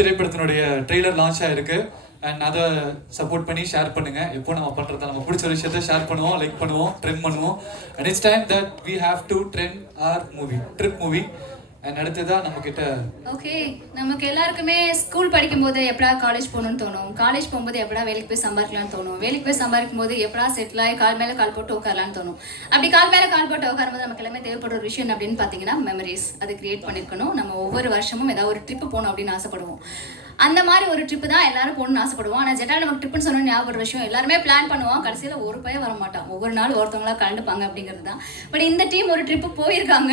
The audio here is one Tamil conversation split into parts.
திரைப்படத்தினுடைய ட்ரெய்லர் லான்ச் ஆயிருக்கு அண்ட் அதை சப்போர்ட் பண்ணி ஷேர் பண்ணுங்க. எப்போ நம்ம பண்றதா நம்ம பிடிச்ச விஷயத்தை ஷேர் பண்ணுவோம், லைக் பண்ணுவோம், ட்ரெண்ட் பண்ணுவோம். And it's time that we have to trend our movie, Trip movie. And அடுத்ததான் நம்ம கிட்ட ஓகே, நமக்கு எல்லாருக்குமே ஸ்கூல் படிக்கும்போது எப்படா காலேஜ் போகணும்னு தோணும், காலேஜ் போகும்போது எப்படா வேலைக்கு போய் சம்பாதிக்கலாம்னு தோணும், வேலைக்கு போய் சம்பாதிக்கும் போது எப்படா செட்டில் ஆகி கால் மேலே கால் போட்டு உட்காரலான்னு தோணும். அப்படி கால் மேலே கால் போட்டு உட்காரும்போது நமக்கு எல்லாமே தேவைப்படுற ஒரு விஷயம் அப்படின்னு பார்த்தீங்கன்னா மெமரிஸ். அது கிரியேட் பண்ணியிருக்கணும். நம்ம ஒவ்வொரு வருஷமும் ஏதாவது ஒரு ட்ரிப்பு போகணும் அப்படின்னு ஆசைப்படுவோம். அந்த மாதிரி ஒரு ட்ரிப்பு தான் எல்லாரும் போகணும்னு ஆசைப்படுவோம். ஆனால் ஜெட்டால் நமக்கு ட்ரிப்புன்னு சொன்னோன்னு ஞாபகம் விஷயம், எல்லாருமே பிளான் பண்ணுவோம், கடைசியில் ஒரு பையன் வர மாட்டான். ஒவ்வொரு நாள் ஒருத்தவங்களா கலந்துப்பாங்க அப்படிங்கிறது தான். பட் இந்த டீம் ஒரு ட்ரிப்பு போயிருக்காங்க.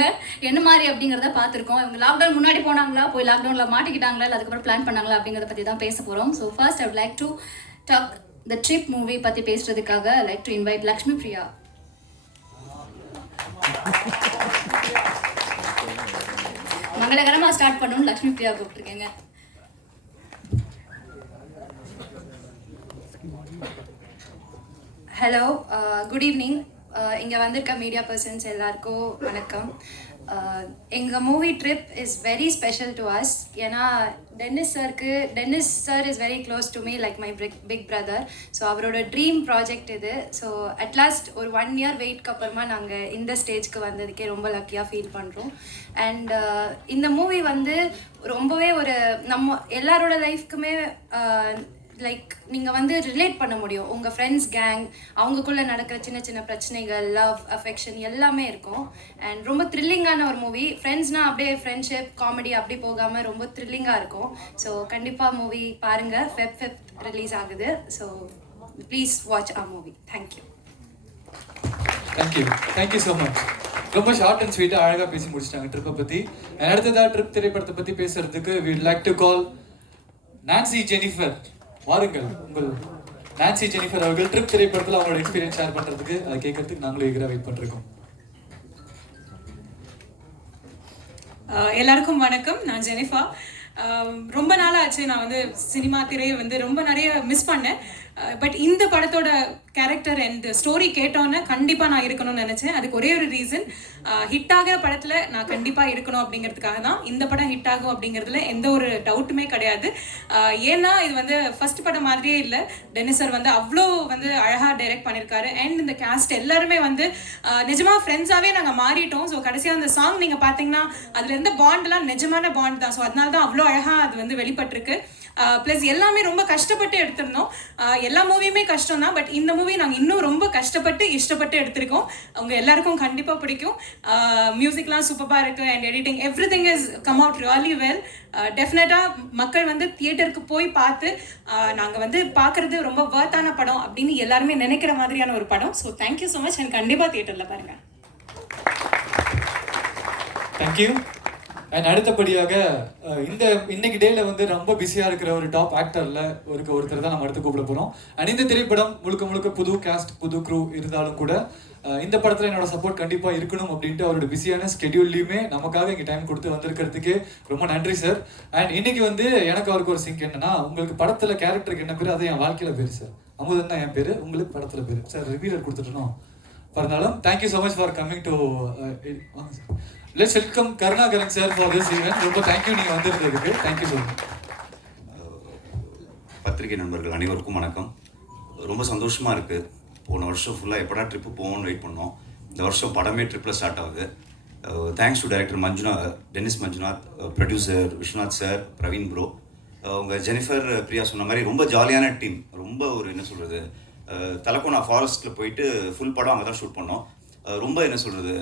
என்ன மாதிரி அப்படிங்கிறத பார்த்துருக்கோம். இவங்க லாக்டவுன் முன்னாடி போனாங்களா, போய் லாக்டவுனில் மாட்டிக்கிட்டாங்களா, இல்லை அதுக்கப்புறம் பிளான் பண்ணாங்களா அப்படிங்கிறத பற்றி தான் பேச போகிறோம். So first I would like to talk the trip movie பற்றி பேசுறதுக்காக like to invite Lakshmi Priya. மங்களகரமாக ஸ்டார்ட் பண்ணணும்னு லக்ஷ்மி பிரியா கூப்பிட்டுருக்கேங்க. Hello, good evening. இங்கே வந்திருக்க மீடியா பர்சன்ஸ் எல்லாருக்கும் வணக்கம். எங்கள் movie trip is very special to us. ஏன்னா Dennis sir is very close to me, like my big brother. So அவரோட ட்ரீம் ப்ராஜெக்ட் இது. ஸோ அட்லாஸ்ட் ஒரு 1 இயர் வெயிட்க்கு அப்புறமா நாங்கள் இந்த ஸ்டேஜ்க்கு வந்ததுக்கே ரொம்ப லக்கியாக ஃபீல் பண்ணுறோம். அண்ட் இந்த மூவி வந்து ரொம்பவே ஒரு நம்ம எல்லாரோட லைஃப்க்குமே லைக் நீங்கள் வந்து ரிலேட் பண்ண முடியும். உங்கள் ஃப்ரெண்ட்ஸ் கேங், அவங்களுக்குள்ளே நடக்கிற சின்ன சின்ன பிரச்சனைகள், லவ், அஃபெக்ஷன் எல்லாமே இருக்கும். அண்ட் ரொம்ப த்ரில்லிங்கான ஒரு மூவி. ஃப்ரெண்ட்ஸ்னால் அப்படியே ஃப்ரெண்ட்ஷிப், காமெடி அப்படி போகாமல் ரொம்ப த்ரில்லிங்காக இருக்கும். ஸோ கண்டிப்பாக மூவி பாருங்கள். Feb ரிலீஸ் ஆகுது. So please watch our movie. Thank you. Thank you so much. ரொம்ப ஷார்ட் அண்ட் ஸ்வீட்டாக அழகாக பேசி முடிச்சிட்டாங்க ட்ரிப்பை பற்றி. அடுத்ததாக ட்ரிப் திரைப்படத்தை பற்றி பேசுறதுக்கு we would like to call Nancy Jennifer. வாருங்கள், உங்கள் நான்சி ஜெனிஃபர் அவர்கள் ட்ரிப் திரைப்படத்தில் அவங்களோட எக்ஸ்பீரியன்ஸ் ஷேர் பண்ணுறதுக்கு, அதை கேட்கறதுக்கு நாங்களும் எதிராக வெயிட் பண்ணிருக்கோம். எல்லாருக்கும் வணக்கம். நான் ஜெனிஃபா. ரொம்ப நாள் ஆச்சு நான் வந்து சினிமா திரையை வந்து ரொம்ப நிறைய மிஸ் பண்ணேன். பட் இந்த படத்தோட கேரக்டர் அண்ட் ஸ்டோரி கேட்டோன்னே கண்டிப்பாக நான் இருக்கணும்னு நினச்சேன். அதுக்கு ஒரே ஒரு ரீசன், ஹிட் ஆகிற படத்தில் நான் கண்டிப்பாக இருக்கணும் அப்படிங்கிறதுக்காக தான். இந்த படம் ஹிட் ஆகும் அப்படிங்கிறதுல எந்த ஒரு டவுட்டுமே கிடையாது. ஏன்னா இது வந்து ஃபர்ஸ்ட் படம் மாதிரியே இல்லை. டென்னிஸ் சார் வந்து அவ்வளோ வந்து அழகாக டைரக்ட் பண்ணியிருக்காரு. அண்ட் இந்த கேஸ்ட் எல்லாருமே வந்து நிஜமாக ஃப்ரெண்ட்ஸாகவே நாங்கள் மாறிட்டோம். ஸோ கடைசியாக அந்த சாங் நீங்கள் பார்த்தீங்கன்னா அதில் இருந்த பாண்ட்லாம் நிஜமான பாண்ட் தான். ஸோ அதனால தான் அவ்வளோ அழகாக அது வந்து வெளிப்பட்டிருக்கு. ப்ளஸ் எல்லாமே ரொம்ப கஷ்டப்பட்டு எடுத்திருந்தோம். எல்லா மூவியுமே கஷ்டம் தான், பட் இந்த மூவி நாங்கள் இன்னும் ரொம்ப கஷ்டப்பட்டு இஷ்டப்பட்டு எடுத்திருக்கோம். அவங்க எல்லாருக்கும் கண்டிப்பாக பிடிக்கும். மியூசிக்லாம் சூப்பராக இருக்குது and editing every thing is come out really well. டெஃபினட்டாக மக்கள் வந்து தியேட்டருக்கு போய் பார்த்து நாங்கள் வந்து பார்க்குறது ரொம்ப வர்த்தான படம் அப்படின்னு எல்லாருமே நினைக்கிற மாதிரியான ஒரு படம். So thank you so much. And கண்டிப்பாக தியேட்டரில் பாருங்கள். தேங்க்யூ. அண்ட் அடுத்தபடியாக இன்னைக்கு டேல வந்து ரொம்ப பிஸியாக இருக்கிற ஒரு டாப் ஆக்டரில் ஒருத்தர் தான் நம்ம அடுத்து கூப்பிட போகிறோம். அண்ட் இந்த திரைப்படம் முழுக்க புது கேஸ்ட், புது க்ரூ இருந்தாலும் கூட இந்த படத்தில் என்னோட சப்போர்ட் கண்டிப்பாக இருக்கணும் அப்படின்ட்டு அவரோட பிஸியான ஸ்கெடியூல்லையுமே நமக்காக இங்கே டைம் கொடுத்து வந்திருக்கிறதுக்கு ரொம்ப நன்றி சார். அண்ட் இன்னைக்கு வந்து எனக்கு அவருக்கு ஒரு சிங்க் என்னன்னா, உங்களுக்கு படத்தில் கேரக்டருக்கு என்ன பேர், அது என் வாழ்க்கையில் பேர் சார். அமுதன் தான் என் பேர், உங்களுக்கு படத்தில் பேர் சார். ரிவீலர் கொடுத்துட்டோம். இருந்தாலும் thank you so much for coming to let's welcome Karunakaran sir for this event. ரொம்ப தேங்க்யூ நீங்கள் வந்திருந்ததுக்கு. Thank you so much. பத்திரிகை நண்பர்கள் அனைவருக்கும் வணக்கம். ரொம்ப சந்தோஷமாக இருக்குது. போன வருஷம் ஃபுல்லாக எப்படா ட்ரிப்பு போவோம்னு வெயிட் பண்ணோம். இந்த வருஷம் படமே ட்ரிப்பில் ஸ்டார்ட் ஆகுது. Thanks to director Dennis Manjunath, producer Viswanath sir, Praveen bro. அவங்க ஜெனிஃபர் பிரியா சொன்ன மாதிரி ரொம்ப ஜாலியான டீம். ரொம்ப ஒரு என்ன சொல்கிறது, தலக்கோனா ஃபாரஸ்ட்டில் போயிட்டு ஃபுல் படம் அங்கே தான் ஷூட் பண்ணோம். ரொம்ப என்ன சொல்கிறது,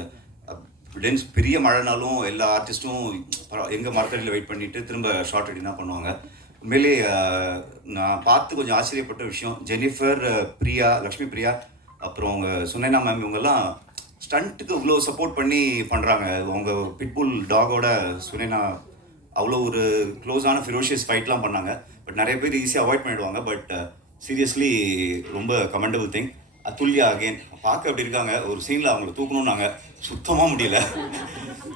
டென்ஸ் பெரிய மழைனாலும் எல்லா ஆர்டிஸ்ட்டும் எங்கள் மரத்தடியில் வெயிட் பண்ணிவிட்டு திரும்ப ஷார்ட் ரெடினா பண்ணுவாங்க. உண்மையிலே நான் பார்த்து கொஞ்சம் ஆச்சரியப்பட்ட விஷயம், ஜெனிஃபர், பிரியா, லக்ஷ்மி பிரியா, அப்புறம் அவங்க சுனைனா மேம், இவங்கெல்லாம் ஸ்டண்ட்டுக்கு இவ்வளோ சப்போர்ட் பண்ணி பண்ணுறாங்க. அவங்க பிட்புல் டாகோட சுனைனா அவ்வளோ ஒரு க்ளோஸான ஃபிரோஷியஸ் ஃபைட்லாம் பண்ணாங்க. பட் நிறைய பேர் ஈஸியாக அவாய்ட் பண்ணிடுவாங்க. பட் சீரியஸ்லி ரொம்ப கமெண்டபிள் திங். அதுல்யா அகெயின் பார்க்க அப்படி இருக்காங்க. ஒரு சீனில் அவங்கள தூக்கணும்னு நாங்கள் சுத்தமாக முடியல.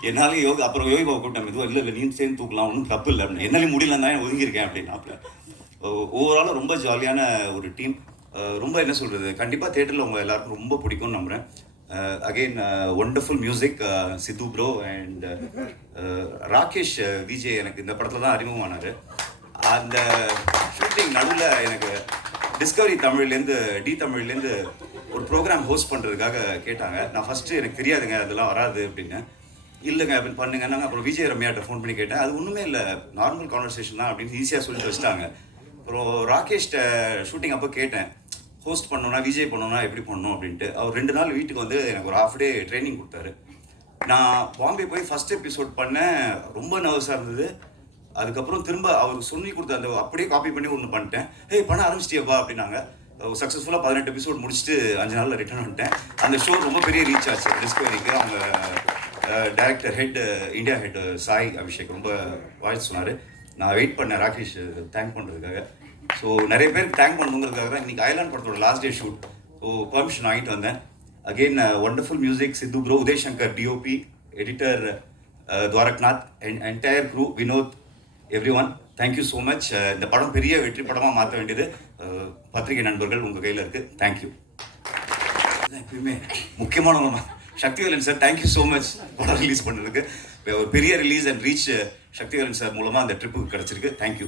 என்னாலே அப்புறம் யோகி பாபா கூப்பிட்டேன், இதுவும் இல்லை நீ சேர்ந்து தூக்கலாம், ஒன்றும் தப்பு இல்லை அப்படின்னு. என்னாலே முடியலன்னு தான் ஒதுங்கியிருக்கேன் அப்படின்னாப்புல. ஓவராலாக ரொம்ப ஜாலியான ஒரு டீம். ரொம்ப என்ன சொல்கிறது, கண்டிப்பாக தேட்டரில் உங்கள் எல்லாருக்கும் ரொம்ப பிடிக்கும்னு நம்புகிறேன். Again wonderful music, Sidhu bro and Rakesh Vijay எனக்கு இந்த படத்தில் தான் அறிமுகமானார். அந்த ஷூட்டிங் நடுவில் எனக்கு டிஸ்கவரி தமிழ்லேருந்து தமிழ்லேருந்து ஒரு ப்ரோக்ராம் ஹோஸ்ட் பண்ணுறதுக்காக கேட்டாங்க. நான் ஃபஸ்ட்டு எனக்கு தெரியாதுங்க அதெல்லாம் வராது அப்படின்னு. இல்லைங்க அப்படின்னு பண்ணுங்கன்னாங்க. அப்புறம் விஜய் ரம்யாட்ட ஃபோன் பண்ணி கேட்டேன். அது ஒன்றுமே இல்லை, நார்மல் கான்வர்சேஷன் தான் அப்படின்னு ஈஸியாக சொல்லிட்டு வச்சுட்டாங்க. அப்புறம் ராகேஷ்ட ஷூட்டிங் அப்போ கேட்டேன், ஹோஸ்ட் பண்ணோன்னா விஜய் பண்ணோன்னா எப்படி பண்ணணும் அப்படின்ட்டு. அவர் 2 நாள் வீட்டுக்கு வந்து எனக்கு ஒரு ஹாஃப் டே ட்ரைனிங் கொடுத்தாரு. நான் பாம்பே போய் ஃபஸ்ட் எபிசோட் பண்ணேன், ரொம்ப நர்வஸாக இருந்தது. அதுக்கப்புறம் திரும்ப அவர் சொல்லி கொடுத்த அந்த அப்படியே காப்பி பண்ணி ஒன்று பண்ணிட்டேன். பண்ண ஆரம்பிச்சிட்டியப்பா அப்படின்னாங்க. சக்ஸஸ்ஃபுல்லாக 18 எபிசோட் முடிச்சுட்டு 5 நாளில் ரிட்டர்ன் வந்துட்டேன். அந்த ஷோ ரொம்ப பெரிய ரீச் ஆச்சு டிஸ்கவரிக்கு. அவங்க director head India head Sai Abhishek ரொம்ப வாழ்த்து சொன்னார். நான் வெயிட் பண்ணேன் ராகேஷ் தேங்க் பண்ணுறதுக்காக. ஸோ நிறைய பேருக்கு தேங்க் பண்ணணுங்கிறதுக்காக தான் இன்றைக்கி அயலான் படத்தோட last day shoot. So permission வாங்கிட்டு வந்தேன். அகெயின் ஒண்டர்ஃபுல் மியூசிக் சித்து bro, Uday Shankar DOP, editor Dwarakanath, entire crew, Vinoth, everyone, thank you so much. இந்த படம் பெரிய வெற்றி படமாக மாற்ற வேண்டியது பத்திரிகை நண்பர்கள் உங்கள் கையில் இருக்குது. தேங்க்யூ. எப்பயுமே முக்கியமானவங்க Sakthivelan sir, thank you so much படம் ரிலீஸ் பண்ணுறதுக்கு. ஒரு பெரிய release and reach Sakthivelan sir மூலமாக அந்த ட்ரிப்புக்கு கிடச்சிருக்கு. தேங்க்யூ.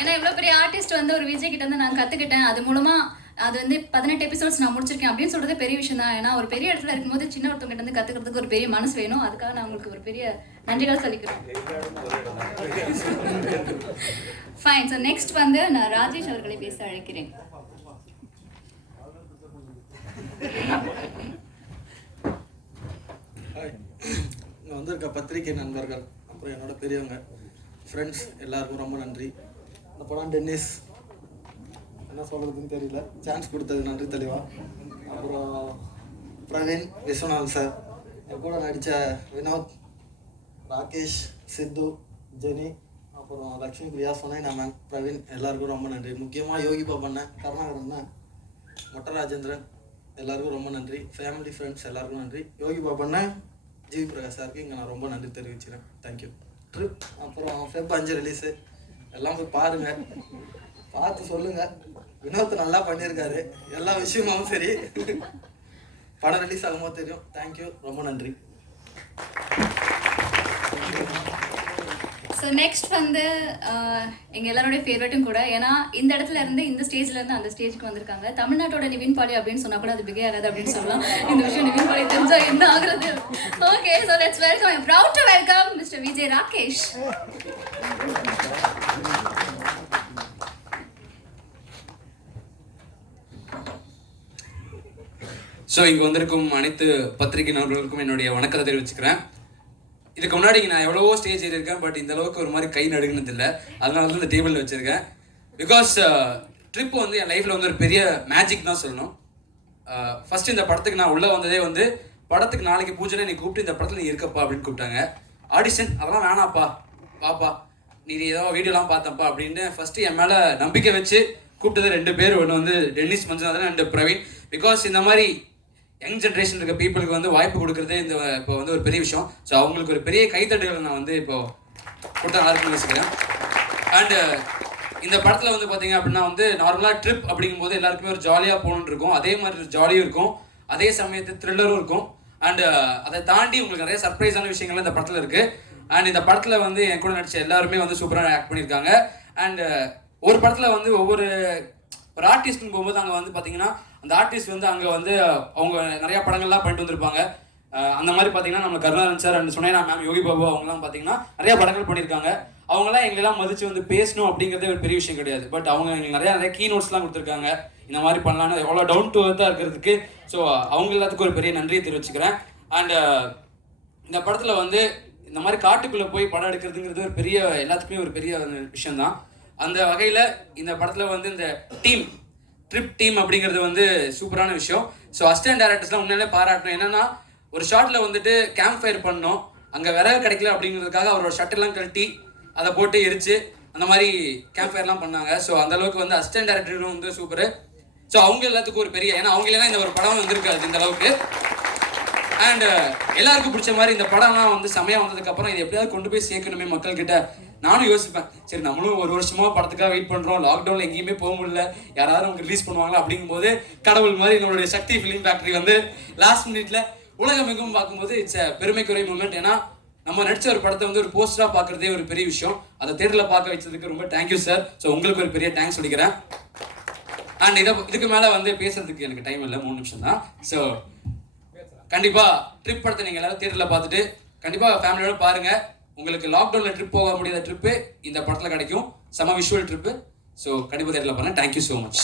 ஏன்னா இவ்வளோ பெரிய ஆர்டிஸ்ட் வந்து ஒரு விஜய் கிட்ட வந்து நான் கற்றுக்கிட்டேன், அது மூலமாக அது வந்து 18 எபிசோட்ஸ் நான் முடிச்சிருக்கேன் அப்படின்னு சொல்றது பெரிய விஷயம் தான். ஏன்னா ஒரு பெரிய இடத்துல இருக்கும்போது சின்ன ஒருத்தவங்க கிட்ட வந்து கற்றுக்கிறதுக்கு ஒரு பெரிய மனசு வேணும். அதுக்காக நான் உங்களுக்கு ஒரு பெரிய நன்றிகள் சொல்லிக்கிறேன். ஃபைன். ஸோ நெக்ஸ்ட் வந்து நான் ராஜேஷ் அவர்களை பேச அழைக்கிறேன். இங்கே வந்திருக்க பத்திரிகை நண்பர்கள், அப்புறம் என்னோட பெரியவங்க, ஃப்ரெண்ட்ஸ் எல்லாருக்கும் ரொம்ப நன்றி. இந்த படம் டென்னிஸ் என்ன சொல்கிறதுன்னு தெரியல, சான்ஸ் கொடுத்தது நன்றி தெளிவா. அப்புறம் பிரவீன், விஸ்வநாத் சார், என் கூட நடித்த வினோத், ராகேஷ், சித்து, ஜெனி, அப்புறம் லக்ஷ்மி பிரியா, சுனைனா மேம், பிரவீன் எல்லாருக்கும் ரொம்ப நன்றி. முக்கியமாக யோகி பாபண்ண, கருணாகரன், மொட்ட ராஜேந்திரன் எல்லாருக்கும் ரொம்ப நன்றி. ஃபேமிலி ஃப்ரெண்ட்ஸ் எல்லாருக்கும் நன்றி. யோகி பாபண்ண, ஜிவி பிரகாஷ் சாருக்கு இங்கே நான் ரொம்ப நன்றி தெரிவிச்சுக்கிறேன். தேங்க்யூ. ட்ரிப் அப்புறம் Feb 5 ரிலீஸு, எல்லாம் போய் பாருங்கள், பார்த்து சொல்லுங்கள். வினோத் நல்லா பண்ணியிருக்காரு, எல்லா விஷயமாவும் சரி. படம் ரிலீஸ் ஆகும்போது தெரியும். தேங்க்யூ, ரொம்ப நன்றி. ஸோ நெக்ஸ்ட் வந்து எங்கள் எல்லாரோடைய ஃபேவரட்டும் கூட. ஏன்னா இந்த இடத்துல இருந்து இந்த ஸ்டேஜ்ல இருந்து அந்த ஸ்டேஜுக்கு வந்திருக்காங்க. தமிழ்நாட்டோட நிவின் பாலி அப்படின்னு சொன்னா கூட அது பிகே ஆகாது அப்படின்னு சொல்லலாம். இந்த விஷயம் நிவின் பாலி தெரிஞ்சா என்ன ஆகுறது. Okay, so let's welcome, I am proud to welcome mister Vijay Rakesh. So இங்கே வந்திருக்கும் அனைத்து பத்திரிகை நண்பர்களுக்கும் என்னுடைய வணக்கத்தை தெரிவிச்சுக்கிறேன். இதுக்கு முன்னாடி நான் எவ்வளவோ ஸ்டேஜ் ஏறியிருக்கேன், பட் இந்த அளவுக்கு ஒரு மாதிரி கை நடுங்கினது இல்லை. அதனால தான் இந்த டேபிளில் வச்சுருக்கேன். பிகாஸ் ட்ரிப் வந்து என் லைஃப்பில் வந்து ஒரு பெரிய மேஜிக் தான் சொல்லணும். ஃபஸ்ட்டு இந்த படத்துக்கு நான் உள்ளே வந்ததே வந்து படத்துக்கு நாளைக்கு பூஜை நீ கூப்பிட்டு இந்த படத்தில் நீ இருக்கப்பா அப்படின்னு கூப்பிட்டாங்க. ஆடிஷன் அதெல்லாம் வேணாப்பா, பாப்பா நீ ஏதோ வீடியோலாம் பார்த்தப்பா அப்படின்னு ஃபஸ்ட்டு என் மேலே நம்பிக்கை வச்சு கூப்பிட்டது 2 பேர். ஒன்று வந்து tennis Manjunathan and Praveen. Because இந்த மாதிரி யங் ஜென்ரேஷன் இருக்க பீப்புளுக்கு வந்து வாய்ப்பு கொடுக்குறதே இந்த இப்போ வந்து ஒரு பெரிய விஷயம். ஸோ அவங்களுக்கு ஒரு பெரிய கைத்தட்டுகளை நான் வந்து இப்போ கொடுத்தா இருக்குன்னு வச்சுக்கிறேன். அண்டு இந்த படத்தில் வந்து பார்த்தீங்க அப்படின்னா வந்து நார்மலாக ட்ரிப் அப்படிங்கும்போது எல்லாருக்குமே ஒரு ஜாலியாக போகணுன்னு இருக்கும். அதே மாதிரி ஒரு ஜாலியும் இருக்கும், அதே சமயத்து த்ரில்லரும் இருக்கும். அண்டு அதை தாண்டி உங்களுக்கு நிறைய சர்ப்ரைஸான விஷயங்கள்லாம் இந்த படத்தில் இருக்குது. அண்ட் இந்த படத்தில் வந்து என் கூட நடித்த எல்லாருமே வந்து சூப்பராக ஆக்ட் பண்ணியிருக்காங்க. அண்டு ஒரு படத்தில் வந்து ஒரு ஆர்டிஸ்ட்னு போகும்போது அங்கே வந்து பார்த்தீங்கன்னா அந்த ஆர்டிஸ்ட் வந்து அங்கே வந்து அவங்க நிறையா படங்கள்லாம் பண்ணிட்டு வந்திருப்பாங்க. அந்த மாதிரி பார்த்தீங்கன்னா நம்ம Karunakaran sir and Sunaina ma'am, Yogi Babu அவங்கலாம் பார்த்தீங்கன்னா நிறையா படங்கள் பண்ணியிருக்காங்க. அவங்களாம் எங்களெல்லாம் மதித்து வந்து பேசணும் அப்படிங்கிறதே ஒரு பெரிய விஷயம் கிடையாது. பட் அவங்க எங்களுக்கு நிறைய கீ நோட்ஸ்லாம் கொடுத்துருக்காங்க, இந்த மாதிரி பண்ணலான்னு எவ்வளோ டவுன் டு எர்த்தாக இருக்கிறதுக்கு. ஸோ அவங்க எல்லாத்துக்கும் ஒரு பெரிய நன்றியை தெரிவிச்சுக்கிறேன். அண்டு இந்த படத்தில் வந்து இந்த மாதிரி காட்டுக்குள்ளே போய் படம் எடுக்கிறதுங்கிறது ஒரு பெரிய எல்லாத்துக்குமே ஒரு பெரிய விஷயம்தான். அந்த வகையில் இந்த படத்தில் வந்து இந்த ட்ரிப் டீம் அப்படிங்கிறது வந்து சூப்பரான விஷயம். ஸோ அசிஸ்டன்ட் டைரக்டர்ஸ்லாம் உண்மையிலே பாராட்டணும். என்னன்னா ஒரு ஷாட்டில் வந்துட்டு கேம்ப் ஃபயர் பண்ணோம், அங்கே விறகு கிடைக்கல அப்படிங்கிறதுக்காக அவரோட ஷர்ட்டெல்லாம் கழட்டி அதை போட்டு எரிச்சு அந்த மாதிரி கேம்ப் ஃபயர்லாம் பண்ணாங்க. ஸோ அந்தளவுக்கு வந்து அசிஸ்டன்ட் டைரக்டரும் வந்து சூப்பரு. ஸோ அவங்க எல்லாத்துக்கும் ஒரு பெரிய, ஏன்னா அவங்க இல்லைன்னா இந்த ஒரு படம் வந்திருக்காது இந்த அளவுக்கு. அண்ட் எல்லாருக்கும் பிடிச்ச மாதிரி இந்த படம்லாம் வந்து செமையாக வந்ததுக்கப்புறம் இது எப்படியாவது கொண்டு போய் சேர்க்கணுமே மக்கள்கிட்ட. நானும் யோசிப்பேன், சரி நம்மளும் ஒரு வருஷமாக படத்துக்காக வெயிட் பண்ணுறோம், லாக்டவுனில் எங்கேயுமே போக முடியல, யாராவது அவங்க ரிலீஸ் பண்ணுவாங்களா அப்படிங்கும்போது கடவுள் மாதிரி நம்மளுடைய சக்தி ஃபிலிம் ஃபேக்டரி வந்து லாஸ்ட் மினிட்ல உலகமெங்கும் பார்க்கும்போது இட்ஸ் பெருமைக்குரிய மூமெண்ட். ஏன்னா நம்ம நடிச்ச ஒரு படத்தை வந்து ஒரு போஸ்டரா பார்க்கறதே ஒரு பெரிய விஷயம். அதை தேட்டரில் பார்க்க வச்சதுக்கு ரொம்ப தேங்க்யூ சார். ஸோ உங்களுக்கு ஒரு பெரிய தேங்க்ஸ் சொல்லிக்கிறேன். அண்ட் இதுக்கு மேலே வந்து பேசுறதுக்கு எனக்கு டைம் இல்லை, 3 நிமிஷம் தான். ஸோ கண்டிப்பாக ட்ரிப் படத்தை நீங்கள் எல்லாரும் தேட்டரில் பார்த்துட்டு கண்டிப்பாக ஃபேமிலியோட பாருங்கள். உங்களுக்கு லாக்டவுனில் ட்ரிப் போக முடியாத ட்ரிப்பு இந்த படத்தில் கிடைக்கும். செம விஷுவல் ட்ரிப்பு. ஸோ கண்டிப்பாக தேட்டரில் பாருங்கள். Thank you so much.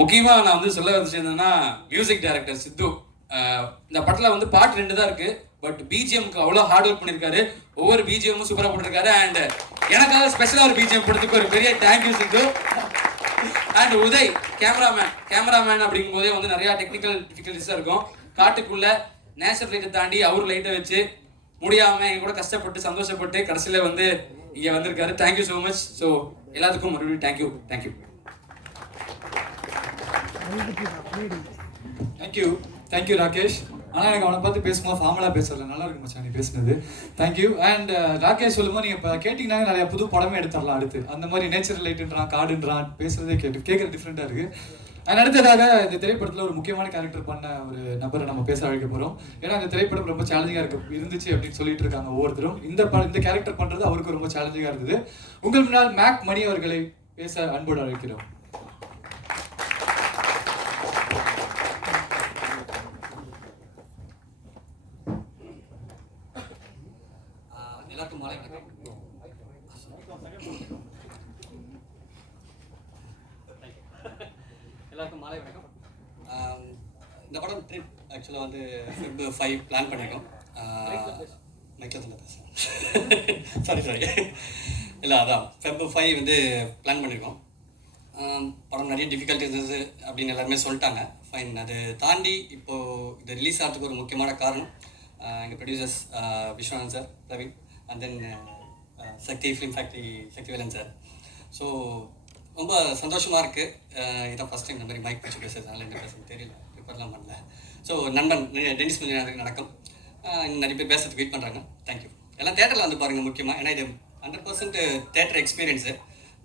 முக்கியமாக நான் வந்து சொல்ல வந்து என்னன்னா, மியூசிக் டைரக்டர் சித்து இந்த படத்தில் வந்து பாட்டு 2 தான் இருக்குது. பட் பிஜிஎம்க்கு அவ்வளோ ஹார்ட் ஒர்க் பண்ணியிருக்காரு. ஒவ்வொரு பிஜிஎம்மும் சூப்பராக போட்டிருக்காரு. அண்ட் எனக்காக ஸ்பெஷலாக ஒரு பிஜிஎம் படத்துக்கு ஒரு பெரிய thank you Sidhu. And Uday cameraman அப்படிங்கும் போதே வந்து நிறையா டெக்னிக்கல் டிஃபிகல்ட்டிஸாக இருக்கும். காட்டுக்குள்ள நேச்சுரல் லைட்டை தாண்டி அவர் லைட்டை வச்சு முடியாமல் எங்க கூட கஷ்டப்பட்டு சந்தோஷப்பட்டு கடைசியில் வந்து இங்கே வந்திருக்காரு. Thank you so much. ஸோ எல்லாத்துக்கும் மறுபடியும் தேங்க்யூ. தேங்க்யூ ராகேஷ். ஆனால் எனக்கு அவனை பார்த்து பேசும்போது ஃபார்மலாக பேசல, நல்லா இருக்கு மச்சான் நீ பேசுனது. தேங்க்யூ. அண்ட் ராகேஷ் சொல்லும்போது நீங்கள் இப்போ கேட்டிங்கன்னா நிறைய புது படமே எடுத்துடலாம் அடுத்து. அந்த மாதிரி நேச்சுரல் லைட்டுன்றான், காடுன்றான், பேசுறதே கேட்குற டிஃப்ரெண்ட்டாக இருக்குது. அண்ட் அடுத்ததாக இந்த திரைப்படத்தில் ஒரு முக்கியமான கேரக்டர் பண்ண ஒரு நபரை நம்ம பேச அழைக்க போகிறோம். ஏன்னா இந்த திரைப்படம் ரொம்ப சேலஞ்சிங்காக இருந்துச்சு அப்படின்னு சொல்லிட்டு இருக்காங்க ஒவ்வொருத்தரும். இந்த கேரக்டர் பண்ணுறது அவருக்கு ரொம்ப சேலஞ்சிங்காக இருந்தது. உங்கள் முன்னால் மேக் மணி அவர்களை பேச அன்போடு அழைக்கிறோம். எல்லாருக்கும் மாலை வணக்கம். எல்லாருக்கும் மாலை வணக்கம். இந்த படம் ட்ரிப் ஆக்சுவலாக வந்து Feb 5 பிளான் பண்ணியிருக்கோம். மைக்கில் பேசுகிறேன். சாரி இல்லை, அதான் Feb 5 வந்து பிளான் பண்ணியிருக்கோம். படம் நிறைய டிஃபிகல்ட்டிஸ் இருந்தது அப்படின்னு எல்லாருமே சொல்லிட்டாங்க. ஃபைன். அது தாண்டி இப்போது இது ரிலீஸ் ஆகிறதுக்கு ஒரு முக்கியமான காரணம் எங்கள் producers Viswanathan sir, Praveen, and then Sakthi Film Factory Sakthivelan sir. So ரொம்ப சந்தோஷமாக இருக்குது. இதான் ஃபஸ்ட் டைம் இந்த மாதிரி மைக் வச்சு பேசுறதுனால என்ன பேசுறது தெரியல, ப்ரிப்பேர்லாம் பண்ணல. ஸோ நண்பன் டென்னிஸ் மஞ்சனாருக்கு நடக்கும். நிறைய பேர் பேசுறதுக்கு வெயிட் பண்ணுறாங்க. தேங்க்யூ. எல்லாம் தேட்டரில் வந்து பாருங்கள் முக்கியமாக. ஏன்னா இது 100% தேட்டர் எக்ஸ்பீரியன்ஸு.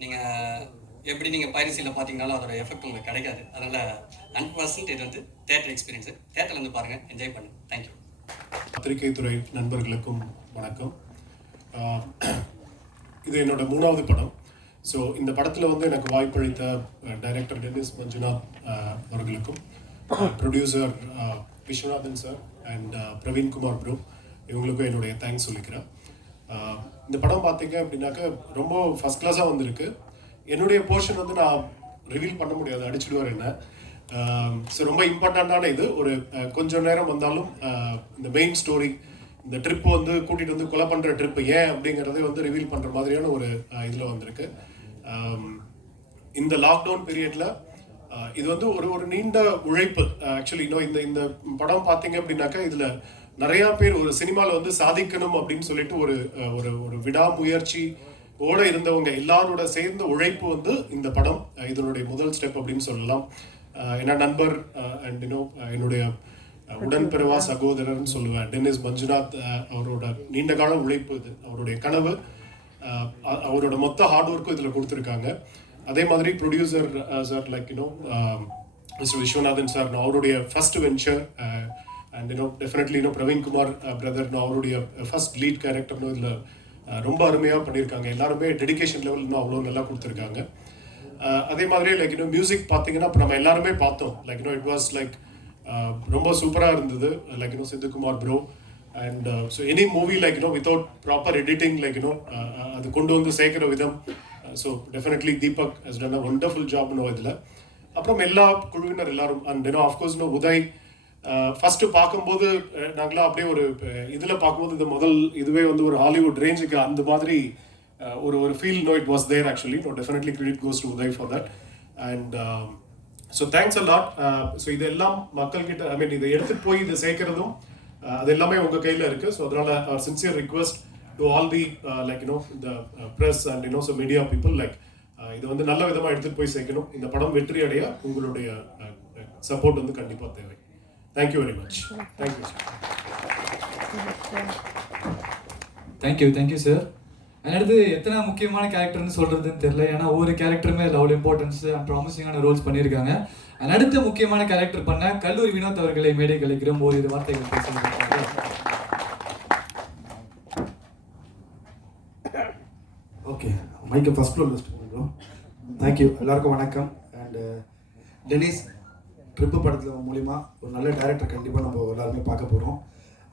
நீங்கள் எப்படி நீங்கள் பைரசியில் பார்த்தீங்கனாலும் அதோட எஃபெக்ட் உங்களுக்கு கிடைக்காது. அதனால் 100% இது வந்து தேட்டர் எக்ஸ்பீரியன்ஸு. தேட்டரில் வந்து பாருங்கள், என்ஜாய் பண்ணுங்கள். தேங்க்யூ. பத்திரிகை துறை நண்பர்களுக்கும் வணக்கம். இது என்னோட 3வது படம். ஸோ இந்த படத்தில் வந்து எனக்கு வாய்ப்பளித்த டைரக்டர் டென்னிஸ் மஞ்சுநாத் அவர்களுக்கும், producer Viswanathan sir and Praveenkumar bro, இவங்களுக்கும் என்னுடைய தேங்க்ஸ் சொல்லிக்கிறேன். இந்த படம் பார்த்தீங்க அப்படின்னாக்க ரொம்ப ஃபஸ்ட் கிளாஸாக வந்திருக்கு. என்னுடைய போர்ஷன் வந்து நான் ரிவீல் பண்ண முடியாது, அடிச்சுடுவார் என்ன. ஸோ ரொம்ப இம்பார்ட்டண்ட்டான இது. ஒரு கொஞ்சம் நேரம் வந்தாலும் இந்த மெயின் ஸ்டோரி, இந்த ட்ரிப்பு வந்து கூட்டிகிட்டு வந்து கொலை பண்ணுற ட்ரிப்பு ஏன் அப்படிங்கிறதே வந்து ரிவீல் பண்ணுற மாதிரியான ஒரு இதில் வந்திருக்கு. இந்த லாக்டவுன் பீரியடில் இது வந்து ஒரு நீண்ட உழைப்பு. ஆக்சுவலி இன்னும் இந்த படம் பார்த்தீங்க அப்படின்னாக்கா இதில் நிறையா பேர் ஒரு சினிமாவில் வந்து சாதிக்கணும் அப்படின்னு சொல்லிட்டு ஒரு ஒரு விடாமுயற்சி ஓட இருந்தவங்க எல்லாரோட சேர்ந்த உழைப்பு வந்து இந்த படம் இதனுடைய முதல் ஸ்டெப் அப்படின்னு சொல்லலாம். ஏன்னா நண்பர் அண்ட் என்னுடைய உடன்பிறவா சகோதரர்னு சொல்லுவேன் டென்னிஸ் மஞ்சுநாத், அவரோட நீண்ட கால உழைப்பு இது, அவருடைய கனவு, அவரோட மொத்த ஹார்ட் ஒர்க்கும் இதில் கொடுத்துருக்காங்க. அதே மாதிரி producer sir like mister Viswanathan sir, அவருடைய first venture, and definitely Praveenkumar brother, அவருடைய ஃபர்ஸ்ட் லீட் கேரக்டர்னு இதில் ரொம்ப அருமையாக பண்ணியிருக்காங்க. எல்லாருமே டெடிகேஷன் லெவல் இன்னும் அவ்வளோ நல்லா கொடுத்துருக்காங்க. அதே மாதிரி லைக் மியூசிக் பார்த்தீங்கன்னா இப்போ நம்ம எல்லாருமே பார்த்தோம். லைக் இட் வாஸ் லைக் ரொம்ப சூப்பராக இருந்தது. Like Siddhukumar bro and so any movie like without proper editing like அது கொண்டு வந்து சேர்க்குற விதம். So definitely Deepak has done a wonderful ஜாப்னு இதில். அப்புறம் எல்லா குழுவினர் எல்லாரும் அண்ட் ஆஃப்கோர்ஸ் உதய் ஃபஸ்ட்டு பார்க்கும்போது நாங்களாம் அப்படியே ஒரு இதில் பார்க்கும்போது இந்த முதல் இதுவே வந்து ஒரு ஹாலிவுட் ரேஞ்சுக்கு அந்த மாதிரி ஒரு feel it was there actually. Definitely credit goes to Uday for that. And so thanks a lot. So இதெல்லாம் மக்கள்கிட்ட இதை எடுத்துகிட்டு போய் இதை சேர்க்கறதும் அது எல்லாமே உங்கள் கையில் இருக்குது. ஸோ அதனால் our sincere request to all the the press and so media people இது வந்து நல்ல விதமாக எடுத்துகிட்டு போய் சேர்க்கணும். இந்த படம் வெற்றி அடைய உங்களுடைய சப்போர்ட் வந்து கண்டிப்பாக தேவை. Thank you very much. Thank you sir. அடுத்து எத்தனை முக்கியமான கேரக்டர்னு சொல்றதுன்னு தெரியல, ஏன்னா ஒவ்வொரு கேரக்டருமே லெவல் இம்பார்ட்டன்ஸ் அண்ட் ப்ராமிசிங்கான ரோல்ஸ் பண்ணியிருக்காங்க. அண்ட் அடுத்த முக்கியமான கேரக்டர் பண்ண கல்லூரி வினோத் அவர்களை மேடை கழிக்கிறோம். ஓரிரு வார்த்தைகள் பேசுகிறாங்க. ஓகே, மைக்கை ஃபர்ஸ்ட் ஃப்ளோர் லிஸ்ட் பண்ணுறோம். தேங்க்யூ, எல்லாருக்கும் வணக்கம். அண்டு டென்னிஸ் ட்ரிப்பு படத்தில் மூலிமா ஒரு நல்ல டைரக்டர் கண்டிப்பாக நம்ம எல்லாருமே பார்க்க போகிறோம்.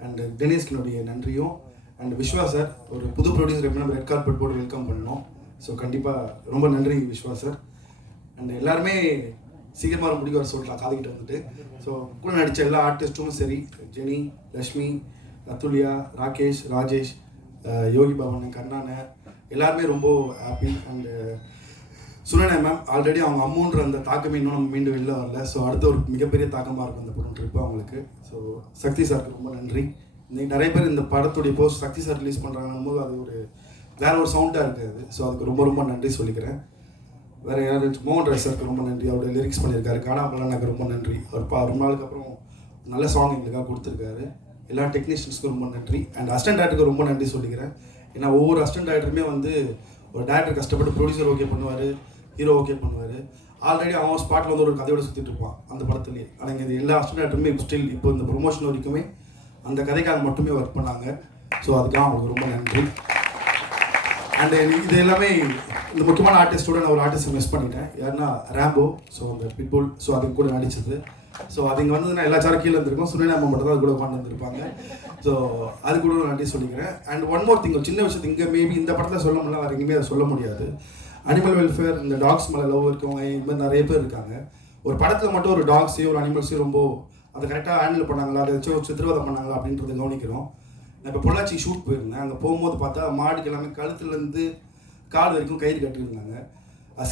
அண்டு டென்னிஸ்கினுடைய நன்றியும் அண்ட் விஸ்வா சார் ஒரு புது ப்ரொடியூசர் எப்படி நம்ம ரெட் கார்பெட் போட்டு வெல்கம் பண்ணோம். ஸோ கண்டிப்பாக ரொம்ப நன்றி விஸ்வா சார். அண்ட் எல்லாருமே சீக்கிரமாக முடிக்க வர சொல்லலாம் காதுகிட்ட வந்துட்டு. ஸோ கூட நடித்த எல்லா ஆர்டிஸ்ட்டும் சரி, ஜெனி, லக்ஷ்மி, ரத்துலியா, ராகேஷ், ராஜேஷ், யோகி பவன், கண்ணான எல்லாருமே ரொம்ப happy. And Sunaina ma'am already அவங்க அம்முன்ற அந்த தாக்கமே இன்னும் நம்ம மீண்டும் வெளில வரல. ஸோ அடுத்த ஒரு மிகப்பெரிய தாக்கமாக இருக்கும் அந்த படம் ட்ரிப்பு அவங்களுக்கு. ஸோ சக்தி சாருக்கு ரொம்ப நன்றி. இன்னைக்கு நிறைய பேர் இந்த படத்துடைய போஸ்ட் சக்தி சார் ரிலீஸ் பண்ணுறாங்கன்னும் போது அது ஒரு வேற ஒரு சவுண்டாக இருக்குது. ஸோ அதுக்கு ரொம்ப ரொம்ப நன்றி சொல்லிக்கிறேன். வேறு யார், மோகன் ராய் சாருக்கு ரொம்ப நன்றி. அவருடைய லிரிக்ஸ் பண்ணியிருக்காரு. காணாமலாக்கு ரொம்ப நன்றி. அவர் ரொம்ப நாளுக்கு அப்புறம் நல்ல சாங் எங்களுக்காக கொடுத்துருக்காரு. எல்லா டெக்னீஷியன்ஸ்க்கும் ரொம்ப நன்றி. அண்ட் அசிஸ்டன்ட் டேரக்டருக்கு ரொம்ப நன்றி சொல்லிக்கிறேன். ஏன்னா ஒவ்வொரு அசிஸ்டன்ட் டேரக்டருமே வந்து ஒரு டேரக்டர் கஷ்டப்பட்டு ப்ரொடியூசர் ஓகே பண்ணுவார், ஹீரோ ஓகே பண்ணுவார். ஆல்ரெடி அவன் ஸ்பாட்டில் வந்து ஒரு கதையோட சுற்றிட்டு இருப்பான் அந்த படத்துலேயே. ஆனால் இங்கே எல்லா அசிஸ்டன்ட் டேரக்டருமே ஸ்டில் இப்போ இந்த ப்ரொமோஷன் வரைக்குமே அந்த கதைக்காக மட்டுமே ஒர்க் பண்ணாங்க. ஸோ அதுக்காக அவங்களுக்கு ரொம்ப நன்றி. அண்டு இது எல்லாமே இந்த முக்கியமான ஆர்டிஸ்டோட நான் ஒரு ஆர்டிஸ்ட்டை மிஸ் பண்ணிட்டேன். யாருன்னா ரேம்போ, ஸோ அந்த பிட்புல், ஸோ அது கூட நடிச்சது. ஸோ அது இங்கே வந்து எல்லா சாரும் கீழே இருந்திருக்கோம். சுனேனா அம்மா மட்டும் தான் அது கூட உட்காந்து வந்திருப்பாங்க. ஸோ அது கூட நன்றி சொல்லிக்கிறேன். அண்ட் ஒன் மோர் திங், ஒரு சின்ன விஷயத்து இங்கே மேபி இந்த படத்தில் சொல்ல முடியல, வேறு எங்கேயுமே அதை சொல்ல முடியாது. அனிமல் வெல்ஃபேர், இந்த டாக்ஸ் மேலே லவ் இருக்கவங்க இது மாதிரி நிறைய பேர் இருக்காங்க. ஒரு படத்தில் மட்டும் ஒரு டாக்ஸையும் ஒரு அனிமல்ஸையும் ரொம்ப அதை கரெக்டாக ஹேண்டில் பண்ணாங்களா, அதை வச்சு ஒரு சித்திரவதை பண்ணாங்களா அப்படின்றத கவனிக்கிறோம். நான் இப்போ பொள்ளாச்சி ஷூட் போயிருந்தேன். அங்கே போகும்போது பார்த்தா மாடுக்கு எல்லாமே கழுத்துலேருந்து கால் வரைக்கும் கயிறு கட்டியிருந்தாங்க.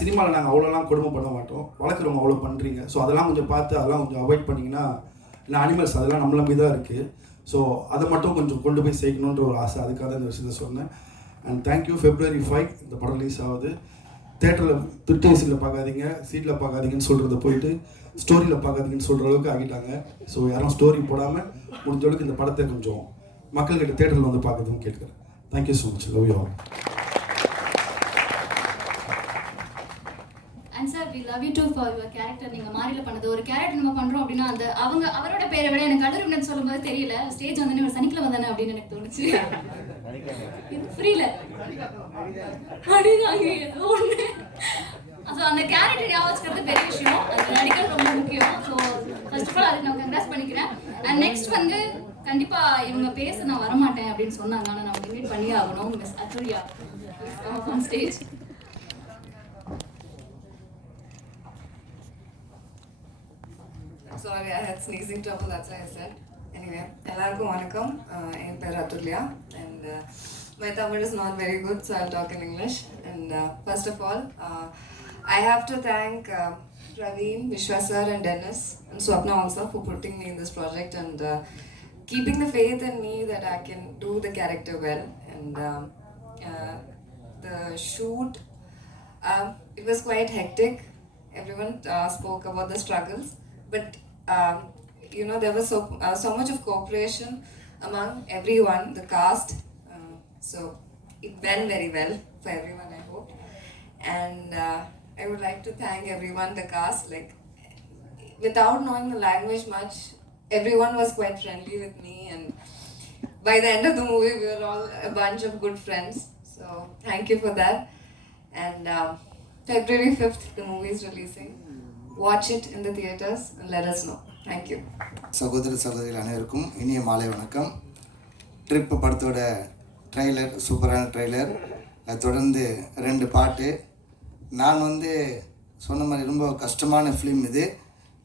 சினிமாவில் நாங்கள் அவ்வளோலாம் கொடுமை பண்ண மாட்டோம், வளர்க்குறவங்க அவ்வளோ பண்ணுறீங்க. ஸோ அதெல்லாம் கொஞ்சம் பார்த்து அதெல்லாம் கொஞ்சம் அவாய்ட் பண்ணிங்கன்னா, இல்லை அனிமல்ஸ் அதெல்லாம் நம்மள மீது தான் இருக்குது. ஸோ அதை மட்டும் கொஞ்சம் கொண்டு போய் சேர்க்கணுன்ற ஒரு ஆசை, அதுக்காக இந்த விஷயத்தை சொன்னேன். And thank you. February 5 இந்த படம் ரிலீஸ் ஆகுது. தேட்டரில் திருட்டேசியில் பார்க்காதீங்க, சீட்டில் பார்க்காதீங்கன்னு சொல்கிறத போயிட்டு ஸ்டோரியில் பார்க்காதீங்கன்னு சொல்கிற அளவுக்கு ஆகிட்டாங்க. ஸோ யாரும் ஸ்டோரி போடாமல் முடிஞ்ச அளவுக்கு இந்த படத்தை கொஞ்சம் மக்கள்கிட்ட தேட்டரில் வந்து பார்க்குறதுன்னு கேட்குறேன். Thank you so much. Love you all. And sir we love you too for your character. நீங்கள் மாறியில் பண்ணது ஒரு கேரக்டர் நம்ம பண்ணுறோம் அப்படின்னா அந்த அவரோட பேரை விட எனக்கு கல்லூரி வினோத் சொல்லும்போது தெரியல, ஸ்டேஜ் வந்தோடனே ஒரு சனிக்கிழமை தானே அப்படின்னு எனக்கு தோணுச்சு. புரியல ஒன்று. ஸோ அந்த கேரக்டர் ஞாபகம் வச்சுக்கிறது பெரிய விஷயம், அது நடிக்கிறது ரொம்ப முக்கியம். ஸோ ஃபர்ஸ்ட் ஆஃப் ஆல் அதுக்கு நான் கங்க்ராஸ் பண்ணிக்கிறேன். அண்ட் நெக்ஸ்ட் வந்து கண்டிப்பாக இவங்க பேச நான் வரமாட்டேன் அப்படின்னு சொன்னாங்க, ஆனால் நான் இன்வைட் பண்ணியே ஆகணும். Miss Athulya on stage. Sorry, I had sneezing trouble, that's why I said. Anyway, எல்லாருக்கும் வணக்கம். என் பேர் Athulya and my Tamil is not very good, so I'll talk in English. And first of all, I have to thank Praveen, Vishwa sir and Dennis and Swapna also for putting me in this project and keeping the faith in me that I can do the character well. And the shoot, it was quite hectic. Everyone spoke about the struggles, but you know, there was so much of cooperation among everyone, the cast. So it went very well for everyone, I hope. And I would like to thank everyone, the cast. Like, without knowing the language much, everyone was quite friendly with me. And by the end of the movie, we were all a bunch of good friends. So thank you for that. And February 5th, the movie is releasing. Watch it in the theaters and let us know. Thank you. சகோதர சகோதரிகள் அனைவருக்கும் இனிய மாலை வணக்கம். ட்ரிப்பு படத்தோட ட்ரெய்லர், சூப்பரான ட்ரெய்லர், அது தொடர்ந்து 2 பாட்டு. நான் வந்து சொன்ன மாதிரி ரொம்ப கஷ்டமான ஃபிலிம் இது.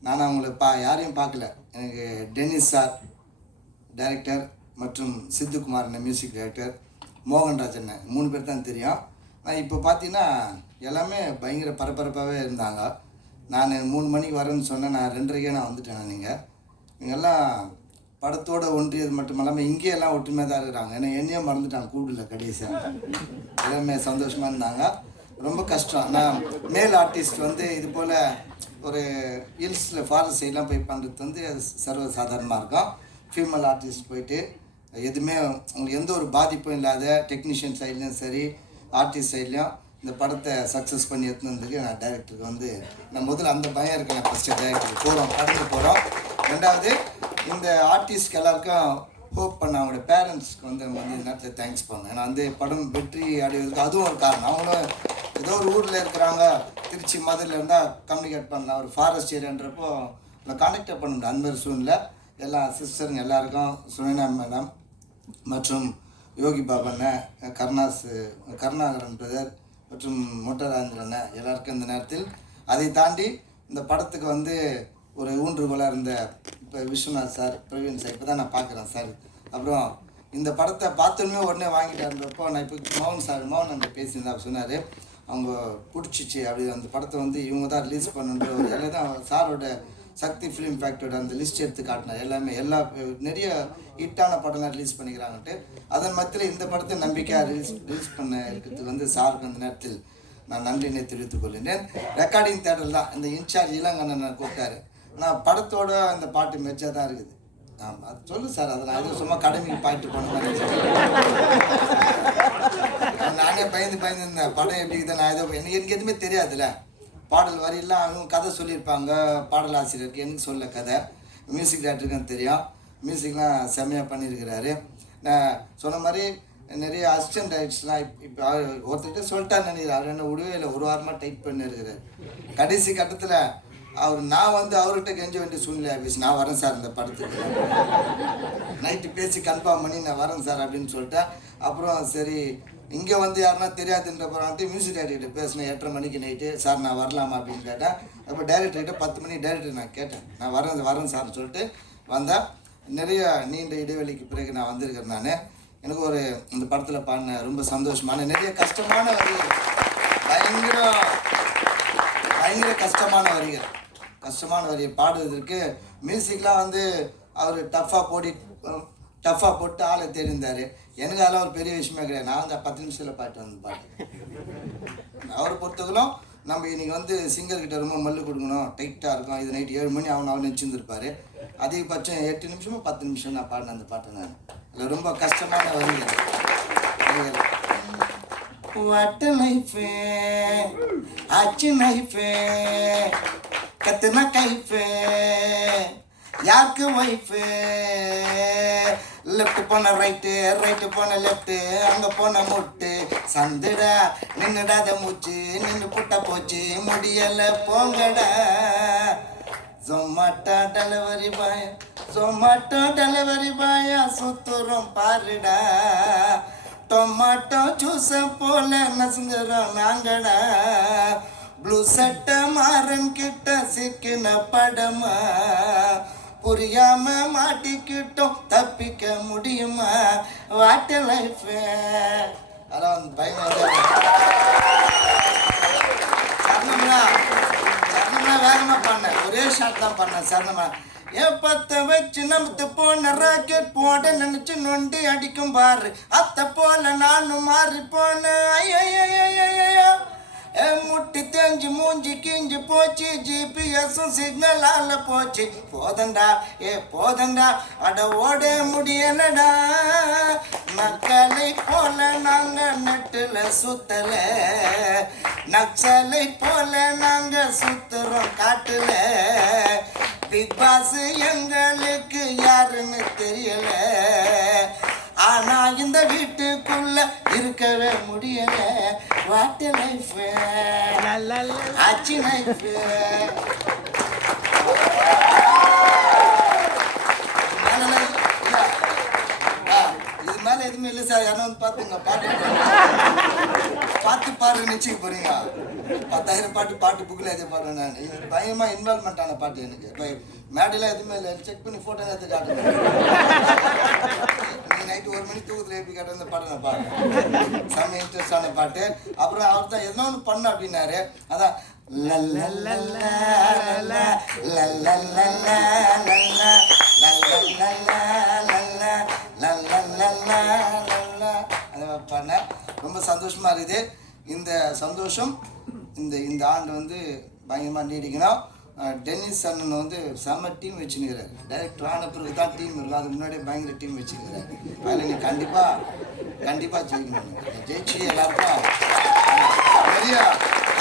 நான் அவங்கள யாரையும் பார்க்கல. எனக்கு டென்னிஸ் சார் டைரக்டர் மற்றும் சித்துக்குமார் மியூசிக் டைரக்டர், மோகன்ராஜ் அண்ணன் 3 பேர் தான் தெரியும். நான் இப்போ பார்த்தீங்கன்னா எல்லாமே பயங்கர பரபரப்பாகவே இருந்தாங்க. நான் 3 மணிக்கு வரேன்னு சொன்னேன், நான் 2:30 நான் வந்துட்டேன். நீங்கள்லாம் படத்தோட ஒன்றியது மட்டும் இல்லாமல் இங்கே எல்லாம் ஒற்றுமையாக தான் இருக்கிறாங்க. ஏன்னா என்னையே மறந்துட்டாங்க, கூடல கடைசியாக எல்லாமே சந்தோஷமாக இருந்தாங்க. ரொம்ப கஷ்டம். நான் மேல் ஆர்டிஸ்ட் வந்து இது போல் ஒரு ஹில்ஸில் ஃபாரஸ்ட் சைட்லாம் போய் பண்ணுறது வந்து சர்வசாதாரணமாக இருக்கும். ஃபீமேல் ஆர்டிஸ்ட் போயிட்டு எதுவுமே உங்களுக்கு எந்த ஒரு பாதிப்பும் இல்லாத டெக்னீஷியன் சைட்லேயும் சரி, ஆர்டிஸ்ட் சைட்லேயும் இந்த படத்தை சக்ஸஸ் பண்ணி எடுத்துனதுக்கு நான் டைரக்டருக்கு வந்து நான் முதல்ல அந்த பயம் இருக்கேன். நான் ஃபஸ்ட்டு டைரக்டருக்கு போகிறோம், படத்துக்கு போகிறோம். ரெண்டாவது இந்த ஆர்டிஸ்ட்க்கு எல்லாருக்கும் ஹோப் பண்ண அவங்களோட பேரண்ட்ஸ்க்கு வந்து நம்ம வந்து இந்த நேரத்தில் தேங்க்ஸ் பண்ணேன். ஏன்னா வந்து படம் வெற்றி அடைவதற்கு அதுவும் ஒரு காரணம். அவங்களும் ஏதோ ஒரு ஊரில் இருக்கிறாங்க, திருச்சி மதுரில் இருந்தால் கம்யூனிகேட் பண்ணலாம், ஒரு ஃபாரஸ்ட் ஏரியான்றப்போ இல்லை கான்டாக்டே பண்ண முடியும். அந்த மாதிரி சூழ்நிலை எல்லா சிஸ்டருங்க எல்லாருக்கும், சுனைனா மேடம் மற்றும் யோகி பாபண்ணன், கருணாகரன் பிரதர் மற்றும் மொட்டராஜன் எல்லாருக்கும் இந்த நேரத்தில், அதை தாண்டி இந்த படத்துக்கு வந்து ஒரு ஊன்றுகோலாக இருந்த இப்போ விஸ்வநாத் சார், பிரவீன் சார், இப்போ தான் நான் பார்க்குறேன் சார். அப்புறம் இந்த படத்தை பார்த்தோன்னே உடனே வாங்கிட்டாருன்றப்போ நான் இப்போ மோகன் அங்கே பேசியிருந்தா சொன்னார், அவங்க பிடிச்சிச்சு அப்படி அந்த படத்தை வந்து இவங்க தான் ரிலீஸ் பண்ணுன்ற ஒரு எல்லாம் தான் சாரோட சக்தி ஃபிலிம் ஃபேக்டரியோட அந்த லிஸ்ட் எடுத்து காட்டினார். எல்லாமே நிறைய ஹிட்டான படம்லாம் ரிலீஸ் பண்ணிக்கிறாங்கன்ட்டு. அதன் மத்தியில் இந்த படத்தை நம்பிக்கையாக ரிலீஸ் பண்ண இருக்கிறதுக்கு வந்து சாருக்கு அந்த நேரத்தில் நான் நன்றினை தெரிவித்துக் கொள்கிறேன். ரெக்கார்டிங் தேட்டர் தான் இந்த இன்சார்ஜ் இளங்கண்ணன் கூப்பிட்டாரு. ஆனால் படத்தோட அந்த பாட்டு மெச்சா தான் இருக்குது. ஆமாம், அது சொல்லு சார். அதில் அது சும்மா கடமைக்கு பாட்டு போன மாதிரி நானே பயந்து இருந்தேன். படம் எப்படி இருக்குது நான் ஏதோ எனக்கு எதுவுமே தெரியாதுல்ல. பாடல் வரியெல்லாம் அவங்க கதை சொல்லியிருப்பாங்க, பாடல் ஆசிரியருக்கு எனக்கு சொல்ல கதை. மியூசிக் டைரக்டருக்கும் தெரியும், மியூசிக்லாம் செம்மையாக பண்ணியிருக்கிறாரு. நான் சொன்ன மாதிரி நிறைய அசிஸ்டன்ட் டைரக்டர்ஸ்லாம் இப்போ ஒருத்தர்கிட்ட சொல்லிட்டான்னு நினைக்கிறேன். அவர் என்ன விடவே இல்லை, ஒரு வாரமாக டைட் பண்ணியிருக்கிறார். கடைசி கட்டத்தில் நான் வந்து அவர்கிட்ட கெஞ்ச வேண்டிய சூழ்நிலையாக பேசி நான் வரேன் சார் இந்த படத்துக்கு, நைட்டு பேசி கன்ஃபார்ம் பண்ணி நான் வரேன் சார் அப்படின்னு சொல்லிட்டேன். அப்புறம் சரி இங்கே வந்து யாருன்னா தெரியாதுன்றப்பறம் வந்து மியூசிக் டைரக்டர்கிட்ட பேசினேன் 8:30 மணிக்கு நைட்டு. சார் நான் வரலாமா அப்படின்னு கேட்டேன். அப்போ டைரக்டர்கிட்ட 10 மணி டைரக்டர் நான் கேட்டேன், நான் வரேன் சார்னு சொல்லிட்டு வந்தேன். நிறைய நீண்ட இடைவெளிக்கு பிறகு நான் வந்திருக்கிறேன். நான் எனக்கு ஒரு இந்த படத்தில் பாடின ரொம்ப சந்தோஷமான நிறைய கஷ்டமான வரிகள், பயங்கர கஷ்டமான வரியை பாடுவதற்கு மியூசிக்லாம் வந்து அவர் டஃப்பாக போட்டு ஆளை தெரிந்தார். எனக்கு அதெல்லாம் ஒரு பெரிய விஷயமே கிடையாது. நான் அந்த 10 நிமிஷத்தில் பாட்டு வந்து பாட்டு அவரை பொறுத்தவரைக்கும் நம்ம இன்றைக்கி வந்து சிங்கர்கிட்ட ரொம்ப மல்லு கொடுக்கணும், டைட்டாக இருக்கும். இது நைட்டு 7 மணி அவனை நினச்சிருந்துருப்பார். அதிகபட்சம் 8 நிமிஷமோ 10 நிமிஷம் நான் பாடினேன் அந்த பாட்டை. நான் அதில் ரொம்ப கஷ்டமான வரிகள். வாட்டு லைஃபே ஆச்சு லைஃபே கத்துனா கைஃபே யாருக்கு ஒய்ஃபு, லெஃப்ட் போன ரைட்டு போன லெஃப்ட்டு, அங்கே போன முட்டு சந்துடா நின்றுடாத மூச்சு நின்று புட்ட போச்சு முடியலை போங்கடா. ஜொமாட்டோ டெலிவரி பாயா சுத்துறோம் பாருடா, டொமாட்டோ ஜூஸ போல நசுங்குறோம் நாங்கடா. ப்ளூ சட்டை மாறன் கிட்ட சிக்கின படமா, புரியாம மாட்டிக்கிட்டோம் தப்பிக்க முடியுமா, வாட் லைஃப். அதான் பயங்கர சரணம்னா வேகமாக பண்ணேன், ஒரே ஷாட் தான் பண்ணேன் சரணமா. பத்த வச்சு நமத்து போன ராக்கெட் போட நினைச்சு நொண்டி அடிக்கும் பாரு, அத்தை போல நானும் மாறி போனேன். ஐயோ முட்டி தேஞ்சு மூஞ்சி கிஞ்சி போச்சு, ஜிபிஎஸும் சிக்னலால போச்சு. போதண்டா அட ஓட முடியலடா, மக்களை போல நாங்க நெட்டுல சுத்தல, நக்சலை போல நாங்க சுத்துறோம் காட்டுல. பிக் பாஸ் எங்களுக்கு யாருன்னு தெரியல, ஆனா இந்த வீட்டுக்குள்ள இருக்கவே முடியல. வாட் லைஃப் ஆச்சு லைஃப். இது மேல எதுவுமே இல்லை சார். யாரும் வந்து பார்த்துங்க, பார்த்து பாரு நிச்சயம் போறீங்க. 10,000 பாட்டு புக்கில் எதே பாடுறேன் நான். இது பயமாக இன்வால்மெண்ட் ஆன பாட்டு எனக்கு. இப்போ மேடையில் எதுவுமே இல்லை, செக் பண்ணி ஃபோட்டோ எடுத்து காட்டுங்க. நீங்கள் நைட்டு 1 மணி தூக்கத்தில் எப்படி காட்டுற அந்த பாட்டை நான் பாடுறேன். செம்ம இன்ட்ரெஸ்டான பாட்டு. அப்புறம் அவர் தான் எதனா ஒன்று பண்ண அப்படின்னாரு. அதான் அதை பண்ணேன். ரொம்ப சந்தோஷமாக இருக்குது. இந்த சந்தோஷம் இந்த ஆண்டு வந்து பயங்கரமாக நீடிக்கணும். டென்னிஸ் அண்ணன் வந்து செம்ம டீம் வச்சுருக்கிறார். டைரக்டர் ஆன பிறகு தான் டீம் இருக்கும், அதுக்கு முன்னாடியே பயங்கர டீம் வச்சுருக்கிறார். அதில் நீ கண்டிப்பாக ஜெயிக்கணும். ஜெயிச்சு எல்லாருக்கும் நிறைய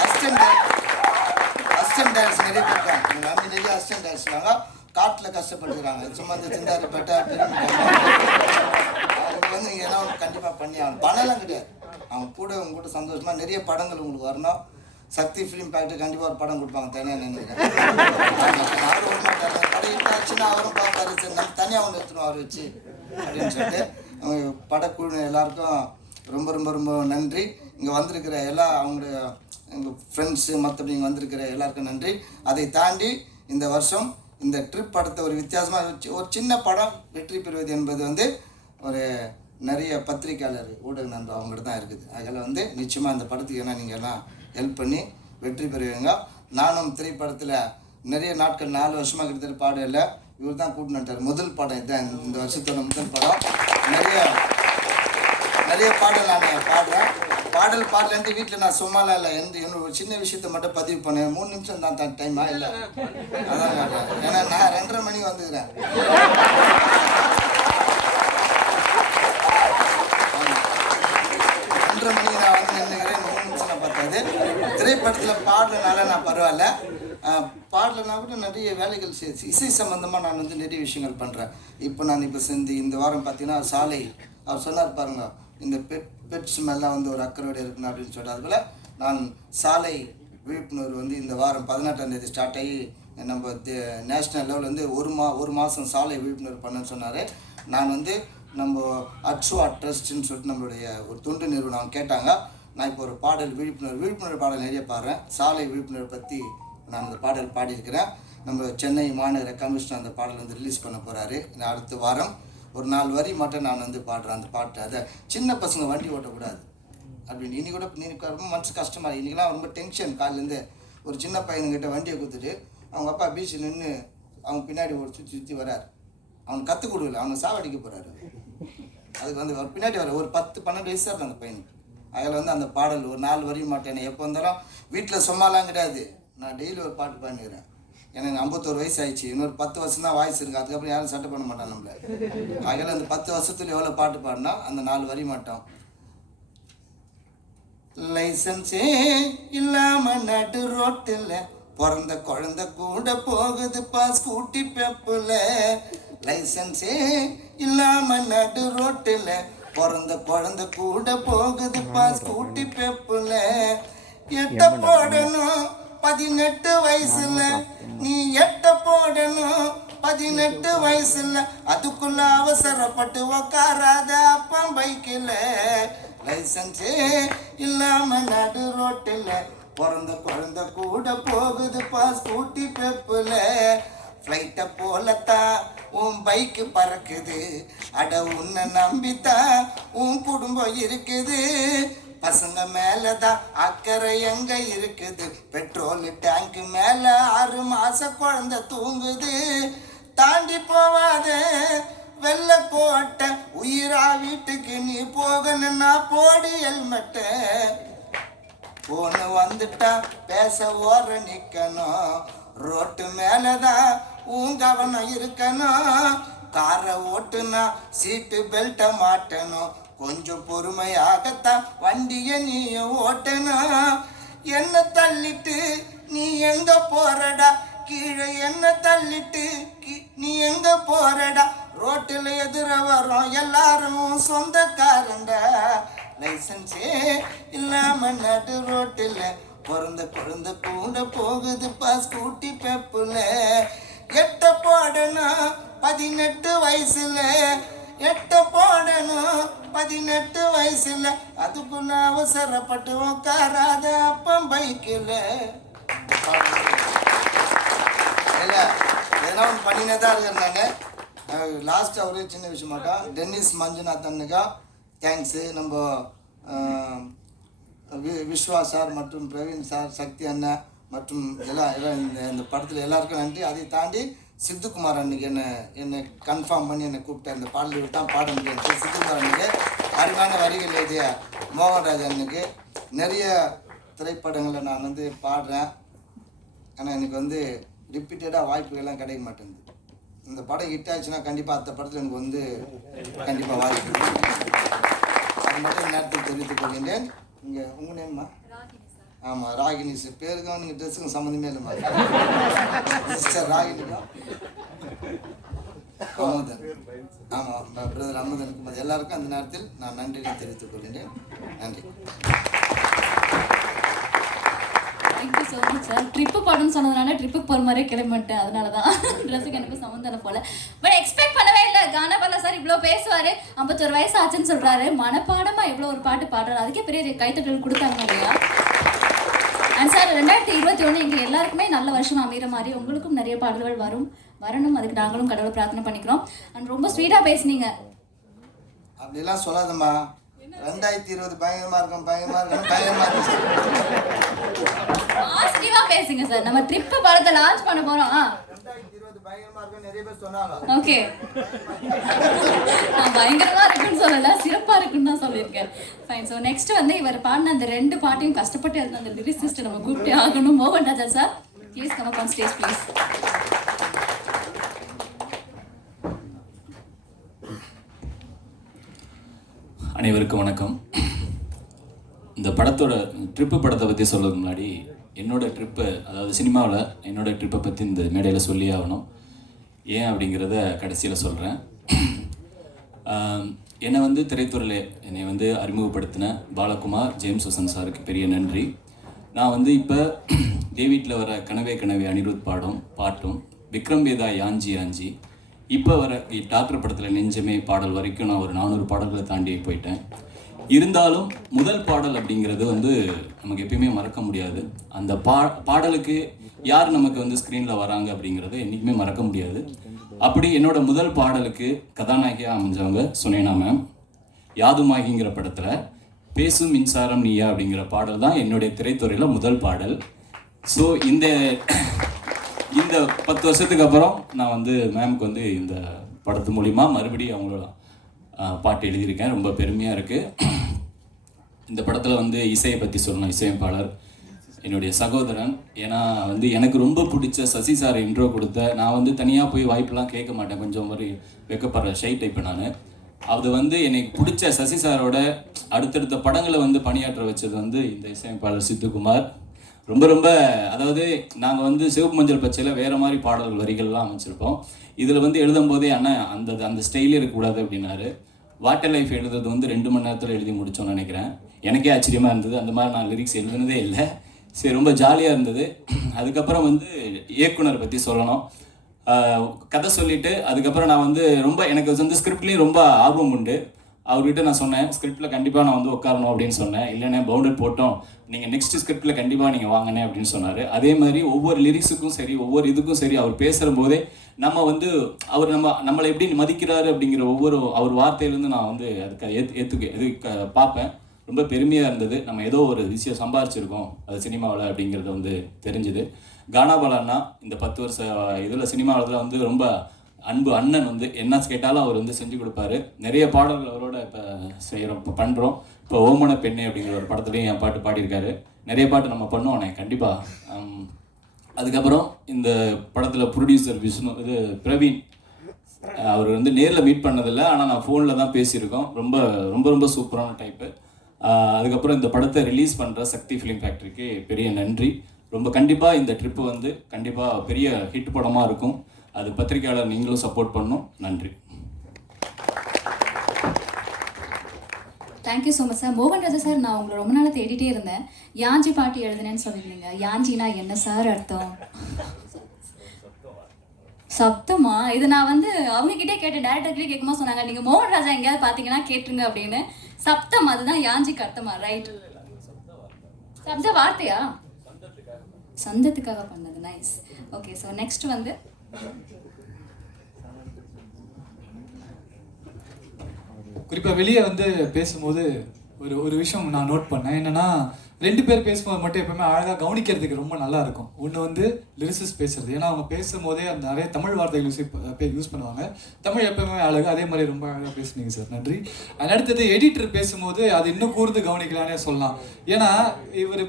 அசிஸ்டன்ட் டைரக்டர்ஸ் நிறைய பேர் இருக்காங்க. நீங்கள் வந்து நிறைய அசிஸ்டன்ட் டைரக்டர்ஸ் இருக்காங்க, காட்டில் கஷ்டப்பட்டுக்கிறாங்க. சும்மா இந்த சிந்தாரி பெட்டா அதுக்கு வந்து நீங்கள் என்ன கண்டிப்பாக பண்ணி ஆகணும். பணம்லாம் கிடையாது, அவங்க கூட உங்க கூட சந்தோஷமாக நிறைய படங்கள் உங்களுக்கு வரணும். சக்தி ஃபிலிம் ஃபேக்டரி கண்டிப்பாக ஒரு படம் கொடுப்பாங்க தனியாக நினைக்கிறேன். அவரும் ஒரு மாட்டாங்க, படம் இட்டாச்சுன்னா அவரும் பார்ப்பாரு, சரி நம்ம தனியாக ஒன்று எடுத்துருவோம் அவர் வச்சு அப்படின்னு சொல்லிட்டு அவங்க படக்குழு எல்லாருக்கும் ரொம்ப ரொம்ப ரொம்ப நன்றி. இங்கே வந்திருக்கிற அவங்களுடைய எங்கள் ஃப்ரெண்ட்ஸு மற்றபடி இங்கே வந்திருக்கிற எல்லாருக்கும் நன்றி. அதை தாண்டி இந்த வருஷம் இந்த ட்ரிப் படத்தை ஒரு வித்தியாசமாக ஒரு சின்ன படம் வெற்றி பெறுவது என்பது வந்து ஒரு நிறைய பத்திரிக்கையாளர் ஊடக நண்பர் அவங்ககிட்ட தான் இருக்குது. அதில் வந்து நிச்சயமாக இந்த படத்துக்கு ஏன்னா நீங்கள் எல்லாம் ஹெல்ப் பண்ணி வெற்றி பெறுவீங்க. நானும் திரைப்படத்தில் நிறைய நாட்கள் 4 வருஷமாக கிட்டத்தட்ட பாடம் இல்லை, இவர் தான் கூட்டு நட்டார். முதல் படம் இதுதான், இந்த வருஷத்தோட முதல் படம். நிறைய பாடல் நான் பாடுறேன். பாடலன்ட்டு வீட்டில் நான் சும்மாலாம் இல்லை, என்னோட ஒரு சின்ன விஷயத்தை மட்டும் பதிவு பண்ணேன். 3 நிமிஷம் தான் டைமா இல்லை, அதான் ஏன்னா நான் 2:30 மணிக்கு வந்துக்கிறேன். 2:30 மணிக்கு நான் வந்து நின்றுக்கிறேன். 3 நிமிஷம் நான் பார்த்தாது. திரைப்படத்தில் பாடலனால நான் பரவாயில்ல, பாடலைனா கூட நிறைய வேலைகள் செய்யுது. இசை சம்மந்தமாக நான் வந்து நிறைய விஷயங்கள் பண்ணுறேன். இப்போ செஞ்சு இந்த வாரம் பார்த்தீங்கன்னா சாலை அவர் சொன்னார் பாருங்க, இந்த பெட்ஸ் மேலாம் வந்து ஒரு அக்கறையோடு இருக்கணும் அப்படின்னு சொல்லிட்டு, அதுபோல் நான் சாலை விழிப்புணர்வு வந்து இந்த வாரம் 18ஆம் தேதி ஸ்டார்ட் ஆகி நம்ம நேஷ்னல் லெவலில் வந்து ஒரு மாதம் சாலை விழிப்புணர்வு பண்ணேன்னு சொன்னார். நான் வந்து நம்ம அட்சுவா ட்ரஸ்ட்டுன்னு சொல்லிட்டு நம்மளுடைய ஒரு தொண்டு நிறுவனம் அவங்க கேட்டாங்க. நான் இப்போ ஒரு விழிப்புணர்வு பாடல் நிறைய பாடுறேன். சாலை விழிப்புணர்வு பற்றி நான் அந்த பாடல் பாடியிருக்கிறேன். நம்ம சென்னை மாநகர கமிஷனர் அந்த பாடல் வந்து ரிலீஸ் பண்ண போகிறாரு. அடுத்த வாரம் ஒரு 4 வரி மட்டும் நான் வந்து பாடுறேன் அந்த பாட்டு. அதை சின்ன பசங்க வண்டி ஓட்டக்கூடாது அப்படின்னு இன்னி கூட ரொம்ப மனசு கஷ்டமாக இருக்குது. இன்றைக்கெலாம் ரொம்ப டென்ஷன். காலிலேருந்து ஒரு சின்ன பையனுங்கிட்ட வண்டியை கொடுத்துட்டு அவங்க அப்பா பீச்சில் நின்று அவங்க பின்னாடி ஒரு சுற்றி வரார். அவனுக்கு கற்றுக் கொடுக்கல, அவனை சாவடிக்க போகிறாரு. அதுக்கு வந்து அவர் பின்னாடி வர ஒரு 10-12 வயசாக இருக்கும் அந்த பையனுக்கு. அதில் வந்து அந்த பாடல் ஒரு 4 வரி மாட்டேன். எப்போ வந்தாலும் வீட்டில் சும்மாலாம் கிடையாது, நான் டெய்லி ஒரு பாட்டு பாடிக்கிறேன். எனக்கு 51 வயசு ஆயிடுச்சு, இன்னொரு 10 வருஷம் தான் வாய்ஸ் இருக்குது. அதுக்கப்புறம் யாரும் சட்டை பண்ண மாட்டான் நம்மள. அதில் அந்த 10 வருஷத்துல எவ்வளோ பாட்டு பாடினா அந்த 4 வரி மாட்டோம். லைசன்ஸே இல்லாமல் நடு ரோட்டில் பிறந்த குழந்தை கூட போகுதுப்பா ஸ்கூட்டி பெப்பில். லைசன்ஸே இல்லாமல் நடு ரோட்டில் பிறந்த குழந்தை கூட போகுதுப்பா ஸ்கூட்டி பெப்பில். எட்ட போடணும் 18 வயசுல, நீ எட்ட போடணும் 18 வயசுல, அதுக்குள்ள அவசரப்பட்டு உக்காராத அப்பா பைக்கில். லைசன்ஸே இல்லாம நடு ரோட்டில் பிறந்த குழந்தை கூட போகுதுப்பா ஸ்கூட்டி பெப்பில். ஃப்ளைட்டை போலத்தான் உன் பைக்கு பறக்குது, அட உன்னை நம்பித்தான் உன் குடும்பம் இருக்குது. பசங்க மேலதான் அக்கறை எங்க இருக்குது, பெட்ரோல் டேங்க் மேல 6 மாச குழந்தை தூங்குது. தாண்டி போவாத வெள்ளை கோட்டை, உயிரா வீட்டுக்கு நீ போகணும்னா போடி ஹெல்மெட்ட. போன வந்துட்டா பேச ஓர நிக்கணும், ரோட்டு மேலதான் உன் கவனம் இருக்கணும். காரை ஓட்டுனா சீட்டு பெல்ட்டை மாட்டணும், கொஞ்சம் பொறுமையாகத்தான் வண்டியை நீயும் ஓட்டணும். என்ன தள்ளிட்டு நீ எங்க போறடா, கீழே என்ன தள்ளிட்டு நீ எங்க போறடா. ரோட்டில் எதிர வரோம் எல்லாரும் சொந்தக்காரண்டா. லைசன்ஸே இல்லாம நடு ரோட்டில் பிறந்த குழந்தை கூட போகுதுப்பா ஸ்கூட்டி பெப்பில். எட்ட போடணும் 18 வயசுல, எட்ட போடணும் 18 வயசுல, அதுக்குள்ள அவசரப்பட்டு உக்காராத அப்பம் பைக்கில். இல்லை ஏன்னா ஒன்று பண்ணினே தான் இருக்கிறேன் நான். லாஸ்ட்டாக ஒரே சின்ன விஷயம் மாட்டோம். டென்னிஸ் மஞ்சுநாத் அண்ணுக்கா தேங்க்ஸு. நம்ம விஸ்வா சார் மற்றும் பிரவீன் சார், சக்தி அண்ணன் மற்றும் எல்லாம் இந்த படத்தில் எல்லாருக்கும் நன்றி. அதை தாண்டி சித்துக்குமார் அன்னைக்கு என்னை கன்ஃபார்ம் பண்ணி என்னை கூப்பிட்டேன். இந்த பாடல் தான் பாட முடியாது. சித்துக்குமார் அன்னைக்கு அருமையான வரிகள் எழுதிய மோகன்ராஜ் அன்னைக்கு நிறைய திரைப்படங்களை நான் வந்து பாடுறேன். ஆனால் எனக்கு வந்து ரிப்பீட்டடாக வாய்ப்புகள்லாம் கிடைக்க மாட்டேங்குது. இந்த படம் ஹிட் ஆச்சுன்னா கண்டிப்பாக அடுத்த படத்தில் எனக்கு வந்து கண்டிப்பாக வாய்ப்பு இருக்கு. அது மட்டும் நேரத்தில் தெரிவித்துக் கொள்கின்றேன். இங்கே உங்கள் நேம்மா? ஆமாம், ராகினி சார். பேருக்கும் நீங்கள் ட்ரெஸ்ஸுக்கும் சம்மந்தமே இல்லைம்மா. சிஸ்டர் ராகினி தான். அமுதன். ஆமாம், பிரதர் அமுதனுக்கு எல்லாருக்கும் அந்த நேரத்தில் நான் நன்றியை தெரிவித்துக் கொள்கின்றேன். நன்றி. Thank you so much sir. Trip படம்னு சொன்னதுனால ட்ரிப்புக்கு போகிற மாதிரியே கிளம்பிட்டேன். அதனால தான் ட்ரெஸ்ஸுக்கு எனக்கு சம்மந்தம் போல. பட் எக்ஸ்பெக்ட் பண்ணவே இல்லை. கானாபாலா சார் இவ்வளோ பேசுவார், 51 வயசு ஆச்சுன்னு சொல்கிறாரு, மனப்பாடமாக இவ்வளோ ஒரு பாட்டு பாடுறாரு. அதுக்கே பெரிய கைத்தட்டல் கொடுத்தாங்க இல்லையா? அண்ட் சார் 2021 எங்கள் எல்லாருக்குமே நல்ல வருஷம் அமைகிற மாதிரி உங்களுக்கும் நிறைய பாடல்கள் வரணும். அதுக்கு நாங்களும் கடவுளை பிரார்த்தனை பண்ணிக்கிறோம். அண்ட் ரொம்ப ஸ்வீட்டாக பேசுனீங்க. அப்படிலாம் சொல்லாதம்மா. 2020 பயங்கரமாக இருக்கும், பயங்கரமாக இருக்கும். பாசிட்டிவா பேசுங்க சார். நம்ம ட்ரிப் படத்தை லான்ச் பண்ண போறோம். 2020 பயங்கரமாக இருக்கும் நிறைய பேர் சொன்னாங்க. ஓகே, நான் பயங்கரமா இருக்குன்னு சொல்லல, சிறப்பா இருக்குன்னு தான் சொல்லியிருக்கேன். ஃபைன். ஸோ நெக்ஸ்ட் வந்து இவர் பாடின அந்த 2 பாட்டையும் கஷ்டப்பட்டு எழுதின அந்த லிரிசிஸ்ட் நம்ம கூப்பிட்டே ஆகணும். மோகன் Raja sir, please come up on stage please. அனைவருக்கும் வணக்கம். இந்த படத்தோட ட்ரிப்பு படத்தை பற்றி சொல்கிறதுக்கு முன்னாடி என்னோடய ட்ரிப்பு, அதாவது சினிமாவில் என்னோடய ட்ரிப்பை பற்றி இந்த மேடையில் சொல்லி ஆகணும். ஏன் அப்படிங்கிறத கடைசியில் சொல்கிறேன். என்னை வந்து திரைத்துறையில் என்னை வந்து அறிமுகப்படுத்தின பாலகுமார், ஜேம்ஸ் வசந்த் சாருக்கு பெரிய நன்றி. நான் வந்து இப்போ டேவிட்டில் வர கனவே கனவே அனிருத் பாட்டும், விக்ரம் வேதா யாஞ்சி யாஞ்சி, இப்போ வர டாக்டர் படத்தில் நெஞ்சமே பாடல் வரைக்கும் நான் ஒரு 400 பாடல்களை தாண்டி போயிட்டேன். இருந்தாலும் முதல் பாடல் அப்படிங்கிறது வந்து நமக்கு எப்பயுமே மறக்க முடியாது. அந்த பாடலுக்கு யார் நமக்கு வந்து ஸ்க்ரீனில் வராங்க அப்படிங்கிறத என்றைக்குமே மறக்க முடியாது. அப்படி என்னோட முதல் பாடலுக்கு கதாநாயகியாக அமைஞ்சவங்க சுனேனா மேம். யாதுமாகிங்கிற படத்தில் பேசும் மின்சாரம் நீயா அப்படிங்கிற பாடல் தான் என்னுடைய திரைத்துறையில் முதல் பாடல். ஸோ இந்த 10 வருஷத்துக்கு அப்புறம் நான் வந்து மேம்க்கு வந்து இந்த படத்து மூலிமா மறுபடியும் அவங்களோட பாட்டு எழுதியிருக்கேன். ரொம்ப பெருமையாக இருக்குது. இந்த படத்தில் வந்து இசையை பற்றி சொல்லணும். இசையமைப்பாளர் என்னுடைய சகோதரன். ஏன்னா வந்து எனக்கு ரொம்ப பிடிச்ச சசி சார் இன்ட்ரோ கொடுத்த, நான் வந்து தனியாக போய் வாய்ப்பெலாம் கேட்க மாட்டேன், கொஞ்சம் மாதிரி வெக்கப்படுற ஷை டைப்பு நான். அது வந்து எனக்கு பிடிச்ச சசி சாரோட அடுத்தடுத்த படங்களை வந்து பணியாற்ற வச்சது வந்து இந்த இசையமைப்பாளர் சித்துக்குமார். ரொம்ப ரொம்ப, அதாவது நாங்கள் வந்து சிவப்பு மஞ்சள் பச்சையில் வேறு மாதிரி பாடல்கள் வரிகள்லாம் அமைச்சிருப்போம். இதில் வந்து எழுதும் போதே அண்ணன் அந்த ஸ்டைலே இருக்கக்கூடாது அப்படின்னாரு. வாட்டர் லைஃப் எழுதுறது வந்து 2 மணி நேரத்தில் எழுதி முடித்தோன்னு நினைக்கிறேன். எனக்கே ஆச்சரியமாக இருந்தது. அந்த மாதிரி நான் லிரிக்ஸ் எழுதுனதே இல்லை. சரி, ரொம்ப ஜாலியாக இருந்தது. அதுக்கப்புறம் வந்து இயக்குனர் பற்றி சொல்லணும். கதை சொல்லிவிட்டு அதுக்கப்புறம் நான் வந்து ரொம்ப, எனக்கு வந்து ஸ்கிரிப்ட்லேயும் ரொம்ப ஆர்வம் உண்டு. அவர்கிட்ட நான் சொன்னேன், ஸ்கிரிப்டில் கண்டிப்பாக நான் வந்து உட்காரணும் அப்படின்னு சொன்னேன். இல்லைண்ணே பவுண்டட் போட்டோம், நீங்கள் நெக்ஸ்ட் ஸ்கிரிப்டில் கண்டிப்பாக நீங்கள் வாங்கினேன் அப்படின்னு சொன்னார். அதே மாதிரி ஒவ்வொரு லிரிக்ஸுக்கும் சரி, ஒவ்வொரு இதுக்கும் சரி, அவர் பேசுகிற போதே நம்ம வந்து அவர் நம்மளை எப்படி மதிக்கிறாரு அப்படிங்கிற அவர் வார்த்தையிலேருந்து நான் வந்து அதுக்கு பார்ப்பேன். ரொம்ப பெருமையாக இருந்தது. நம்ம ஏதோ ஒரு விஷயம் சம்பாரிச்சிருக்கோம் அது சினிமாவில் அப்படிங்கிறது வந்து தெரிஞ்சுது. கானாபாலன்னா இந்த 10 வருஷ இதில் சினிமாவில் வந்து ரொம்ப அன்பு அண்ணன். வந்து என்ன கேட்டாலும் அவர் வந்து செஞ்சு கொடுப்பாரு. நிறைய பாடல்கள் அவரோட இப்போ செய்கிறோம், இப்போ பண்ணுறோம். இப்போ ஓமன பெண்ணே அப்படிங்கிற ஒரு படத்துலையும் என் பாட்டு பாடியிருக்காரு. நிறைய பாட்டு நம்ம பண்ணுவோம் கண்டிப்பாக. அதுக்கப்புறம் இந்த படத்தில் ப்ரொடியூசர் பிரவீன், அவர் வந்து நேரில் மீட் பண்ணதில்லை, ஆனால் நான் ஃபோனில் தான் பேசியிருக்கோம். ரொம்ப ரொம்ப ரொம்ப சூப்பரான டைப்பு. அதுக்கப்புறம் இந்த படத்தை ரிலீஸ் பண்ணுற சக்தி ஃபிலிம் ஃபேக்ட்ரிக்கு பெரிய நன்றி. ரொம்ப கண்டிப்பாக இந்த ட்ரிப்பு வந்து கண்டிப்பாக பெரிய ஹிட் படமாக இருக்கும். அது பத்திரிகையாளர் நீங்களும் சப்போர்ட் பண்ணணும். நன்றி. Thank you so much sir. மோகன் ராஜா சார், நான் உங்களை ரொம்ப நாளாக தேடிட்டே இருந்தேன். யாஞ்சி பாட்டு எழுதுனேன்னு சொல்லியிருந்தீங்க. யாஞ்சினா என்ன சார் அர்த்தம்? சப்தமா? இது நான் வந்து அவங்ககிட்டே கேட்டேன், டேரக்டர்கிட்டே கேட்கும்போது சொன்னாங்க, நீங்கள் மோகன் ராஜா எங்கேயாவது பார்த்தீங்கன்னா கேட்டுருங்க அப்படின்னு. சப்தம், அதுதான் யாஞ்சிக்கு அர்த்தமா? ரைட். சப்த வார்த்தையா? சந்தத்துக்காக பண்ணது. நைஸ். ஓகே, ஸோ நெக்ஸ்ட் வந்து குறிப்பாக வெளியே வந்து பேசும்போது ஒரு விஷயம் நான் நோட் பண்ணேன். என்னென்னா 2 பேர் பேசும்போது மட்டும் எப்பவுமே அழகாக கவனிக்கிறதுக்கு ரொம்ப நல்லா இருக்கும். ஒன்று வந்து லிரிசிஸ்ட் பேசுறது, ஏன்னா அவங்க பேசும்போதே அந்த நிறைய தமிழ் வார்த்தைகள் யூஸ் பண்ணுவாங்க. தமிழ் எப்பவுமே அழகு, அதே மாதிரி ரொம்ப அழகாக பேசுனீங்க சார், நன்றி. அடுத்தது எடிட்டர் பேசும்போது அது இன்னும் கூர்ந்து கவனிக்கலானே சொல்லலாம். ஏன்னா இவர்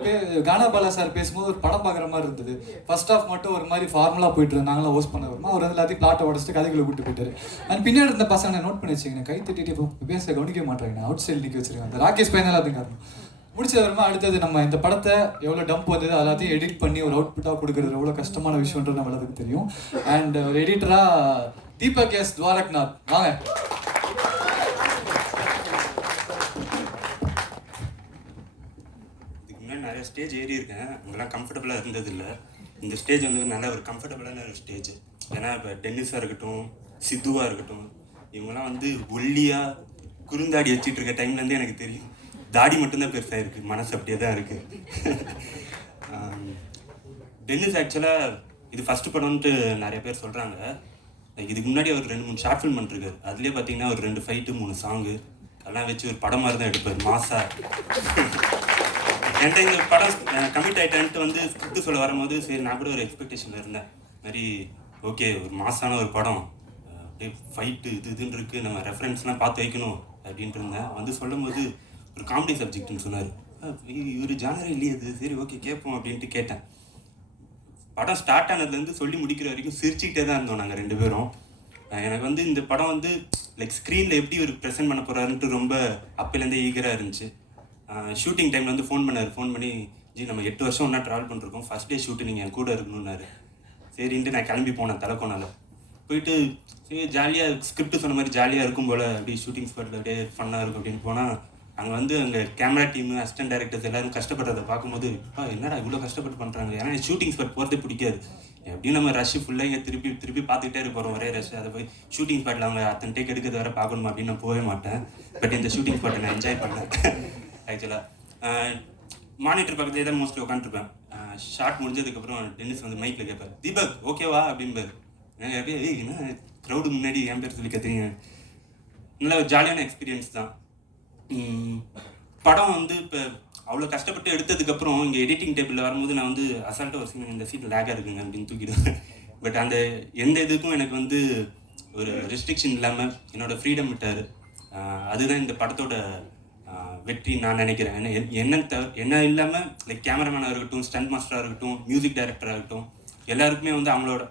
கானா பாலா சார் பேசும்போது ஒரு படம் பார்க்குற மாதிரி இருந்தது. ஃபர்ஸ்ட் ஆஃப் மட்டும் ஒரு மாதிரி ஃபார்முலா போயிட்டு இருந்தாங்க, நாங்களாம் ஹோஸ்ட் பண்ண வருமா, அவர் எல்லாத்தையும் பிளாட்டை உடச்சிட்டு கதைகளை கூட்டு போயிட்டாரு. அண்ட் பின்னாடி இருந்த பசங்க நோட் பண்ணி வச்சுக்கங்க, கை தட்டிட்டு பேச கவனிக்க மாட்டாங்க, அவுட் சைடு நிற்க வச்சிருக்காங்க. அந்த ராகேஷ் பையனால அதுங்க முடிச்ச வருமா. அடுத்தது நம்ம இந்த படத்தை எவ்வளோ டம்ப் வந்தது எல்லாத்தையும் எடிட் பண்ணி ஒரு அவுட்புட்டாக கொடுக்குறது எவ்வளோ கஷ்டமான விஷயன்றது நம்ம எல்லாத்துக்கும் தெரியும். அண்ட் ஒரு எடிட்டராக தீபக் எஸ் துவாரக்நாத் வாங்க. இதுக்கு முன்னாடி நிறைய ஸ்டேஜ் ஏறி இருக்கேன், அங்கெல்லாம் கம்ஃபர்டபுளாக இருந்ததில்லை. இந்த ஸ்டேஜ் வந்து நல்ல ஒரு கம்ஃபர்டபுளான ஒரு ஸ்டேஜ். ஏன்னா இப்போ டென்னிஸாக இருக்கட்டும், சித்துவாக இருக்கட்டும், இவங்கெல்லாம் வந்து ஒல்லியாக குறுந்தாடி வச்சுட்டு இருக்க டைம்லேருந்தே எனக்கு தெரியும் தாடி மட்டும்தான் பெருசாக இருக்குது, மனசு அப்படியே தான் இருக்குது. டென்னிஸ் ஆக்சுவலாக இது ஃபஸ்ட்டு படம்ன்ட்டு நிறைய பேர் சொல்கிறாங்க. இதுக்கு முன்னாடி அவர் 2-3 ஷார்ட் ஃபில்ம் பண்ணிருக்காரு. அதுலேயே பார்த்தீங்கன்னா ஒரு 2 ஃபைட்டு 3 சாங்கு அதெல்லாம் வச்சு ஒரு படம் மாதிரி தான் எடுப்பார், மாசா. என்கிட்ட இந்த படம் கமிட் ஆகிட்டேன்ட்டு வந்து ஸ்கிரிப்ட் சொல்ல வரும்போது சரி நான் கூட ஒரு எக்ஸ்பெக்டேஷனில் இருந்தேன். மாதிரி ஓகே ஒரு மாசான ஒரு படம், அப்படியே ஃபைட்டு இதுன்னு இருக்குது, நம்ம ரெஃபரன்ஸ்லாம் பார்த்து வைக்கணும் அப்படின்ட்டு இருந்தேன். வந்து சொல்லும் போது ஒரு காமெடி சப்ஜெக்ட்னு சொன்னார். இவர் ஜானரே இல்லையே இது, சரி ஓகே கேட்போம் அப்படின்ட்டு கேட்டேன். படம் ஸ்டார்ட் ஆனதுலேருந்து சொல்லி முடிக்கிற வரைக்கும் சிரிச்சுக்கிட்டே தான் இருந்தோம் நாங்கள் 2 பேரும். எனக்கு வந்து இந்த படம் வந்து லைக் ஸ்க்ரீனில் எப்படி ஒரு ப்ரெசென்ட் பண்ண போகிறாருன்ட்டு ரொம்ப அப்போலேருந்தே ஈகராக இருந்துச்சு. ஷூட்டிங் டைமில் வந்து ஃபோன் பண்ணி ஜி நம்ம 8 வருஷம் ஒன்றா ட்ராவல் பண்ணிருக்கோம், ஃபஸ்ட் டே ஷூட்டு நீங்கள் என் கூட இருக்கணும்னாரு. சரின்ட்டு நான் கிளம்பி போனேன் தலைக்கோனால. போயிட்டு சரி ஜாலியாக ஸ்கிரிப்ட் சொன்ன மாதிரி ஜாலியாக இருக்கும் போல் அப்படியே ஷூட்டிங் ஸ்பாட்டில் அப்படியே ஃபன்னாக இருக்கும் அப்படின்னு போனால் அங்கே வந்து அங்கே கேமரா டீமு அசிஸ்டன்ட் டைரக்டர்ஸ் எல்லோரும் கஷ்டப்படுறதை பார்க்கும்போது என்னடா இவ்வளோ கஷ்டப்பட்டு பண்ணுறாங்க. ஏன்னா ஷூட்டிங் ஸ்பாட் போகிறதே பிடிக்காது. எப்படியும் நம்ம ரஷ்ஷு ஃபுல்லாக இங்கே திருப்பி பார்த்துக்கிட்டே இருப்போம் ஒரே ரஷ். அதை போய் ஷூட்டிங் ஸ்பாட்டில் அவங்க அத்தனை டேக் எடுக்கிறது வர பார்க்கணுமா அப்படின்னு நான் போகவே மாட்டேன். பட் இந்த ஷூட்டிங் ஸ்பாட்டை நான் என்ஜாய் பண்ணேன் ஆக்சுவலாக. மானிட்டர் பக்கத்துலேயே தான் மோஸ்ட்லி உட்காந்துருப்பேன். ஷார்ட் முடிஞ்சதுக்கப்புறம் டென்னிஸ் வந்து மைக்கில் கேட்பார், தீபக் ஓகேவா அப்படின்பார். அப்படியே என்ன க்ரௌடு முன்னாடி என் பேர் சொல்லி கற்றுறீங்க. நல்ல ஒரு ஜாலியான எக்ஸ்பீரியன்ஸ் தான். படம் வந்து இப்போ அவ்வளோ கஷ்டப்பட்டு எடுத்ததுக்கப்புறம் இங்கே எடிட்டிங் டேபிளில் வரும்போது நான் வந்து அசால்ட்டாக ஒரு சீன் இந்த சீட் லேக்காக இருக்குங்க அப்படின்னு தூக்கிடுவேன். பட் அந்த எந்த இதுக்கும் எனக்கு வந்து ஒரு ரெஸ்ட்ரிக்ஷன் இல்லாமல் என்னோடய ஃப்ரீடம் விட்டார். அதுதான் இந்த படத்தோட வெற்றி நான் நினைக்கிறேன். ஏன்னா என்ன இல்லாமல் லைக் கேமராமேனாக இருக்கட்டும், ஸ்டண்ட் மாஸ்டராக இருக்கட்டும், மியூசிக் டைரக்டராக இருக்கட்டும், எல்லாருக்குமே வந்து அவங்களோட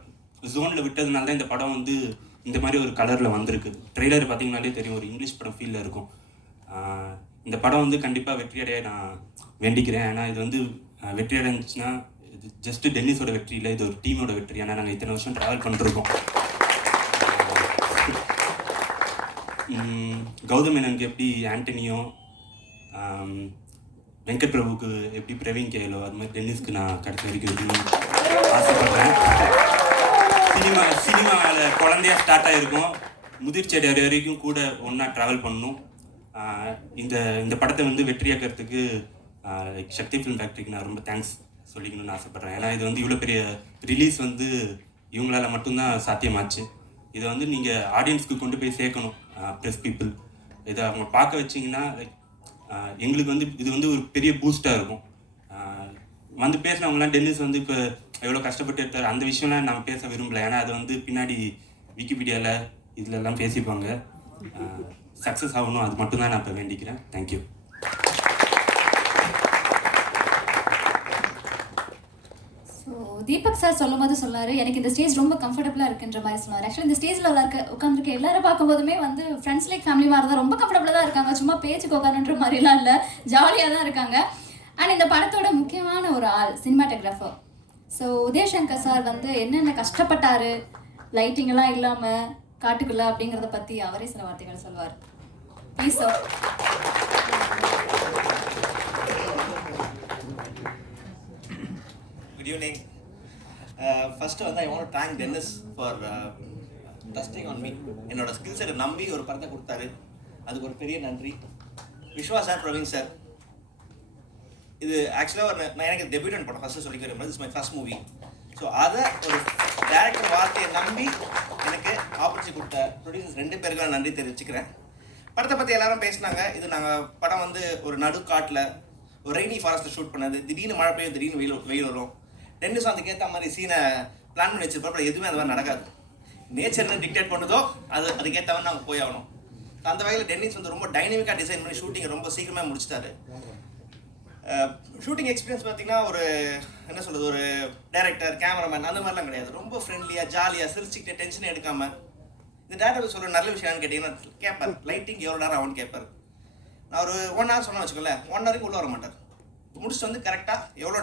ஜோனில் விட்டதுனால தான் இந்த படம் வந்து இந்த மாதிரி ஒரு கலரில் வந்திருக்கு. ட்ரெய்லர் பார்த்தீங்கன்னாலே தெரியும், ஒரு இங்கிலீஷ் படம் ஃபீலில் இருக்கும். இந்த படம் வந்து கண்டிப்பாக வெற்றியடைய நான் வேண்டிக்கிறேன். ஏன்னா இது வந்து வெற்றி அடைஞ்சிச்சுன்னா இது ஜஸ்ட்டு டென்னிஸோட வெற்றி இல்லை, இது ஒரு டீமோட வெற்றி. ஏன்னா நாங்கள் இத்தனை வருஷம் ட்ராவல் பண்ணிருக்கோம். கௌதம் மேனனுக்கு எப்படி ஆண்டனியோ, வெங்கட் பிரபுக்கு எப்படி பிரவீன் கேலோ, அது மாதிரி டென்னிஸ்க்கு நான் கடைசி வரைக்கும் ஆசைப்படுறேன். சினிமாவில் குழந்தையா ஸ்டார்ட் ஆகிருக்கும், முதிர்ச்சி வரைக்கும் கூட ஒன்றா ட்ராவல் பண்ணணும். இந்த படத்தை வந்து வெற்றியாக்கிறதுக்கு சக்தி ஃபிலிம் ஃபேக்ட்ரிக்கு நான் ரொம்ப தேங்க்ஸ் சொல்லிக்கணும்னு ஆசைப்பட்றேன். ஏன்னா இது வந்து இவ்வளோ பெரிய ரிலீஸ் வந்து இவங்களால மட்டும்தான் சாத்தியமாச்சு. இதை வந்து நீங்கள் ஆடியன்ஸ்க்கு கொண்டு போய் சேர்க்கணும். ப்ரெஸ் பீப்புள் இதை அவங்க பார்க்க வச்சிங்கன்னா லைக் எங்களுக்கு வந்து இது வந்து ஒரு பெரிய பூஸ்டாக இருக்கும். வந்து பேசினவங்களாம் டென்னிஸ் வந்து இப்போ எவ்வளோ கஷ்டப்பட்டு எடுத்தார் அந்த விஷயம்லாம் நான் பேச விரும்பலை. ஏன்னா அது வந்து பின்னாடி விக்கிபீடியாவில் இதிலெல்லாம் பேசிப்பாங்க. சக்ஸஸ் ஆகணும், அது மட்டும்தான் நான் இப்போ வேண்டிக்கிறேன். தேங்க்யூ. ஸோ தீபக் சார் சொல்லும் போது சொன்னார், எனக்கு இந்த ஸ்டேஜ் ரொம்ப கம்ஃபர்டபுளாக இருக்குன்ற மாதிரி சொன்னார். ஆக்சுவலி இந்த ஸ்டேஜில் உட்காந்துருக்க எல்லாரும் பார்க்கும்போதுமே வந்து ஃப்ரெண்ட்ஸ் லைக் ஃபேமிலி மாதிரி தான், ரொம்ப கம்ஃபர்டபுளாக தான் இருக்காங்க. சும்மா பேச்சுக்கு உட்காருன்ற மாதிரிலாம் இல்லை, ஜாலியாக தான் இருக்காங்க. அண்ட் இந்த படத்தோட முக்கியமான ஒரு ஆள் சினிமாட்டோகிராஃபர். ஸோ உதயசங்கர் சார் வந்து என்னென்ன கஷ்டப்பட்டார் லைட்டிங் எல்லாம் இல்லாமல் காட்டுக்குள்ள அப்படிங்கிறத பற்றி அவரே சில வார்த்தைகள் சொல்லுவார். Please sir. Good evening. First வந்து I want to thank Dennis for trusting on me. என்னோட ஸ்கில் செட்டை நம்பி ஒரு படத்தை கொடுத்தாரு, அதுக்கு ஒரு பெரிய நன்றி. விஸ்வா சார், பிரவீன் சார், இது ஆக்சுவலாக நான் எனக்கு டெபியூட்டன் படம் ஃபஸ்ட்டு சொல்லிக்கிறேன். It's my first movie. So அதை ஒரு டேரக்டர் வார்த்தையை நம்பி எனக்கு ஆப்பர்ச்சுனிட்டி கொடுத்த ப்ரொடியூசர்ஸ் 2 பேருக்கும் நன்றி தெரிவிச்சுக்கிறேன். படத்தை பற்றி எல்லாரும் பேசினாங்க. இது நாங்கள் படம் வந்து ஒரு நடுக்காட்டில் ஒரு ரெய்னி ஃபாரஸ்ட்டில் ஷூட் பண்ணது, திடீர்னு மழை பெய்யும், திடீர்னு வெயில் வரும். டென்னிஸும் அதுக்கேற்ற மாதிரி சீனை பிளான் பண்ணி வச்சிருப்போம். எதுவுமே அந்த மாதிரி நடக்காது. நேச்சர் என்ன டிக்டேட் பண்ணுதோ அதுக்கேற்ற மாதிரி நாங்கள் போய் ஆகணும். அந்த வகையில் டென்னிஸ் வந்து ரொம்ப டைனமிக்காக டிசைன் பண்ணி ஷூட்டிங்கை ரொம்ப சீக்கிரமாக முடிச்சிட்டாரு. ஷூட்டிங் எக்ஸ்பீரியன்ஸ் பார்த்தீங்கன்னா ஒரு என்ன சொல்கிறது, ஒரு டைரக்டர், கேமராமேன் அந்த மாதிரிலாம் கிடையாது. ரொம்ப ஃப்ரெண்ட்லியாக, ஜாலியாக, சிரிச்சுக்கிட்டே, டென்ஷனே எடுக்காமல். இந்த டேரக்டர் சொல்கிற நல்ல விஷயம்னு கேட்டிங்கன்னா கேட்பார். லைட்டிங் எவ்வளோ நேரம் ஆகும்னு கேட்பார். நான் ஒரு 1 hour சொன்னேன் வச்சுக்கோங்களேன், 1 hour உள்ளே வர மாட்டார். முடிச்சுட்டு வந்து கரெக்டாக எவ்வளோ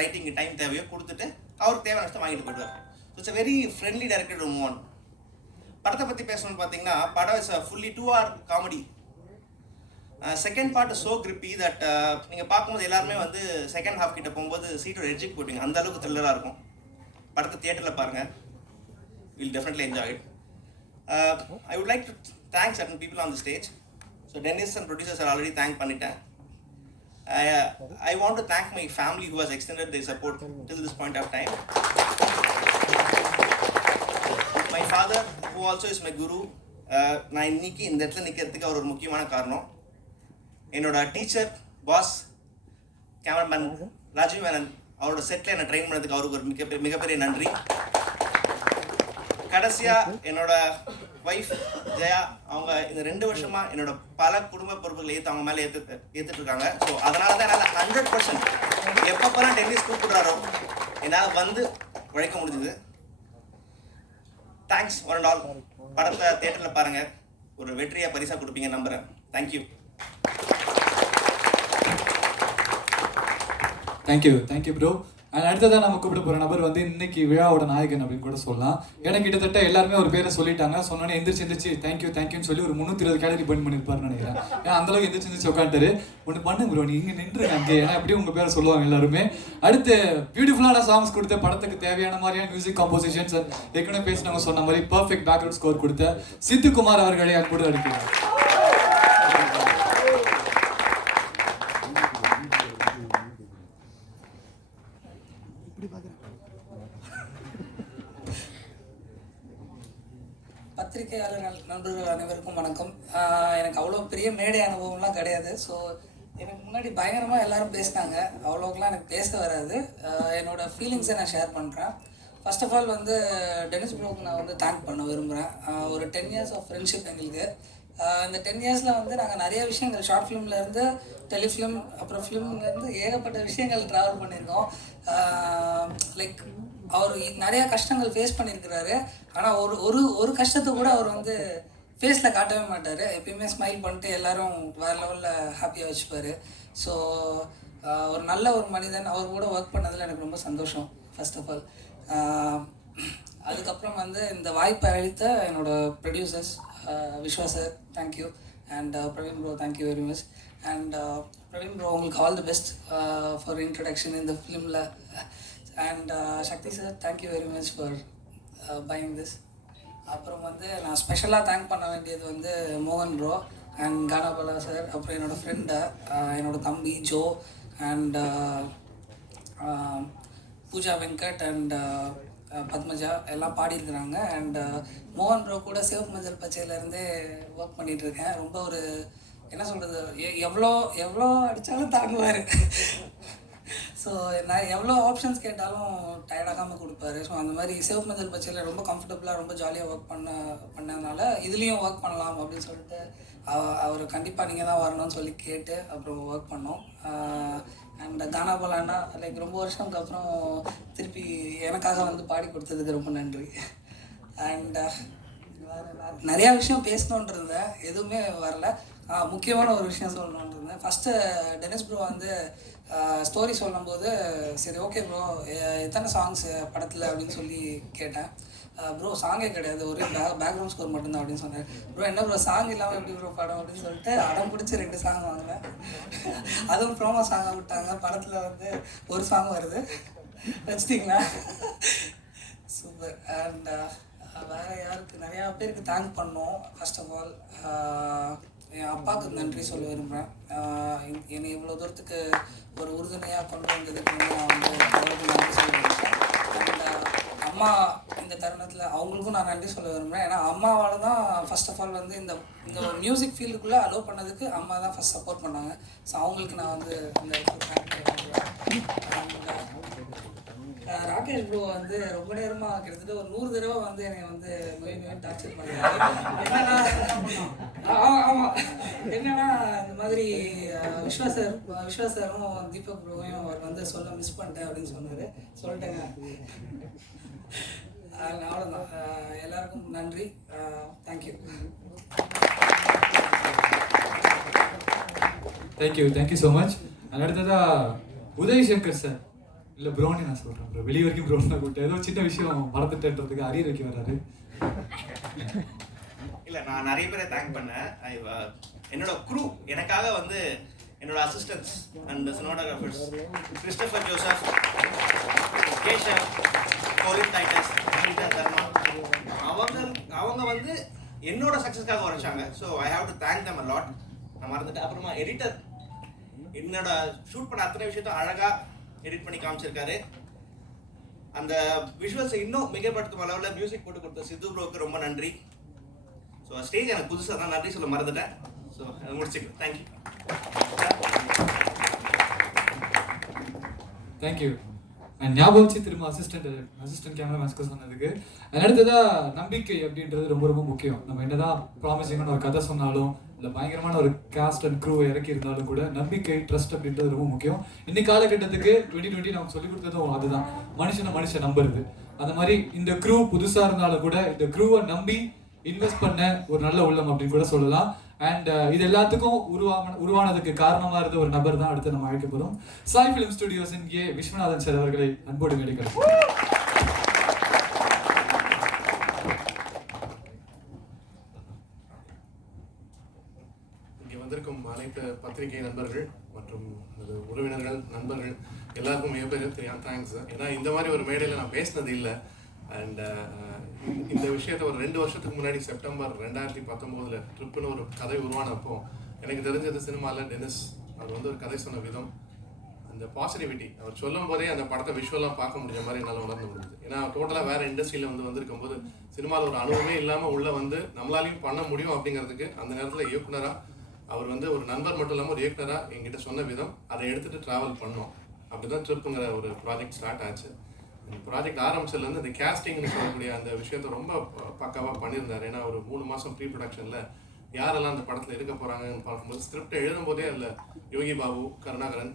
லைட்டிங் டைம் தேவையோ கொடுத்துட்டு அவருக்கு தேவையான விஷயம் வாங்கிட்டு போயிடுவார். So it's a very friendly director to move on. படத்தை பற்றி பேசணும்னு பார்த்தீங்கன்னா படம் is fully 2 hour comedy. Second part so creepy that நீங்கள் பார்க்கும்போது எல்லாருமே வந்து செகண்ட் ஹாஃப் கிட்ட போகும்போது சீட்டோட எட்ஜுக்கு போட்டிங்க. அந்த அளவுக்கு த்ரில்லராக இருக்கும். படத்தை தியேட்டரில் பாருங்கள், will definitely enjoy it. I would like to thank certain people on the stage. So tennis and producers already thank பண்ணிட்டேன். I want to thank my family who has extended their support till this point of time. My father who also is my guru. நான் இன்னைக்கு இந்த இடத்துல நிற்கிறதுக்கு அவர் ஒரு முக்கியமான காரணம். என்னோட teacher, boss, cameraman Rajiv Menon அவரோட செட்டில் என்னை ட்ரெயின் பண்ணதுக்கு அவருக்கு ஒரு மிகப்பெரிய நன்றி. கடைசியாக என்னோட ஒய்ஃப் ஜெயா, அவங்க இந்த 2 வருஷமாக என்னோட பல குடும்ப பொறுப்புகளை அவங்க மேலே ஏற்றுட்டு இருக்காங்க. ஸோ அதனால தான் என்னால் 100% எப்பப்பெல்லாம் டென்னிஸ் கூப்பிடுறாரோ என்னால் வந்து உழைக்க முடிஞ்சுது. Thanks one and all. படத்தை தியேட்டரில் பாருங்கள், ஒரு வெற்றியாக பரிசாக கொடுப்பீங்க நம்புகிறேன். தேங்க்யூ. Thank you bro. அண்ட் அடுத்ததான் நம்ம கூப்பிட போகிற நபர் வந்து இன்னைக்கு விழாவோட நாயகன் அப்படின்னு கூட சொல்லலாம். ஏன்னா கிட்டத்தட்ட எல்லாருமே ஒரு பேரை சொல்லிட்டாங்க. சொன்னோன்னே எந்திரிச்சு தேங்க்யூன்னு சொல்லி ஒரு 320 கேலரி பர்ன் பண்ணியிருப்பாருன்னு நினைக்கிறேன். ஏன்னா அந்தளவுக்கு எந்திரிச்சு உட்காந்துட்டாரு. ஒன்று பண்ணுங்க ப்ரோ, நீங்கள் இங்கே நின்றுங்க அங்கே, ஏன்னா எப்படியும் உங்கள் பேரை சொல்லுவாங்க எல்லாருமே. அடுத்து பியூட்டிஃபுல்லான சாங்ஸ் கொடுத்த, படத்துக்கு தேவையான மாதிரியான மியூசிக் காம்போசிஷன்ஸ், ஏற்கனவே பேசினவங்க சொன்ன மாதிரி பர்ஃபெக்ட் பேக்ரவுண்ட் ஸ்கோர் கொடுத்த சித்துக்குமார் அவர்களை அன்போடு அழைக்கிறேன். பத்திரிகையாளர் நண்பர்கள் அனைவருக்கும் வணக்கம். எனக்கு அவ்வளோ பெரிய மேடை அனுபவம்லாம் கிடையாது. ஸோ எனக்கு முன்னாடி பயங்கரமாக எல்லாரும் பேசினாங்க, அவ்வளோக்கெலாம் எனக்கு பேச வராது. என்னோடய ஃபீலிங்ஸை நான் ஷேர் பண்ணுறேன். ஃபர்ஸ்ட் ஆஃப் ஆல் வந்து டென்னிஸ் ப்ரோக்கு நான் வந்து தேங்க் பண்ண விரும்புகிறேன். ஒரு 10 years ஆஃப் ஃப்ரெண்ட்ஷிப் எங்களுக்கு. இந்த 10 yearsல வந்து நாங்கள் நிறைய விஷயங்கள், ஷார்ட் ஃபிலிம்லேருந்து டெலிஃபிலிம், அப்புறம் ஃபிலிம்லேருந்து ஏகப்பட்ட விஷயங்கள் ட்ராவல் பண்ணியிருக்கோம். லைக் அவர் நிறையா கஷ்டங்கள் ஃபேஸ் பண்ணியிருக்கிறாரு. ஆனால் ஒரு கஷ்டத்தை கூட அவர் வந்து ஃபேஸில் காட்டவே மாட்டார். எப்பயுமே ஸ்மைல் பண்ணிட்டு எல்லோரும் வேறு லெவலில் ஹாப்பியாக வச்சுப்பார். ஸோ ஒரு நல்ல ஒரு மனிதன். அவர் கூட ஒர்க் பண்ணதில் எனக்கு ரொம்ப சந்தோஷம் ஃபர்ஸ்ட் ஆஃப் ஆல். அதுக்கப்புறம் வந்து இந்த வாய்ப்பை அளித்த என்னோடய producers, Vishwa sir thank you, and Praveen bro thank you very much. And Praveen bro, உங்களுக்கு all the best for introduction இந்த ஃபிலிமில். And Sakthi sir thank you very much for buying this. அப்புறம் வந்து நான் ஸ்பெஷலாக தேங்க் பண்ண வேண்டியது வந்து மோகன் ப்ரோ அண்ட் கானாபாலா சார், அப்புறம் என்னோடய ஃப்ரெண்டு, என்னோடய தம்பி Jo, and Pooja Venkat and Padmaja எல்லாம் பாடியிருக்கிறாங்க. அண்ட் மோகன் ப்ரோ கூட சிவப்பு மஞ்சள் பச்சையிலேருந்தே ஒர்க் பண்ணிகிட்ருக்கேன். ரொம்ப ஒரு என்ன சொல்கிறது, எவ்வளோ அடித்தாலும் தாங்குவார். ஸோ நான் எவ்வளோ ஆப்ஷன்ஸ் கேட்டாலும் டயர்டாகாமல் கொடுப்பாரு. ஸோ அந்த மாதிரி சிவப்பு மஞ்சள் பச்சையில் ரொம்ப கம்ஃபர்டபுளாக ரொம்ப ஜாலியாக ஒர்க் பண்ணதுனால இதுலேயும் ஒர்க் பண்ணலாம் அப்படின்னு சொல்லிட்டு அவர் கண்டிப்பாக நீங்கள் தான் வரணும்னு சொல்லி கேட்டு அப்புறம் ஒர்க் பண்ணோம். அண்ட் கானா போலான்னா லைக் ரொம்ப வருஷத்துக்கு அப்புறம் திருப்பி எனக்காக வந்து பாடி கொடுத்ததுக்கு ரொம்ப நன்றி. அண்ட் நிறையா விஷயம் பேசணுன்றது எதுவுமே வரல. முக்கியமான ஒரு விஷயம் சொல்லணுன்னு இருந்தேன். ஃபஸ்ட்டு டென்னிஸ் ப்ரோ வந்து ஸ்டோரி சொல்லும்போது சரி ஓகே ப்ரோ எத்தனை சாங்ஸு படத்தில் அப்படின்னு சொல்லி கேட்டேன். ப்ரோ சாங்கே கிடையாது, ஒரு பேக்ரவுண்ட் ஸ்கோர் மட்டும்தான் அப்படின்னு சொன்னேன். ப்ரோ என்ன ப்ரோ சாங் இல்லாமல் எப்படி ப்ரோ படம் அப்படின்னு சொல்லிட்டு அடம் பிடிச்சி 2 சாங் வாங்கினேன். அதுவும் ப்ரோமோ சாங்காக விட்டாங்க. படத்தில் வந்து ஒரு சாங் வருது, வச்சிட்டிங்களா? சூப்பர். அண்ட் வேறு யாருக்கு நிறையா பேருக்கு தேங்க் பண்ணோம். ஃபர்ஸ்ட் ஆஃப் ஆல் என் அப்பாவுக்கு நன்றி சொல்ல விரும்புகிறேன். என்னை இவ்வளோ தூரத்துக்கு ஒரு உறுதுணையாக கொண்டு வந்ததுக்கு நான் வந்து அவருக்கு நன்றி சொல்ல விரும்புகிறேன். அண்ட் அம்மா இந்த தருணத்தில் அவங்களுக்கும் நான் நன்றி சொல்ல விரும்புகிறேன். ஏன்னா அம்மாவால் தான் ஃபர்ஸ்ட் ஆஃப் ஆல் வந்து இந்த இந்த ஒரு மியூசிக் ஃபீல்டுக்குள்ளே அலோவ் பண்ணதுக்கு அம்மா தான் ஃபஸ்ட் சப்போர்ட் பண்ணாங்க. ஸோ அவங்களுக்கு நான் வந்து இந்த ராகேஷ் ப்ரோ வந்து ரொம்ப நேரமாக கிட்டத்தட்ட ஒரு 100 தடவை வந்து என்னை வந்து நோய் டார்ச்சர் பண்ணுறாரு. ஆமாம் என்னன்னா இந்த மாதிரி விஸ்வா சாரும் தீபக் ப்ரோவையும் அவர் வந்து சொல்ல மிஸ் பண்ணிட்டேன் அப்படின்னு சொன்னார். சொல்லிட்டேங்க. அவ்வளோதான். எல்லாருக்கும் நன்றி. தேங்க்யூ. Thank you so much. அடுத்ததா உதய் சங்கர் சார். இல்லை ப்ரோனி நான் சொல்கிறேன் ப்ரோ, வெளியே வரைக்கும் ப்ரோன் தான் கூப்பிட்டு ஏதோ சின்ன விஷயம் மறந்துட்டேன்றதுக்கு அரியர் வைக்க வர்றாரு. இல்லை, நான் நிறைய பேரை தேங்க் பண்ணேன். என்னோட குரூ எனக்காக வந்து என்னோட assistants and cinematographers Christopher Joseph, Keshav, Colin Titus, Dharma, அவங்க வந்து என்னோட சக்ஸஸ்க்காக உரைச்சாங்க. So I have to thank them a lot. நான் மறந்துட்டேன். அப்புறமா எடிட்டர் என்னோட ஷூட் பண்ண அத்தனை விஷயத்த அழகாக எடிட் பண்ணி காமிச்சிருக்காரு. அந்த விஷுவல்ஸை இன்னும் மிகப்படுத்தும் அளவில் மியூசிக் போட்டு கொடுத்த சித்து ப்ரோக்கு ரொம்ப நன்றி. ஸோ ஸ்டேஜ் எனக்கு புதுசாக தான் நன்றி சொல்ல மறந்துட்டேன். ஸோ அதை முடிச்சுக்கிறேன். தேங்க்யூ. ஞாபகம் வச்சு திரும்ப அசிஸ்டன்ட் கேமராமேன்ஸ்க்கு சொன்னதுக்கு. அடுத்ததா நம்பிக்கை அப்படின்றது ரொம்ப ரொம்ப முக்கியம். நம்ம என்னதான் ப்ராமிசிங்கான ஒரு கதை சொன்னாலும் இல்லை பயங்கரமான ஒரு காஸ்ட் அண்ட் க்ரூவை இறக்கி இருந்தாலும் கூட நம்பிக்கை, ட்ரஸ்ட் அப்படின்றது ரொம்ப முக்கியம். இன்னைக்கு காலகட்டத்துக்கு 2020 நமக்கு சொல்லிக் கொடுத்ததும் அதுதான், மனுஷன் நம்புறது. அந்த மாதிரி இந்த க்ரூ புதுசாக இருந்தாலும் கூட இந்த க்ரூவை நம்பி இன்வெஸ்ட் பண்ண ஒரு நல்ல உள்ளம் அப்படின்னு கூட சொல்லலாம். அண்ட் இது எல்லாத்துக்கும் உருவானதுக்கு காரணமாக இருந்த ஒரு நபர் தான் அடுத்து நம்ம அழைக்க போகிறோம். சாய் ஃபிலிம் ஸ்டுடியோஸின் ஏ விஸ்வநாதன் சார் அவர்களை அன்போடு மேடைக்கிறோம். வந்திருக்கும் அனைத்து பத்திரிகை நண்பர்கள் மற்றும் உறவினர்கள், நண்பர்கள் எல்லாருக்கும் மிகப்பெரிய தேங்க்ஸ். ஏன்னா இந்த மாதிரி ஒரு மேடையில் நான் பேசினது இல்லை. அண்ட் இந்த விஷயத்த ஒரு 2 வருஷத்துக்கு முன்னாடி செப்டம்பர் 2019 ட்ரிப்புன்னு ஒரு கதை உருவானப்போ எனக்கு தெரிஞ்சது சினிமாவில் டென்னிஸ் அவர் வந்து ஒரு கதை சொன்ன விதம், அந்த பாசிட்டிவிட்டி அவர் சொல்லும் போதே அந்த படத்தை விஷுவலாக பார்க்க முடிஞ்ச மாதிரி என்னால் உணர்ந்து முடியுது. ஏன்னா டோட்டலாக வேறு இண்டஸ்ட்ரியில் வந்திருக்கும் போது சினிமாவில் ஒரு அனுபவமே இல்லாமல் உள்ளே வந்து நம்மளாலையும் பண்ண முடியும் அப்படிங்கிறதுக்கு அந்த நேரத்தில் இயக்குனராக அவர் வந்து ஒரு நண்பர் மட்டும் இல்லாமல் ஒரு இயக்குனராக எங்கிட்ட சொன்ன விதம், அதை எடுத்துகிட்டு ட்ராவல் பண்ணோம். அப்படி தான் ட்ரிப்புங்கிற ஒரு ப்ராஜெக்ட் ஸ்டார்ட் ஆச்சு. ப்ராஜெக்ட் ஆரம்பிச்சதுலேருந்து இந்த கேஸ்டிங்னு சொல்லக்கூடிய அந்த விஷயத்த ரொம்ப பக்காவாக பண்ணியிருந்தார். ஏன்னா ஒரு 3 மாதம் ப்ரீ ப்ரொடக்ஷனில் யாரெல்லாம் அந்த படத்தில் இருக்க போகிறாங்கன்னு பார்க்கும்போது ஸ்கிரிப்டை எழுதும்போதே அதில் யோகி பாபு, கருணாகரன்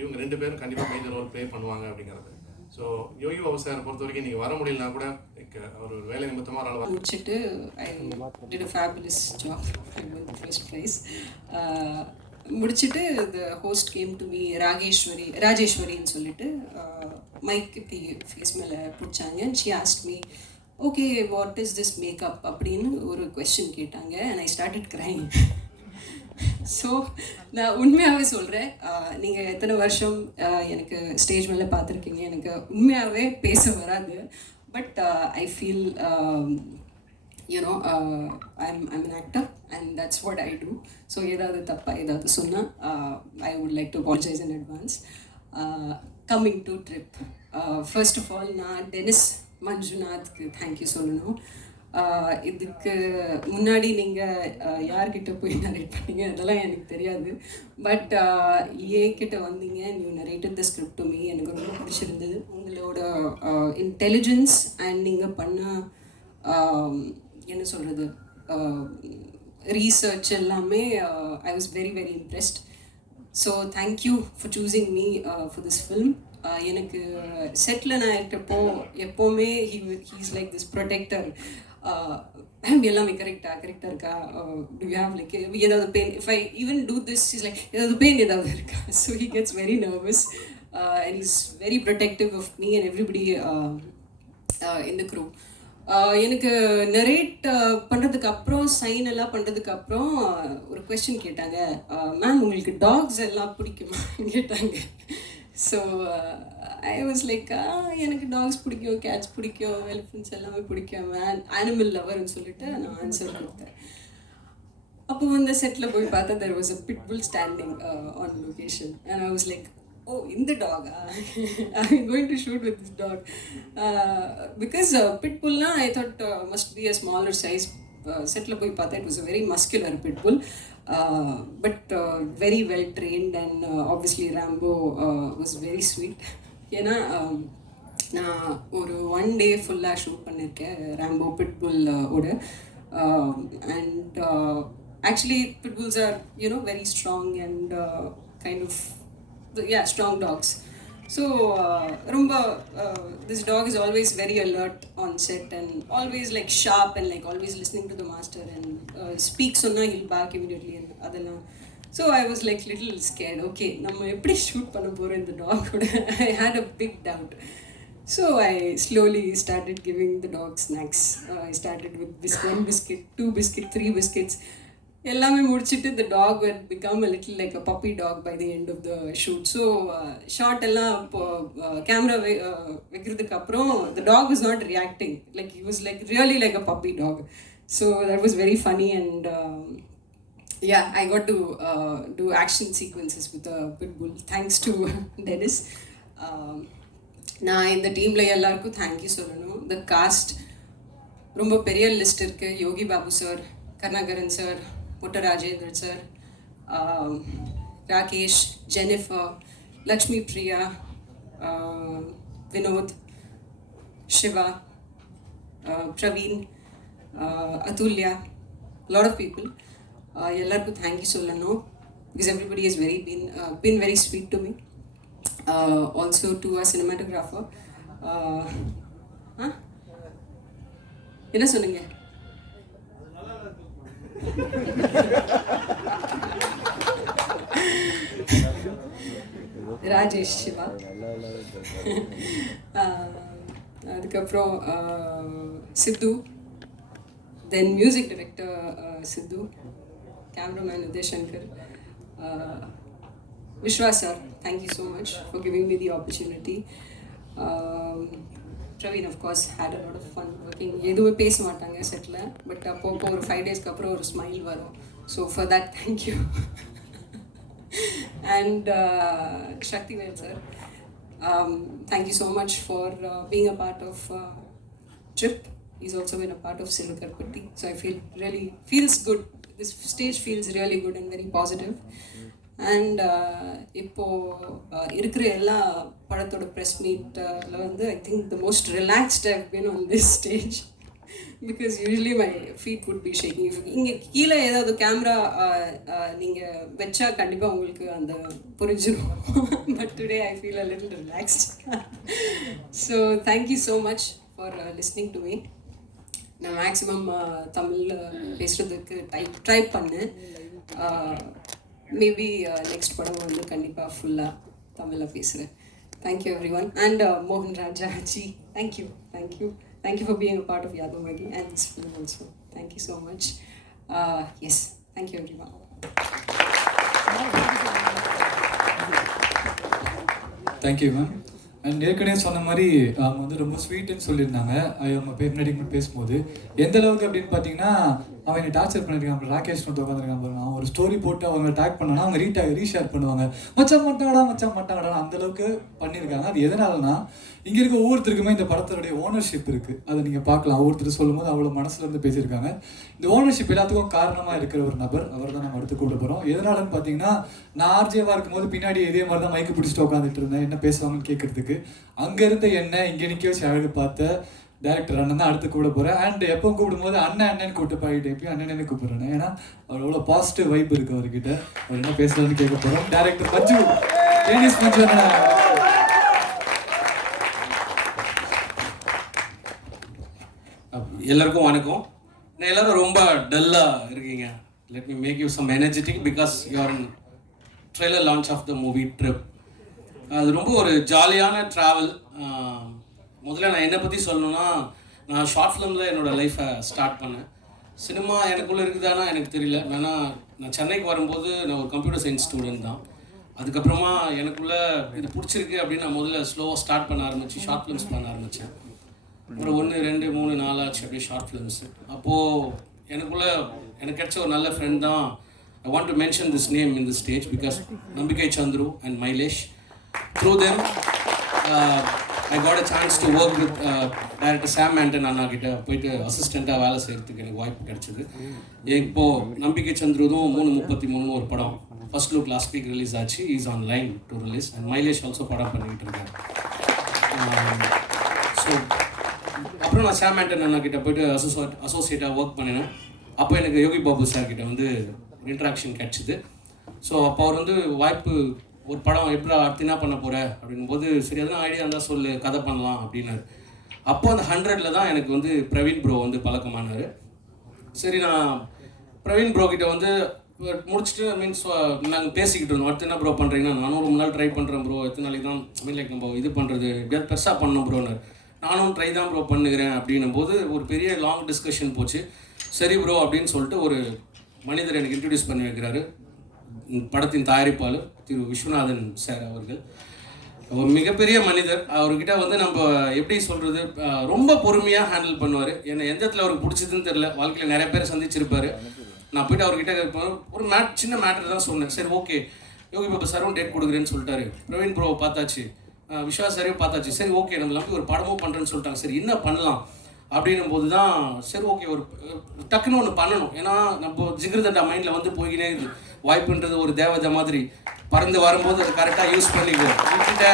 இவங்க 2 பேரும் கண்டிப்பாக மேஜர் ரோல் ப்ளே பண்ணுவாங்க அப்படிங்கிறது. ஸோ யோகி பாபு சார் பொறுத்த வரைக்கும் நீங்கள் வர முடியலனா கூட ஒரு வேலை நிமித்தமாக முடிச்சுட்டு I did a fabulous job. I won the first prize. முடிச்சுட்டு the host came to me, ராஜேஸ்வரின்னு சொல்லிட்டு மைக் இப்படி ஃபேஸ் மேலே பிடிச்சாங்க. and she asked me, okay, what is this makeup அப்படின்னு ஒரு கொஸ்டின் கேட்டாங்க. and I started crying. So நான் உண்மையாகவே சொல்கிறேன், நீங்கள் எத்தனை வருஷம் எனக்கு ஸ்டேஜ் மேலே பார்த்துருக்கீங்க, எனக்கு உண்மையாகவே பேச வராது. But I feel you know I'm an actor and that's what I do. So ஏதாவது தப்பாக ஏதாவது சொன்னால் I would like to apologize in advance. Coming to trip, first of all நான் டெனிஸ் மஞ்சுநாத்க்கு தேங்க்யூ சொல்லணும். இதுக்கு முன்னாடி நீங்கள் யார்கிட்ட போய் நரேட் பண்ணீங்க அதெல்லாம் எனக்கு தெரியாது. பட் ஏன்கிட்ட வந்தீங்க, new narrated the script to me. எனக்கு ரொம்ப பிடிச்சிருந்தது உங்களோட இன்டெலிஜென்ஸ் அண்ட் நீங்கள் பண்ண என்ன சொல்கிறது ரீசர்ச் எல்லாமே. I was very very impressed. So thank you for choosing me for this film. எனக்கு செட்டில் நான் இருக்கப்போ எப்போவுமே ஹீஸ் லைக் திஸ் ப்ரொடெக்டர். எல்லாமே கரெக்டாக இருக்கா, டு யூ ஹேவ் லைக் ஏதாவது pain, if I even do this is like ஏதாவது பெயின் ஏதாவது இருக்கா. So he gets very nervous and is very protective of me and everybody in the crew. எனக்கு நரேட் பண்ணுறதுக்கு அப்புறம் சைன் எல்லாம் பண்ணுறதுக்கு அப்புறம் ஒரு கொஸ்டின் கேட்டாங்க, மேம் உங்களுக்கு டாக்ஸ் எல்லாம் பிடிக்குமான்னு கேட்டாங்க. ஸோ ஐ வாஸ் லைக் எனக்கு டாக்ஸ் பிடிக்கும், கேட்ஸ் பிடிக்கும், எலிஃபென்ட்ஸ் எல்லாமே பிடிக்கும், அனிமல் லவர்னு சொல்லிட்டு நான் ஆன்சர் கொடுத்தேன். அப்போ வந்து செட்டில் போய் பார்த்தா there was a pitbull standing on location and I was like, oh, in the dog, I'm going to shoot with this dog. Because Pitbull, I thought must be a smaller size. Setla poi pata, it was a very muscular Pitbull, but very well trained, and obviously Rambo was very sweet. ஏன்னா நான் ஒரு 1 day ஃபுல்லாக ஷூட் பண்ணியிருக்கேன் ரேம்போ பிட்புல் ஓட. And actually pitbulls are very strong and kind of strong dogs. So rumba this dog is always very alert on set and always like sharp and like always listening to the master and speaks sonna he'll bark immediately and adala. So I was like little scared. Okay, நம்ம எப்படி ஷூட் பண்ண போறோம் இந்த dog ஓட. I had a big doubt. So I slowly started giving the dog snacks. I started with 1 biscuit, 2 biscuit, 3 biscuits. எல்லாமே முடிச்சிட்டு the dog had become a little like a puppy dog by the end of the shoot. So shot எல்லாம் இப்போ கேமரா வைக்கிறதுக்கு அப்புறம் the dog was not reacting, like he was like really like a puppy dog. So that was very funny, and yeah, I got to do action sequences with a pitbull thanks to Dennis. நான் இந்த டீமில் எல்லாருக்கும் தேங்க்யூ சொல்லணும். த காஸ்ட் ரொம்ப பெரிய லிஸ்ட் இருக்குது. யோகி பாபு சார், கருணாகரன் சார், புட்ட Rajendran sir, Rakesh, Jennifer, Lakshmi Priya, Vinoth, Siva, Praveen, Athulya, lot of people. எல்லாருக்கும் தேங்க்யூ சொல்லணும். Because everybody is been very sweet to me. Also to a cinematographer. என்ன சொன்னீங்க? ராஜேஷ், சிவா, அதுக்கப்புறம் Siddhu, then music director Siddhu, cameraman Uday Shankar, Vishwas sir, thank you so much for giving me the opportunity. Praveen of course had a lot of fun working. எதுவுமே பேச மாட்டாங்க செட்டில், பட் அப்பப்போ ஒரு 5 days அப்புறம் ஒரு ஸ்மைல் வரும். So for that thank you. And Shaktivel sir, thank you so much for being a part of Trip. He's also been a part of Silukarpatti. So I feel really feels good. This stage feels really good and very positive. அண்ட் இப்போது இருக்கிற எல்லா படத்தோட ப்ரெஸ் மீட்டில் வந்து I think the most relaxed I've been on this stage, because usually my feet would be shaking. இங்கே கீழே ஏதாவது கேமரா நீங்கள் வச்சா கண்டிப்பாக உங்களுக்கு அந்த புரிஞ்சிடும். But today I feel a little relaxed. So thank you so much for listening to me. நான் மேக்ஸிமம் தமிழில் பேசுகிறதுக்கு ட்ரை பண்ணேன். மேபி நெக்ஸ்ட் படம் வந்து கண்டிப்பாக ஃபுல்லாக தமிழில் பேசுகிறேன். Thank you everyone. அண்ட் மோகன் Raja ji, thank you for being a part of Yadhav and this film also. Thank you so much. Yes, thank you everyone. Thank you ma'am. And ஏற்கனவே சொன்ன மாதிரி அவங்க வந்து ரொம்ப ஸ்வீட்டுன்னு சொல்லியிருந்தாங்க. அவங்க முன்னாடி பேசும்போது எந்த அளவுக்கு அப்படின்னு பார்த்தீங்கன்னா, அவன் என்னை டார்ச்சர் பண்ணியிருக்கான். ராகேஷ் மட்டும் உட்காந்துருக்கான் பாருங்க. அவன் ஒரு ஸ்டோரி போட்டு அவங்க டேக் பண்ணனா அவங்க ரீஷேர் பண்ணுவாங்க. மச்சான் மாட்டாங்கடா அந்த அளவுக்கு பண்ணியிருக்காங்க. அது எதனாலனா, இங்கே இருக்க ஒவ்வொருத்தருக்குமே இந்த படத்தோடைய ஓனர்ஷிப் இருக்குது. அதை நீங்கள் பார்க்கலாம். ஒவ்வொருத்தர் சொல்லும் போது அவ்வளோ மனசுலேருந்து பேசியிருக்காங்க. இந்த ஓனர்ஷிப் எல்லாத்துக்கும் காரணமாக இருக்கிற ஒரு நபர், அவர் தான் நம்ம அடுத்து கூப்பிட போகிறோம். எதனாலன்னு பார்த்தீங்கன்னா, நான் ஆர்ஜேவாக இருக்கும்போது பின்னாடி இதே மாதிரி தான் மைக்கு பிடிச்சிட்டு உட்காந்துட்டு இருந்தேன், என்ன பேசுவாங்கன்னு கேட்கறதுக்கு. அங்கே இருந்த என்ன இங்கே நிற்க வச்சு அழகு பார்த்த டேரக்டர் அண்ணன் தான் அடுத்து கூப்பிட போகிறேன். அண்ட் எப்போ கூப்பிடும்போது அண்ணன் கூப்பிட்டு பாடிட்டு எப்பயும் அண்ணனே கூப்பிட்றேன். ஏன்னா அவர் எவ்வளோ பாசிட்டிவ் வைப் இருக்குது அவர்கிட்ட. அவர் என்ன பேசுறாருன்னு கேட்க போகிறோம். டேரக்டர் மஞ்சு, டென்னிஸ் மஞ்சு அண்ணன். எல்லாருக்கும் வணக்கம். எல்லாரும் ரொம்ப டல்லாக இருக்கீங்க. Let me make you some energetic because you are in trailer launch of the movie Trip. அது ரொம்ப ஒரு ஜாலியான ட்ராவல். முதல்ல நான் என்னை பற்றி சொல்லணுன்னா, நான் ஷார்ட் ஃபிலிமில் என்னோடய லைஃப்பை ஸ்டார்ட் பண்ணேன். சினிமா எனக்குள்ளே இருக்குதானா எனக்கு தெரியல. ஏன்னா நான் சென்னைக்கு வரும்போது நான் ஒரு கம்ப்யூட்டர் சயின்ஸ் ஸ்டூடெண்ட் தான். அதுக்கப்புறமா எனக்குள்ளே இது பிடிச்சிருக்கு அப்படின்னு நான் முதல்ல ஸ்லோவாக ஸ்டார்ட் பண்ண ஆரம்பித்து ஷார்ட் ஃபிலிம்ஸ் பண்ண ஆரம்பித்தேன். ஒரு 1, 2, 3, 4 ஆச்சு அப்படியே ஷார்ட் ஃபிலிம்ஸு. அப்போது எனக்கு கிடைச்ச ஒரு நல்ல ஃப்ரெண்ட் தான். I want to mention this name in the stage because நம்பிக்கை Chandru and Mylesh. Through them, I got a chance to work with director Sam Anton அண்ணா கிட்ட போயிட்டு அசிஸ்டண்ட்டாக வேலை செய்கிறதுக்கு எனக்கு வாய்ப்பு கிடைச்சிது. இப்போது நம்பிக்கை சந்துருதும் 3:33 ஒரு படம் first look last week release ஆச்சு. Is on line to release and Mylesh also படம் பண்ணிக்கிட்டு இருக்கேன். ஸோ அப்புறம் நான் சாம் ஆண்டன் அண்ணா கிட்ட போயிட்டு அசோசியேட்டாக ஒர்க் பண்ணினேன். அப்போ எனக்கு யோகி பாபு சார் கிட்ட வந்து இன்ட்ராக்ஷன் கிடச்சிது. ஸோ அப்போ அவர் வந்து வாய்ப்பு ஒரு படம் எப்படி அடுத்து என்ன பண்ண போகிற அப்படிங்கும்போது சரி எதனா ஐடியா இருந்தால் சொல்லு கதை பண்ணலாம் அப்படின்னாரு. அப்போ அந்த 100ல் தான் எனக்கு வந்து பிரவீன் ப்ரோ வந்து பழக்கமானார். சரி நான் பிரவீன் ப்ரோ கிட்ட வந்து முடிச்சுட்டு மீன்ஸ் நாங்கள் பேசிக்கிட்டு இருந்தோம். அடுத்து என்ன ப்ரோ பண்ணுறீங்கன்னா நானும் ரொம்ப நாள் ட்ரை பண்ணுறேன் ப்ரோ, எத்தனை நாளைக்கு தான் மீன் லைக் நம்ம இது பண்ணுறது எப்படியாவது பெருசாக பண்ணணும் ப்ரோன்னார். நானும் ட்ரை தான் ப்ரோ பண்ணுகிறேன் அப்படின்னும் போது ஒரு பெரிய லாங் டிஸ்கஷன் போச்சு. சரி ப்ரோ அப்படின்னு சொல்லிட்டு ஒரு மனிதர் எனக்கு இன்ட்ரடியூஸ் பண்ணி வைக்கிறாரு. படத்தின் தயாரிப்பாளர் திரு விஸ்வநாதன் சார் அவர்கள். ஒரு மிகப்பெரிய மனிதர். அவர்கிட்ட வந்து நம்ம எப்படி சொல்கிறது, ரொம்ப பொறுமையாக ஹேண்டில் பண்ணுவார். என்னை எந்த இடத்துல அவருக்கு பிடிச்சதுன்னு தெரில. வாழ்க்கையில் நிறைய பேர் சந்திச்சிருப்பார். நான் போய்ட்டு அவர்கிட்ட ஒரு சின்ன மேட்டர் தான் சொன்னேன். சரி ஓகே யோகி பாபு சாரும் டேட் கொடுக்குறேன்னு சொல்லிட்டாரு. பிரவீன் ப்ரோவை பார்த்தாச்சு, விஸ்வா சாரையும் பார்த்தாச்சு. சரி ஓகே நம்ம நம்பி ஒரு படமும் பண்ணுறேன்னு சொல்லிட்டாங்க. சரி என்ன பண்ணலாம் அப்படின்னும் போது தான் சரி ஓகே ஒரு டக்குன்னு ஒன்று பண்ணணும். ஏன்னா நம்ம ஜிகிருதண்டா மைண்டில் வந்து போய்கினே இருக்குது. வாய்ப்புன்றது ஒரு தேவதை மாதிரி பறந்து வரும்போது அதை கரெக்டாக யூஸ் பண்ணிக்குவேன். விட்டுட்ட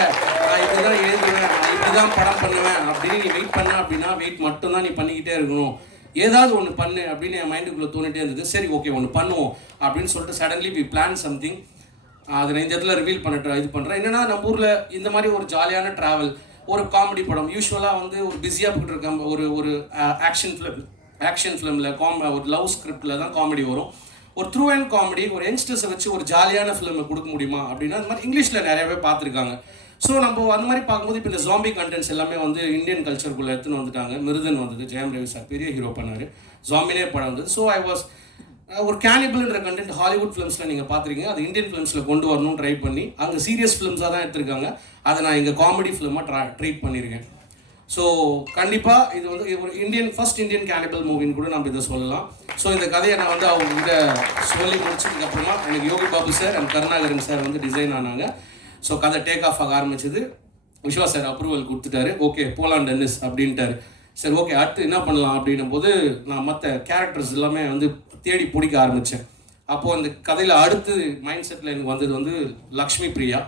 நான் இப்படி தான் எழுதுவேன், நான் இப்படி தான் படம் பண்ணுவேன் அப்படின்னு நீ வெயிட் பண்ண அப்படின்னா வெயிட் மட்டும்தான் நீ பண்ணிக்கிட்டே இருக்கணும். ஏதாவது ஒன்று பண்ணு அப்படின்னு என் மைண்டுக்குள்ளே தோணிட்டே இருந்தது. சரி ஓகே ஒன்று பண்ணுவோம் அப்படின்னு சொல்லிட்டு சடன்லி வி பிளான் சம்திங். அதை நான் இந்த இடத்துல ரிவீல் பண்ணிட்டு இது பண்ணுறேன். என்னென்னா நம்ம ஊரில் இந்த மாதிரி ஒரு ஜாலியான ட்ராவல், ஒரு காமெடி படம் யூஸ்வலாக வந்து ஒரு பிஸியாக போய்ட்டு இருக்க ஒரு ஆக்ஷன் ஃபிலிமில் ஒரு லவ் ஸ்கிரிப்டில் தான் காமெடி வரும். ஒரு த்ரூ அண்ட் காமெடி ஒரு யங்ஸ்டர்ஸை வச்சு ஒரு ஜாலியான ஃபிலிமை கொடுக்க முடியுமா அப்படின்னா அந்த மாதிரி இங்கிலீஷில் நிறையவே பார்த்துருக்காங்க. ஸோ நம்ம அந்த மாதிரி பார்க்கும்போது இப்போ இந்த ஜாம்பி கண்டென்ட்ஸ் எல்லாமே வந்து இந்தியன் கல்ச்சருக்குள்ளே எடுத்துன்னு வந்துட்டாங்க. மிருதன் வந்தது, ஜெயம் ரவி சார் பெரிய ஹீரோ பண்ணார், ஜாம்பினே படம் வந்தது. ஸோ ஐ வாஸ் ஒரு கேனிபிள்ன்ற கண்டென்ட் ஹாலிவுட் ஃபிலிம்ஸில் நீங்கள் பார்த்துருக்கீங்க. அது இந்தியன் ஃபிலிம்ஸில் கொண்டு வரணும்னு ட்ரை பண்ணி அங்கே சீரியஸ் ஃபிலிம்ஸாக தான் எடுத்திருக்காங்க. அதை நான் இங்கே காமெடி ஃபிலிமாக ட்ரீட் பண்ணியிருக்கேன். ஸோ கண்டிப்பாக இது வந்து ஒரு ஃபர்ஸ்ட் இந்தியன் கேனிபிள் மூவின்னு கூட நம்ம இதை சொல்லலாம். ஸோ இந்த கதையை நான் வந்து அவங்க சொல்லி முடிச்சதுக்கப்புறமா எனக்கு Yogi Babu sir and Karunakaran sir வந்து டிசைன் ஆனாங்க. ஸோ கதை டேக் ஆஃப் ஆக ஆரம்பிச்சது. விஸ்வா சார் அப்ரூவல் கொடுத்துட்டாரு. ஓகே போலாம் டென்னிஸ் அப்படின்ட்டாரு. சரி ஓகே அடுத்து என்ன பண்ணலாம் அப்படின்னும் போது நான் மற்ற கேரக்டர்ஸ் எல்லாமே வந்து தேடி பிடிக்க ஆரம்பித்தேன். அப்போது அந்த கதையில் அடுத்து மைண்ட் செட்டில் எனக்கு வந்தது வந்து லக்ஷ்மி பிரியா.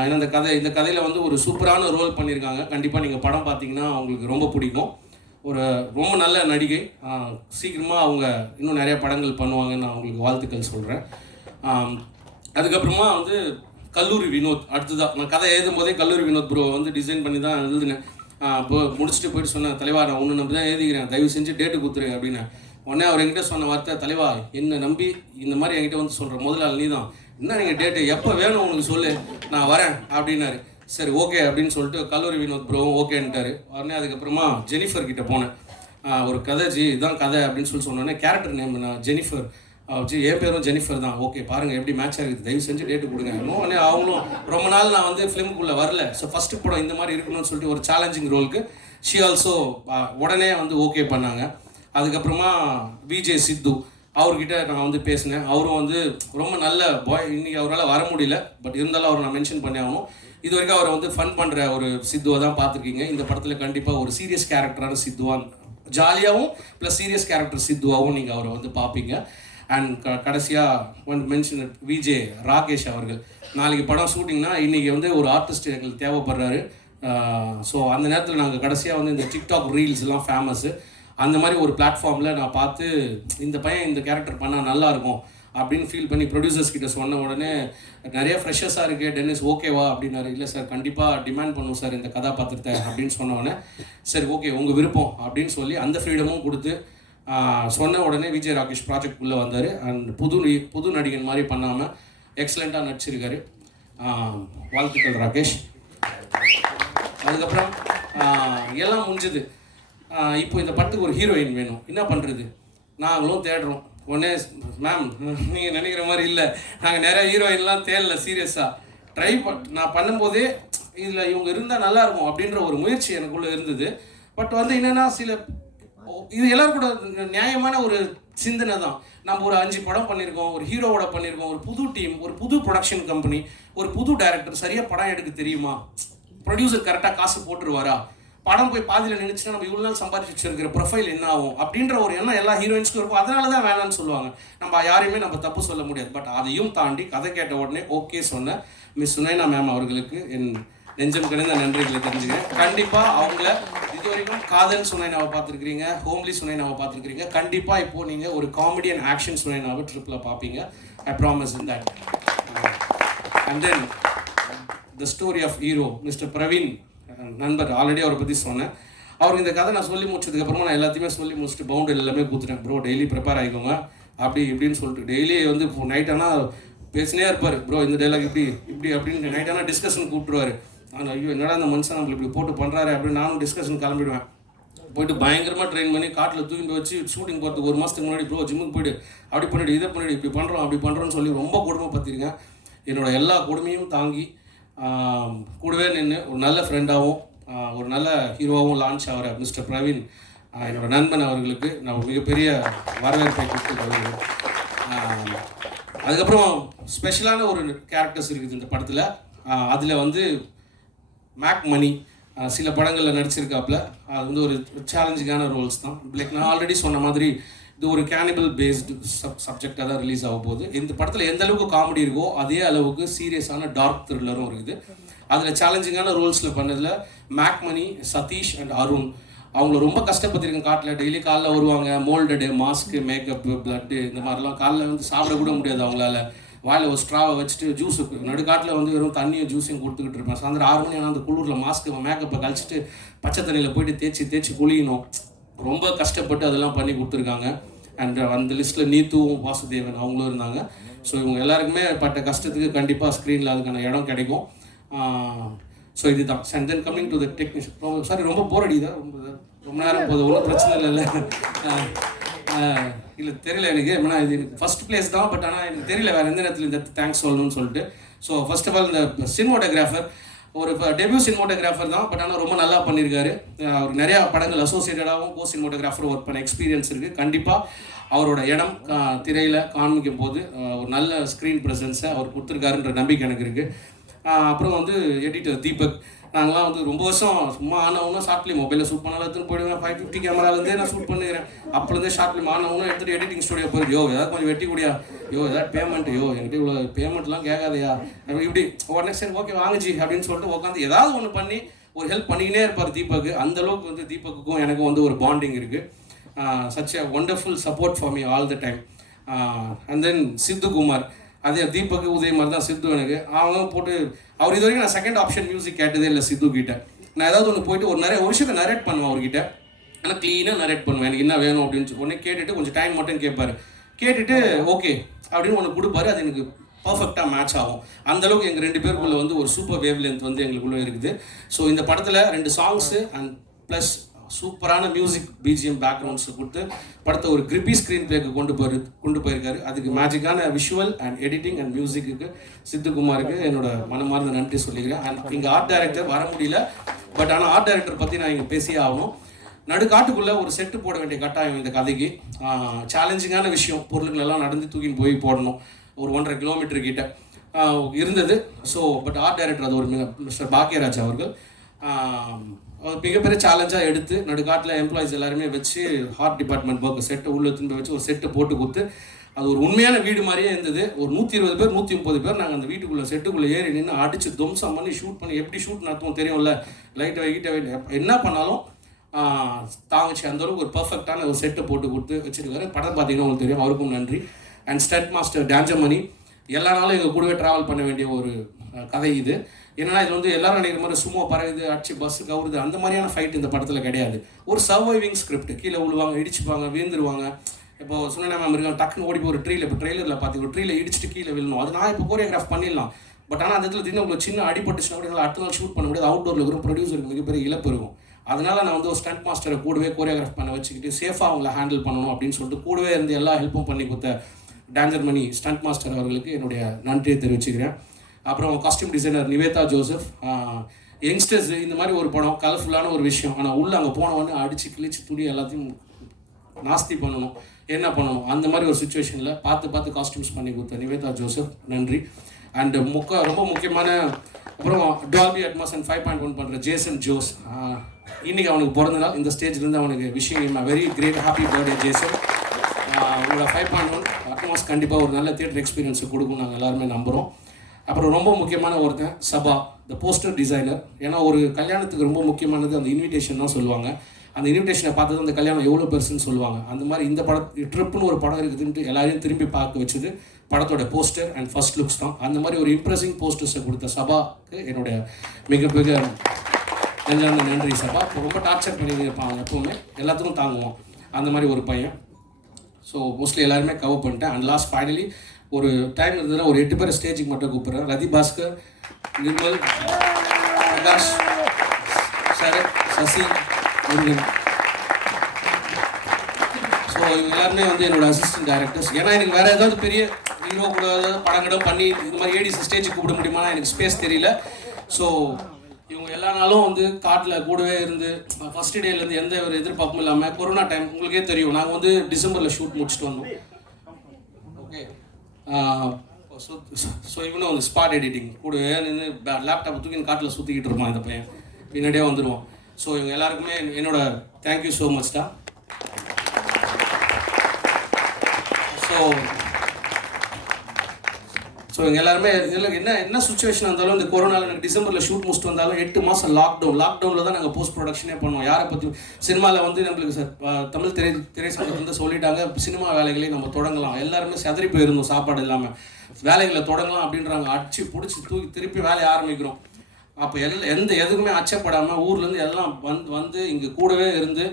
ஏன்னா இந்த கதையில் வந்து ஒரு சூப்பரான ரோல் பண்ணியிருக்காங்க. கண்டிப்பாக நீங்கள் படம் பார்த்தீங்கன்னா அவங்களுக்கு ரொம்ப பிடிக்கும். ஒரு ரொம்ப நல்ல நடிகை. சீக்கிரமாக அவங்க இன்னும் நிறைய படங்கள் பண்ணுவாங்கன்னு நான் அவங்களுக்கு வாழ்த்துக்கள் சொல்கிறேன். அதுக்கப்புறமா வந்து கல்லூரி வினோத் அடுத்ததாக நான் கதை எழுதும் போதே கல்லூரி வினோத் ப்ரோ வந்து டிசைன் பண்ணி தான் எழுதுனேன். இப்போ முடிச்சுட்டு போயிட்டு சொன்னேன், தலைவா நான் ஒன்று நம்பி தான் எழுதிக்கிறேன், தயவு செஞ்சு டேட்டு கொடுத்துரு அப்படின்னு. உடனே அவர் என்கிட்ட சொன்ன வார்த்தை, தலைவா என்னை நம்பி இந்த மாதிரி என்கிட்ட வந்து சொல்கிற முதலாள் நீ தான், என்ன நீங்கள் டேட்டு எப்போ வேணும் உனக்கு சொல்லு நான் வரேன் அப்படின்னாரு. சரி ஓகே அப்படின்னு சொல்லிட்டு கல்லூரி வினோத் ப்ரோவும் ஓகேன்ட்டாரு. உடனே அதுக்கப்புறமா ஜெனிஃபர் கிட்டே போனேன். ஒரு கதை ஜி இதுதான் கதை அப்படின்னு சொல்லி சொன்னோன்னே கேரக்டர் நேம் நான் ஜெனிஃபர் ஜி என் பேரும் ஜெனிஃபர் தான். ஓகே பாருங்கள் எப்படி மேட்சாக இருக்குது, தயவு செஞ்சு டேட்டு கொடுங்க. உடனே அவங்களும் ரொம்ப நாள் நான் வந்து ஃபிலிமுக்குள்ளே வரல. ஸோ ஃபஸ்ட்டு படம் இந்த மாதிரி இருக்கணும்னு சொல்லிட்டு ஒரு சேலஞ்சிங் ரோலுக்கு ஷி ஆல்சோ உடனே வந்து ஓகே பண்ணாங்க. அதுக்கப்புறமா விஜய் சித்து அவர்கிட்ட நான் வந்து பேசினேன். அவரும் வந்து ரொம்ப நல்ல பாய். இன்றைக்கி அவரால் வர முடியல, பட் இருந்தாலும் அவர் நான் மென்ஷன் பண்ணி ஆகணும். இது வரைக்கும் அவரை வந்து ஃபன் பண்ணுற ஒரு சித்துவை தான் பார்த்துருக்கீங்க. இந்த படத்தில் கண்டிப்பாக ஒரு சீரியஸ் கேரக்டரான சித்துவாக, ஜாலியாகவும் ப்ளஸ் சீரியஸ் கேரக்டர் சித்துவாகவும் நீங்கள் அவரை வந்து பார்ப்பீங்க. அண்ட் கடைசியாக ஒன் மென்ஷன் விஜே ராகேஷ் அவர்கள். நாளைக்கு படம் ஷூட்டிங்னா இன்றைக்கி வந்து ஒரு ஆர்டிஸ்ட் எங்களுக்கு தேவைப்படுறாரு. ஸோ அந்த நேரத்தில் நாங்கள் கடைசியாக வந்து இந்த டிக்டாக் ரீல்ஸ் எல்லாம் ஃபேமஸ்ஸு. அந்த மாதிரி ஒரு பிளாட்ஃபார்மில் நான் பார்த்து இந்த பையன் இந்த கேரக்டர் பண்ணால் நல்லாயிருக்கும் அப்படின்னு ஃபீல் பண்ணி ப்ரொடியூசர்ஸ் கிட்ட சொன்ன உடனே நிறைய ஃப்ரெஷர்ஸாக இருக்குது டென்னிஸ் ஓகேவா அப்படின்னாரு. இல்லை சார் கண்டிப்பாக டிமாண்ட் பண்ணுவோம் சார் இந்த கதாபாத்திரத்தை அப்படின்னு சொன்ன உடனே சரி ஓகே உங்கள் விருப்பம் அப்படின்னு சொல்லி அந்த ஃப்ரீடமும் கொடுத்து சொன்ன உடனே விஜய் ராகேஷ் ப்ராஜெக்ட் உள்ளே வந்தார். அண்ட் புது நடிகன் மாதிரி பண்ணாமல் எக்ஸலண்ட்டாக நடிச்சிருக்காரு. வாழ்த்துக்கள் ராகேஷ். அதுக்கப்புறம் எல்லாம் முடிஞ்சுது. இப்போ இந்த படத்துக்கு ஒரு ஹீரோயின் வேணும், என்ன பண்ணுறது நாங்களும் தேடுறோம். உடனே மேம் நீங்கள் நினைக்கிற மாதிரி இல்லை, நாங்கள் நிறைய ஹீரோயின்லாம் தேடல, சீரியஸாக நான் பண்ணும்போதே இதில் இவங்க இருந்தால் நல்லாயிருக்கும் அப்படின்ற ஒரு முயற்சி எனக்குள்ளே இருந்தது. பட் வந்து என்னென்னா சில இது எல்லாரும் கூட நியாயமான ஒரு சிந்தனை தான். நம்ம ஒரு 5 படம் பண்ணியிருக்கோம், ஒரு ஹீரோவோட பண்ணியிருக்கோம், ஒரு புது டீம், ஒரு புது ப்ரொடக்ஷன் கம்பெனி, ஒரு புது டைரக்டர், சரியாக படம் எடுக்க தெரியுமா, ப்ரொடியூசர் கரெக்டாக காசு போட்டுருவாரா, படம் போய் பாதியில் நினைச்சுன்னா நம்ம இவ்வளோ நாள் சம்பாதிச்சு வச்சிருக்கிற ப்ரொஃபைல் என்ன ஆகும் அப்படின்ற ஒரு எண்ணம் எல்லா ஹீரோயின்ஸ்க்கும் இருக்கும். அதனால தான் வேணான்னு சொல்லுவாங்க. நம்ம யாரையுமே நம்ம தப்பு சொல்ல முடியாது. பட் அதையும் தாண்டி கதை கேட்ட உடனே ஓகே சொன்ன மிஸ் சுனைனா மேம் அவர்களுக்கு என் நெஞ்சம் கிடந்த நன்றிகளை தெரிஞ்சுக்கிறேன். கண்டிப்பாக அவங்கள இது வரைக்கும் காதல் சுனைனாவை பார்த்துருக்கிறீங்க, ஹோம்லி சுனைனாவை பார்த்துருக்கிறீங்க. கண்டிப்பாக இப்போது நீங்கள் ஒரு காமெடி அண்ட் ஆக்ஷன் சுனைனாவை ட்ரிப்பில் பார்ப்பீங்க. I promise in that. And then the story of hero mister Praveen நண்பர், ஆல்ரெடி அவரை பற்றி சொன்னேன். அவருக்கு இந்த கதை நான் சொல்லி முடிச்சதுக்கப்புறமா நான் எல்லாத்தையுமே சொல்லி முடிச்சுட்டு பவுண்டரி எல்லாமே கொடுத்துட்டேன். ப்ரோ டெய்லி ப்ரிப்பேர் ஆகிக்கோங்க அப்படி இப்படின்னு சொல்லிட்டு டெய்லி வந்து இப்போ நைட் ஆனால் பேசினே இருப்பார். ப்ரோ இந்த டைலாக் இப்படி இப்படி அப்படின்னு நைட் ஆனால் டிஸ்கஷன் கூப்பிட்டுருவார். நான் ஐயோ என்னடா அந்த மனுஷன் நம்மளை இப்படி போட்டு பண்ணுறாரு அப்படின்னு நானும் டிஸ்கஷன் கிளம்பிடுவேன். போய்ட்டு பயங்கரமாக ட்ரெயின் பண்ணி காட்டில் தூக்கி வச்சு ஷூட்டிங் போகிறதுக்கு 1 மாதத்துக்கு முன்னாடி ப்ரோ ஜிம்முக்கு போய்ட்டு அப்படி பண்ணிவிடு இதை பண்ணிவிடு இப்படி பண்ணுறோம் அப்படி பண்ணுறோன்னு சொல்லி ரொம்ப கொடுமைப்படுத்திருக்கேன். என்னோடய எல்லா கொடுமையும் தாங்கி கூடவே நின்று ஒரு நல்ல ஃப்ரெண்டாகவும் ஒரு நல்ல ஹீரோவாகவும் லான்ச் ஆகிற மிஸ்டர் பிரவீன் என்னோடய நண்பன் அவர்களுக்கு நான் மிகப்பெரிய வரவேற்பை கொடுத்து அதுக்கப்புறம் ஸ்பெஷலான ஒரு கேரக்டர்ஸ் இருக்குது இந்த படத்தில். அதில் வந்து மேக் மணி சில படங்களில் நடிச்சிருக்காப்புல. அது வந்து ஒரு சேலஞ்சிங்கான ரோல்ஸ் தான். லைக் நான் ஆல்ரெடி சொன்ன மாதிரி இது ஒரு கேனிபல் பேஸ்டு சப்ஜெக்டாக தான் ரிலீஸ் ஆக போகுது. இந்த படத்தில் எந்த அளவுக்கு காமெடி இருக்கோ அதே அளவுக்கு சீரியஸான டார்க் த்ரில்லரும் இருக்குது. அதில் சேலஞ்சிங்கான ரோல்ஸில் பண்ணதில் மேக் மணி, சதீஷ் அண்ட் அருண் அவங்கள ரொம்ப கஷ்டப்பட்டிருக்கேன். காட்டில் டெய்லி காலைல வருவாங்க, மோல்டடு, மாஸ்க்கு, மேக்கப்பு, பிளட்டு இந்த மாதிரிலாம் காலைல வந்து சாப்பிட கூட முடியாது அவங்களால. வாயில் ஒரு ஸ்ட்ராவை வச்சுட்டு ஜூஸு நடுக்காட்டில் வந்து வெறும் தண்ணியும் ஜூஸையும் கொடுத்துக்கிட்டு இருப்பேன். சாயந்தரம் 6 மணி ஆனால் அந்த குளிரில் மாஸ்க்கு மேக்கப்பை கழிச்சிட்டு பச்சை தண்ணியில் போயிட்டு தேய்ச்சி குளிக்கணும். ரொம்ப கஷ்டப்பட்டு அதெல்லாம் பண்ணி கொடுத்துருக்காங்க. அண்ட் அந்த லிஸ்ட்டில் நீத்துவும் வாசுதேவன் அவங்களும் இருந்தாங்க. ஸோ இவங்க எல்லாருக்குமே பட்ட கஷ்டத்துக்கு கண்டிப்பாக ஸ்க்ரீனில் அதுக்கான இடம் கிடைக்கும். ஸோ இதுதான். And then coming to the technician. Sorry ரொம்ப போர் அடிக்குதா, ரொம்ப நேரம் போகுது, ஒன்றும் பிரச்சனை இல்லை. இல்லை தெரியல எனக்கு, ஏன்னா இது எனக்கு ஃபஸ்ட் பிளேஸ் தான். பட் ஆனால் எனக்கு தெரியல வேறு எந்த நேரத்தில் இந்த தேங்க்ஸ் சொல்லணும்னு சொல்லிட்டு. ஸோ ஃபர்ஸ்ட் ஆஃப் ஆல் இந்த சினிமோட்டோகிராஃபர் ஒரு டெபியூ சினிமோட்டோகிராஃபர் தான். பட் ஆனால் ரொம்ப நல்லா பண்ணியிருக்காரு. அவர் நிறையா படங்கள் அசோசியேட்டடாகவும் கோ சினிமோட்டோகிராஃபர் ஒர்க் பண்ண எக்ஸ்பீரியன்ஸ் இருக்குது. கண்டிப்பாக அவரோட இடம் திரையில் காண்பிக்கும் போது ஒரு நல்ல ஸ்க்ரீன் ப்ரெசன்ஸை அவர் கொடுத்துருக்காருன்ற நம்பிக்கை எனக்கு இருக்குது. அப்புறம் வந்து எடிட்டர் தீபக். நாங்களாம் வந்து ரொம்ப வருஷம் சும்மா ஆனவனும் ஷார்ட் ஃபிலிம் மொபைலில் ஷூட் பண்ணாலும் எடுத்துன்னு போயிடுவேன். 550 கேமராலேருந்தே நான் ஷூட் பண்ணுறேன். அப்போலேருந்தே ஷார்ட் ஃபிலிம் ஆனவனும் எடுத்துகிட்டு எடிட்டிங் ஸ்டுடியோ போயிரு. ஏதாவது கொஞ்சம் வெட்டி கூடியா, ஏதாவது பேமெண்ட், என்கிட்ட இவ்வளோ பேமெண்ட்லாம் கேட்காதையா இப்படி உடனே சரி ஓகே வாங்குச்சு அப்படின்னு சொல்லிட்டு உட்காந்து ஏதாவது ஒன்று பண்ணி ஒரு ஹெல்ப் பண்ணிக்கினே இருப்பார் தீபக். அந்தளவுக்கு வந்து தீபக்குக்கும் எனக்கும் வந்து ஒரு பாண்டிங் இருக்குது. Such a wonderful support for me all the time. And then சித்து குமார், அதே தீபக் உதய மாதிரி தான் சித்து எனக்கு. அவங்க போட்டு அவர் இது வரைக்கும் நான் செகண்ட் ஆப்ஷன் மியூசிக் கேட்டதே இல்லை சித்து கிட்ட. நான் ஏதாவது ஒன்று போயிட்டு ஒரு விஷயத்தை நரேட் பண்ணுவேன் அவர்கிட்ட. ஆனால் க்ளீனாக நரேட் பண்ணுவேன். எனக்கு என்ன வேணும் அப்படின்னு உடனே கேட்டுட்டு கொஞ்சம் டைம் மட்டும் கேட்பாரு. கேட்டுட்டு ஓகே அப்படின்னு ஒன்று கொடுப்பாரு. அது எனக்கு பர்ஃபெக்டாக மேட்ச் ஆகும். அந்தளவுக்கு எங்கள் 2 பேருக்குள்ளே வந்து ஒரு சூப்பர் வேவ் லென்த் வந்து எங்களுக்குள்ளே இருக்குது. ஸோ இந்த படத்தில் 2 சாங்ஸு அண்ட் ப்ளஸ் சூப்பரான மியூசிக் பிஜிஎம் பேக்ரவுண்ட்ஸை கொடுத்து படத்தை ஒரு கிரிப்பி ஸ்க்ரீன் பிளேக்கு கொண்டு போயிருக்காரு. அதுக்கு மேஜிக்கான விஷுவல் அண்ட் எடிட்டிங் அண்ட் மியூசிக்கு சித்துக்குமாருக்கு என்னோட மனமார்ந்த நன்றி சொல்லிக்கிறேன். அண்ட் இங்கே ஆர்ட் டைரக்டர் வர முடியல. பட் ஆனால் ஆர்ட் டைரக்டர் பற்றி நான் இங்கே பேசியே ஆகணும். நடுக்காட்டுக்குள்ளே ஒரு செட்டு போட வேண்டிய கட்டாயம் இந்த கதைக்கு. சேலஞ்சிங்கான விஷயம், பொருளுங்களெல்லாம் நடந்து தூக்கின்னு போய் போடணும். ஒரு 1.5 கிலோமீட்டர் கிட்ட இருந்தது. ஸோ பட் ஆர்ட் டைரக்டர் அது ஒரு மிஸ்டர் பாக்கியராஜ் அவர்கள் மிகப்பெரிய சேலஞ்சாக எடுத்து நடுக்காட்டில் எம்ப்ளாயிஸ் எல்லாருமே வச்சு ஹார்ட் டிபார்ட்மெண்ட் ஒர்க் செட்டை உள்ள திரும்ப வச்சு ஒரு செட்டு போட்டு கொடுத்து அது ஒரு உண்மையான வீடு மாதிரியே இருந்தது. ஒரு 120 பேர் 130 பேர் நாங்கள் அந்த வீட்டுக்குள்ளே செட்டுக்குள்ளே ஏறி நின்று அடித்து துவம்சம் பண்ணி ஷூட் பண்ணி எப்படி ஷூட் நடத்துவோம் தெரியும்ல, லைட்டை என்ன பண்ணாலும் தாங்கிச்சு. அந்தளவுக்கு ஒரு பர்ஃபெக்டான ஒரு செட்டை போட்டு கொடுத்து வச்சுருக்காரு. படம் பார்த்தீங்கன்னா உங்களுக்கு தெரியும், அவருக்கும் நன்றி. அண்ட் ஸ்டண்ட் மாஸ்டர் டான்ஜமணி எல்லா நாளும் எங்கள் கூடவே ட்ராவல் பண்ண வேண்டிய ஒரு கதை இது. ஏன்னா இது வந்து எல்லாரும் நினைக்கிற மாதிரி சும்மா பறகுது அடிச்சு பஸ்ஸு கவுருது அந்த மாதிரியான ஃபைட் இந்த படத்தில் கிடையாது. ஒரு சர்வைவிங் ஸ்கிரிப்ட். கீழே விழுவாங்க, இடிச்சுப்பாங்க, விழுந்துருவாங்க. இப்போ சுனேனா மேம் இருக்காங்க, டக்குன்னு ஓடி போய் ஒரு ட்ரீல, இப்போ ட்ரெய்லரில் பார்த்து ஒரு ட்ரீல இடிச்சுட்டு கீழே விழணும். அது நான் இப்போ கோரியோகிராஃப் பண்ணிடலாம். பட் ஆனால் அந்த இடத்துல திடீர்னு உங்களுக்கு சின்ன அடிபட்டுச்சுன்னா கூட அடுத்த நாள் ஷூட் பண்ண முடியாது. அவுட்டோரில் இருக்கிற ப்ரொடியூசருக்கு மிகப்பெரிய இழப்பு இருக்கும். அதனால் நான் வந்து ஒரு ஸ்டண்ட் மாஸ்டரை கூடவே கோரியோகிராஃப் பண்ண வச்சுக்கிட்டு சேஃபாக அவங்கள ஹேண்டில் பண்ணணும் அப்படின்னு சொல்லிட்டு கூடவே இருந்து எல்லா ஹெல்ப்பும் பண்ணி கொடுத்த டான்ஜர்மணி ஸ்டண்ட் மாஸ்டர் அவர்களுக்கு என்னுடைய நன்றியை தெரிவிச்சுக்கிறேன். அப்புறம் costume designer Nivetha Joseph. Youngsters இந்த மாதிரி ஒரு படம் கலர்ஃபுல்லான ஒரு விஷயம். ஆனால் உள்ளே அங்கே போனவொடனே அடித்து கிழிச்சு துணி எல்லாத்தையும் நாஸ்தி பண்ணணும், என்ன பண்ணணும், அந்த மாதிரி ஒரு சுச்சுவேஷனில் பார்த்து காஸ்டியூம்ஸ் பண்ணி கொடுத்த நிவேதா ஜோசப் நன்றி. அண்டு ரொம்ப முக்கியமான அப்புறம் டால்பி அட்மாஸ் அண்ட் 5.1 பண்ணுற ஜேசன் ஜோஸ். இன்றைக்கி அவனுக்கு பிறந்த நாள். இந்த ஸ்டேஜ்லேருந்து அவனுக்கு விஷயம் very great happy birthday Jason. உங்களோட 5.1 அட்மாஸ் கண்டிப்பாக ஒரு நல்ல தியேட்டர் எக்ஸ்பீரியன்ஸை கொடுக்கும் நாங்கள் எல்லாருமே நம்புகிறோம். அப்புறம் ரொம்ப முக்கியமான ஒருத்தன் சபா, த போஸ்டர் டிசைனர். ஏன்னா ஒரு கல்யாணத்துக்கு ரொம்ப முக்கியமானது அந்த இன்விடேஷன் தான் சொல்லுவாங்க. அந்த இன்விடேஷனை பார்த்து அந்த கல்யாணம் எவ்வளோ பெருசுன்னு சொல்லுவாங்க. அந்த மாதிரி இந்த ட்ரிப்புன்னு ஒரு படம் இருக்குதுன்ட்டு எல்லாரையும் திரும்பி பார்க்க வச்சது படத்தோட போஸ்டர் அண்ட் ஃபர்ஸ்ட் லுக்ஸ் தான். அந்த மாதிரி ஒரு இம்ப்ரெசிங் போஸ்டர்ஸை கொடுத்த சபாக்கு என்னுடைய மிக நன்றி. சபா ரொம்ப டார்ச்சர் பண்ணி இருப்பாங்க, எப்பவுமே எல்லாத்துக்கும் தாங்குவோம், அந்த மாதிரி ஒரு பையன். ஸோ மோஸ்ட்லி எல்லாருமே கவர் பண்ணிட்டேன். அண்ட் லாஸ்ட் ஃபைனலி ஒரு டைம் இருந்ததுன்னா ஒரு 8 பேர் ஸ்டேஜுக்கு மட்டும் கூப்பிட்றேன். ரதி பாஸ்கர், நிர்மல், பிரகாஷ், சரத், சசி, முருகன். ஸோ இவங்க எல்லாருமே வந்து என்னோட அசிஸ்டன்ட் டைரக்டர்ஸ். ஏன்னா எனக்கு வேறு ஏதாவது பெரிய ஹீரோ கூட ஏதாவது படங்கிடம் பண்ணி இது மாதிரி ஏடிசி ஸ்டேஜுக்கு கூப்பிட முடியுமானா எனக்கு ஸ்பேஸ் தெரியல. ஸோ இவங்க எல்லா நாளும் வந்து காட்டில் கூடவே இருந்து ஃபஸ்ட் டேலேருந்து எந்த ஒரு எதிர்பார்ப்பும் இல்லாமல் கொரோனா டைம் உங்களுக்கே தெரியும், நாங்கள் வந்து டிசம்பரில் ஷூட் முடிச்சுட்டு வந்தோம். ஓகே. ஸோ இவனும் வந்து ஸ்பாட் எடிட்டிங் கூடவே நின்று லேப்டாப் தூக்கி காட்டில் சுற்றிக்கிட்டு இருப்பான் இந்த பையன், பின்னாடியே வந்துடுவான். ஸோ இவங்க எல்லாருக்குமே என்னோட தேங்க்யூ ஸோ மச்டா. ஸோ இங்கே எல்லாருமே இதில் என்ன சுச்சுவேஷன் இருந்தாலும் இந்த கொரோனாவில் எனக்கு டிசம்பரில் ஷூட் முடிச்சுட்டு வந்தாலும் 8 மாதம் லாக்டவுனில் தான் நாங்கள் போஸ்ட் ப்ரொடக்ஷனே பண்ணுவோம். யாரை பற்றி சினிமாவில் வந்து நம்மளுக்கு தமிழ் திரைசங்கத்தில் வந்து சொல்லிட்டாங்க சினிமா வேலைகளே நம்ம தொடங்கலாம், எல்லாருமே செதறி போயிருந்தோம் சாப்பாடு இல்லாமல், வேலைகளை தொடங்கலாம் அப்படின்றாங்க. அடிச்சு பிடிச்சி தூக்கி திருப்பி வேலையை ஆரம்பிக்கிறோம். அப்போ எதுக்குமே அச்சப்படாமல் ஊர்லேருந்து எல்லாம் வந்து இங்கே கூடவே இருந்து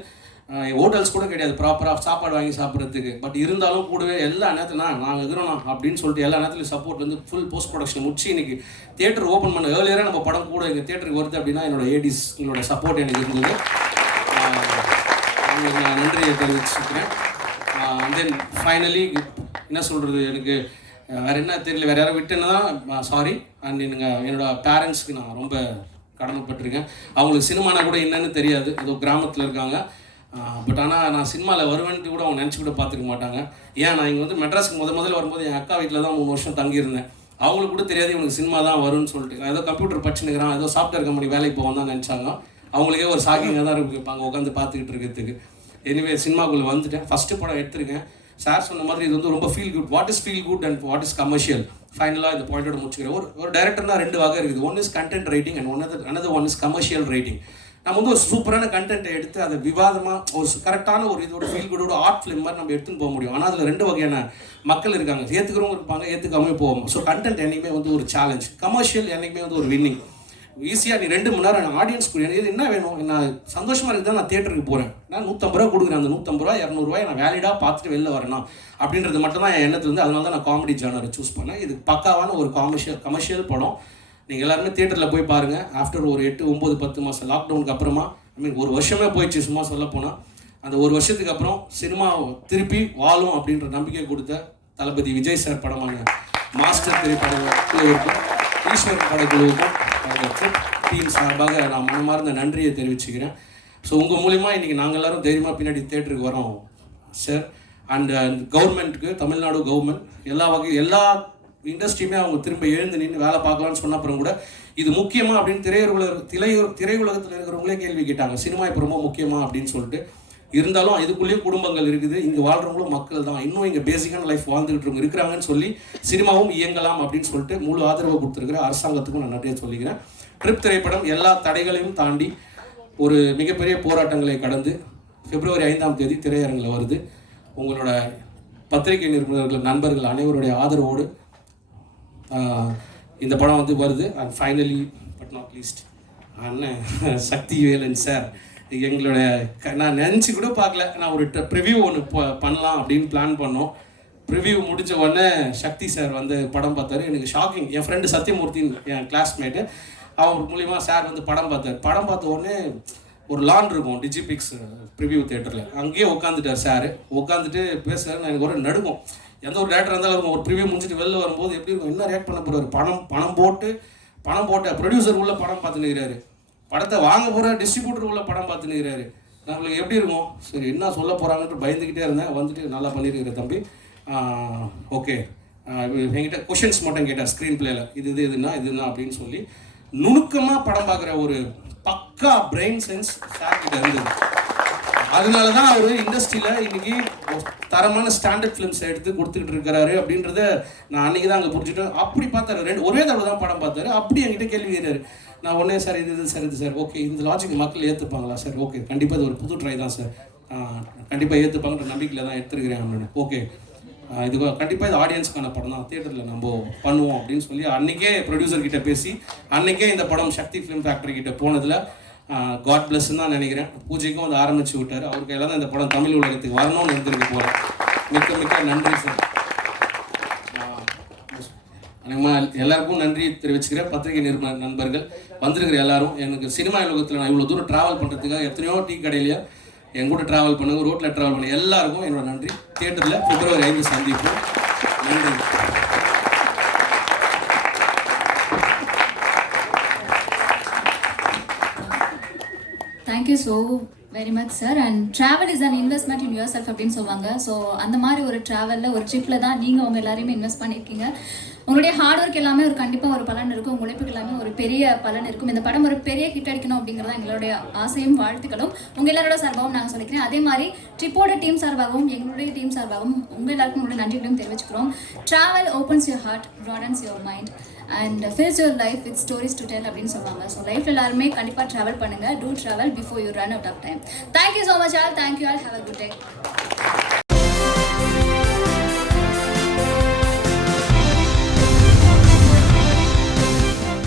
ஹோட்டல்ஸ் கூட கிடையாது ப்ராப்பராக சாப்பாடு வாங்கி சாப்பிட்றதுக்கு. பட் இருந்தாலும் கூடவே எல்லா நேரத்துலையும் நாங்கள் இருக்கிறோம் அப்படின்னு சொல்லிட்டு எல்லா நேரத்துலையும் சப்போர்ட் வந்து ஃபுல் போஸ்ட் ப்ரொடக்ஷன் முடிச்சு இன்றைக்கி தியேட்டர் ஓப்பன் பண்ண ஏர்லியராக நம்ம படம் கூட எங்கள் தியேட்டருக்கு வருது அப்படின்னா என்னோட ஏடிஸ் உங்களோட சப்போர்ட் எனக்கு இருந்தது. உங்களுக்கு நான் நன்றியை தெரிவிச்சுக்கிறேன். தென் ஃபைனலி என்ன சொல்கிறது, எனக்கு வேறு என்ன தெரியல, வேறு யாரும் விட்டுன்னு தான் சாரி. அண்ட் என்னோட பேரண்ட்ஸ்க்கு நான் ரொம்ப கடமைப்பட்டிருக்கேன். அவங்களுக்கு சினிமானா கூட என்னன்னு தெரியாது, ஏதோ கிராமத்தில் இருக்காங்க. பட் ஆனால் நான் சினிமாவில் வருவேன்ட்டு கூட அவங்க நினச்சி கூட பார்த்துக்க மாட்டாங்க. ஏன் நான் இங்கே வந்து மெட்ராஸுக்கு முதல்ல வரும்போது என் அக்கா வீட்டில் தான் 3 வருஷம் தங்கியிருந்தேன். அவங்களுக்கு கூட தெரியாது இவனுக்கு சினிமா தான் வரும்னு சொல்லிட்டு. ஏதோ கம்ப்யூட்டர் படிச்சுன்னுக்கிறான், ஏதோ சாஃப்ட்வேர் கம்பெனி வேலைக்கு போவான் தான் நினச்சாங்க. அவங்களுக்கே ஒரு ஷாக்கிங்காக தான் இருப்பாங்க உட்காந்து பார்த்துக்கிட்டு இருக்கிறதுக்கு. எனிவே சினிமாக்குள்ளே வந்துட்டேன், ஃபஸ்ட்டு படம் எடுத்திருக்கேன். சார் சொன்ன மாதிரி இது வந்து ரொம்ப feel good. What is feel good and what is commercial, ஃபைனலாக இந்த பாயிண்டோட முடிச்சுக்கிறேன். ஒரு டைரக்டர்னா 2 வகை இருக்குது. One is content writing and another one is commercial writing. நம்ம வந்து ஒரு சூப்பரான கண்டென்ட்டை எடுத்து அதை விவாதமாக ஒரு கரெக்டான ஒரு இதோட ஃபீல் குட்டோட ஆர்ட் ஃபிலிம் மாதிரி நம்ம எடுத்துன்னு போக முடியும். ஆனால் அதில் 2 வகையான மக்கள் இருக்காங்க, ஏற்றுக்கிறவங்க இருப்பாங்க, ஏற்றுக்காமே போவோம். ஸோ கண்டென்ட் என்றைக்குமே வந்து ஒரு சேலஞ்ச், கமர்ஷியல் என்றைக்குமே வந்து ஒரு வின்னிங். ஈஸியாக நீ 2 மணி நேரம் ஆடியன்ஸ் கூட எனக்கு என்ன வேணும், நான் சந்தோஷமாக இருக்குது தான் நான் தியேட்டருக்கு போகிறேன், நான் 150 ரூபா கொடுக்குறேன், அந்த 150 ரூபா 200 ரூபாய் நான் வேலிடாக பார்த்துட்டு வெளில வரேன்னா அப்படின்றது மட்டும் தான் என் எண்ணத்துல இருந்து. அதனால தான் நான் காமெடி ஜானரை சூஸ் பண்ணேன். இது பக்காவான ஒரு கமர்ஷியல் படம். நீங்கள் எல்லாருமே தியேட்டரில் போய் பாருங்கள். ஆஃப்டர் ஒரு 8, 9, 10 மாதம் லாக்டவுனுக்கு அப்புறமா, ஒரு வருஷமே போயிடுச்சு சும்மா சொல்ல போனால். அந்த ஒரு வருஷத்துக்கு அப்புறம் சினிமா திருப்பி வாழும் அப்படின்ற நம்பிக்கை கொடுத்த தளபதி விஜய் சார் படமான மாஸ்டர் திரைப்பட குழுவுக்கும் ஈஸ்வர் படக்குழுவுக்கும் டீம் சார்பாக நான் மனமார்ந்த நன்றியை தெரிவிச்சுக்கிறேன். ஸோ உங்கள் மூலிமா இன்றைக்கி நாங்கள் எல்லோரும் தைரியமாக பின்னாடி தியேட்டருக்கு வரோம் சார். அண்ட் கவர்மெண்ட்டுக்கு, தமிழ்நாடு கவர்மெண்ட் எல்லா இண்டஸ்ட்ரியுமே அவங்க திரும்ப எழுந்து நின்று வேலை பார்க்கலான்னு சொன்ன அப்புறம் கூட இது முக்கியமா அப்படின்னு திரையுலகத்தில் இருக்கிறவங்களே கேள்வி கேட்டாங்க, சினிமா இப்போ ரொம்ப முக்கியமா அப்படின்னு சொல்லிட்டு. இருந்தாலும் இதுக்குள்ளேயும் குடும்பங்கள் இருக்குது, இங்கே வாழ்கிறவங்களும் மக்கள் தான், இன்னும் இங்கே பேசிக்கான லைஃப் வாழ்ந்துகிட்டு இருக்கிறாங்கன்னு சொல்லி சினிமாவும் இயங்கலாம் அப்படின்னு சொல்லிட்டு முழு ஆதரவு கொடுத்துருக்கிற அரசாங்கத்துக்கும் நான் நன்றியை சொல்லிக்கிறேன். ட்ரிப் திரைப்படம் எல்லா தடைகளையும் தாண்டி ஒரு மிகப்பெரிய போராட்டங்களை கடந்து பிப்ரவரி 5ஆம் தேதி திரையரங்கில் வருது. உங்களோட பத்திரிகை நிருபர்கள் நண்பர்கள் அனைவருடைய ஆதரவோடு இந்த படம் வந்து வருது. And finally but not least அண்ணன் சக்தி வேலன் சார், எங்களோட நான் நினச்சி கூட பார்க்கல, நான் ஒரு ப்ரிவ்யூ ஒன்று பண்ணலாம் அப்படின்னு பிளான் பண்ணோம். ப்ரிவ்யூ முடிஞ்ச உடனே சக்தி சார் வந்து படம் பார்த்தாரு. எனக்கு ஷாக்கிங். என் ஃப்ரெண்டு சத்யமூர்த்தின் என் கிளாஸ்மேட்டு, அவர் மூலிமா சார் வந்து படம் பார்த்தார். படம் பார்த்த உடனே ஒரு லான் இருக்கும் டிஜிபிக்ஸ் ப்ரிவ்யூ தேட்டரில், அங்கேயே உட்காந்துட்டார் சார். உட்காந்துட்டு பேசுகிறாரு, எனக்கு ஒரு நடுக்கும். எந்த ஒரு டேரக்டர் இருந்தாலும் இருக்கும், ஒரு ப்ரிவியூ முடிச்சுட்டு வெளில வரும்போது எப்படி இருக்கும், என்ன ரியாக்ட் பண்ண போகிறாரு. பணம் போட்ட ப்ரொடியூசர் உள்ள படம் பார்த்துன்னுக்கிறாரு, படத்தை வாங்க போகிற டிஸ்ட்ரிபியூட்டர் உள்ள படம் பார்த்துன்னுக்கிறாரு. நம்மளுக்கு எப்படி இருக்கும், சரி என்ன சொல்ல போகிறாங்கன்ட்டு பயந்துக்கிட்டே இருந்தேன். வந்துட்டு நல்லா பண்ணியிருக்கிற தம்பி, ஓகே. என்கிட்ட கொஷின்ஸ் மட்டும் கேட்டார் ஸ்க்ரீன் பிளேயில், இதுனா அப்படின்னு சொல்லி நுணுக்கமாக படம் பார்க்குற ஒரு பக்கா பிரெயின் சென்ஸ் சார் கிட்ட இருந்தது. அதனால தான் அவர் இண்டஸ்ட்ரியில் இன்றைக்கி தரமான ஸ்டாண்டர்ட் ஃபிலிம்ஸ் எடுத்து கொடுத்துக்கிட்டு இருக்கிறாரு அப்படின்றத நான் அன்றைக்கி தான் அங்கே புரிஞ்சுட்டேன். அப்படி பார்த்தாரு, ஒரே தடவை தான் படம் பார்த்தாரு. அப்படி என்கிட்ட கேள்வி கேட்டார். நான் உடனே சார் இது சார் ஓகே, இந்த லாஜிக் மக்கள் ஏற்றுப்பாங்களா சார்? ஓகே, கண்டிப்பாக இது ஒரு புது ட்ரை தான் சார், கண்டிப்பாக ஏற்றுப்பாங்கன்ற நம்பிக்கையில் தான் எடுத்துருக்கிறேன் அப்படின்னு. ஓகே, இது கண்டிப்பாக இது ஆடியன்ஸ்க்கான படம் தான், தியேட்டரில் நம்ம பண்ணுவோம் அப்படின்னு சொல்லி அன்றைக்கே ப்ரொடியூசர்கிட்ட பேசி அன்றைக்கே இந்த படம் சக்தி ஃபிலிம் ஃபேக்டரி கிட்ட போனதில் காட் பிளஸ்ன்னு தான் நினைக்கிறேன். பூஜைக்கும் வந்து ஆரம்பித்து விட்டார். அவருக்கு எல்லாம் தான் இந்த படம் தமிழ் உலகத்துக்கு வரணும்னு இருந்திருக்கு போல. மிக்க நன்றி சார். எல்லாருக்கும் நன்றி தெரிவிச்சுக்கிறேன். பத்திரிகை நிருபர் நண்பர்கள் வந்திருக்கிற எல்லாரும், எனக்கு சினிமா உலகத்தில் நான் இவ்வளோ தூரம் ட்ராவல் பண்ணுறதுக்காக எத்தனையோ டீ கடையிலையோ என் கூட ட்ராவல் பண்ணுங்க, ரோட்டில் ட்ராவல் பண்ண எல்லாருக்கும் என்னோட நன்றி. தியேட்டரில் பிப்ரவரி 5 சந்திப்போம். நன்றி. Thank you so very much sir. And travel is an investment in your self அப்படின்னு சொல்லுவாங்க. ஸோ அந்த மாதிரி ஒரு ட்ராவலில் ஒரு ட்ரிப்பில் தான் நீங்கள் உங்கள் எல்லாரையுமே இன்வெஸ்ட் பண்ணியிருக்கீங்க. உங்களுடைய ஹார்ட் ஒர்க் எல்லாமே ஒரு கண்டிப்பாக ஒரு பலன் இருக்கும். உங்கள் உழைப்புக்கு எல்லாமே ஒரு பெரிய பலன் இருக்கும். இந்த படம் ஒரு பெரிய ஹிட் அடிக்கணும் அப்படிங்கிறத எங்களுடைய ஆசையும் வாழ்த்துக்களும் உங்கள் எல்லாரோட சார்பாகவும் நாங்கள் சொல்லிக்கிறேன். அதே மாதிரி ட்ரிப்போட டீம் சார்பாகவும் எங்களுடைய டீம் சார்பாகவும் உங்கள் எல்லாருக்கும் உங்களுடைய நன்றிகளையும் தெரிவிச்சுக்கிறோம். Travel opens your heart, broadens your mind and fills your life with stories to tell அப்படின்னு சொல்லுவாங்க. ஸோ லைஃப் எல்லாருமே கண்டிப்பாக ட்ராவல் பண்ணுங்கள். Do travel before you run out of time. Thank you so much all. Thank you all. Have a good day.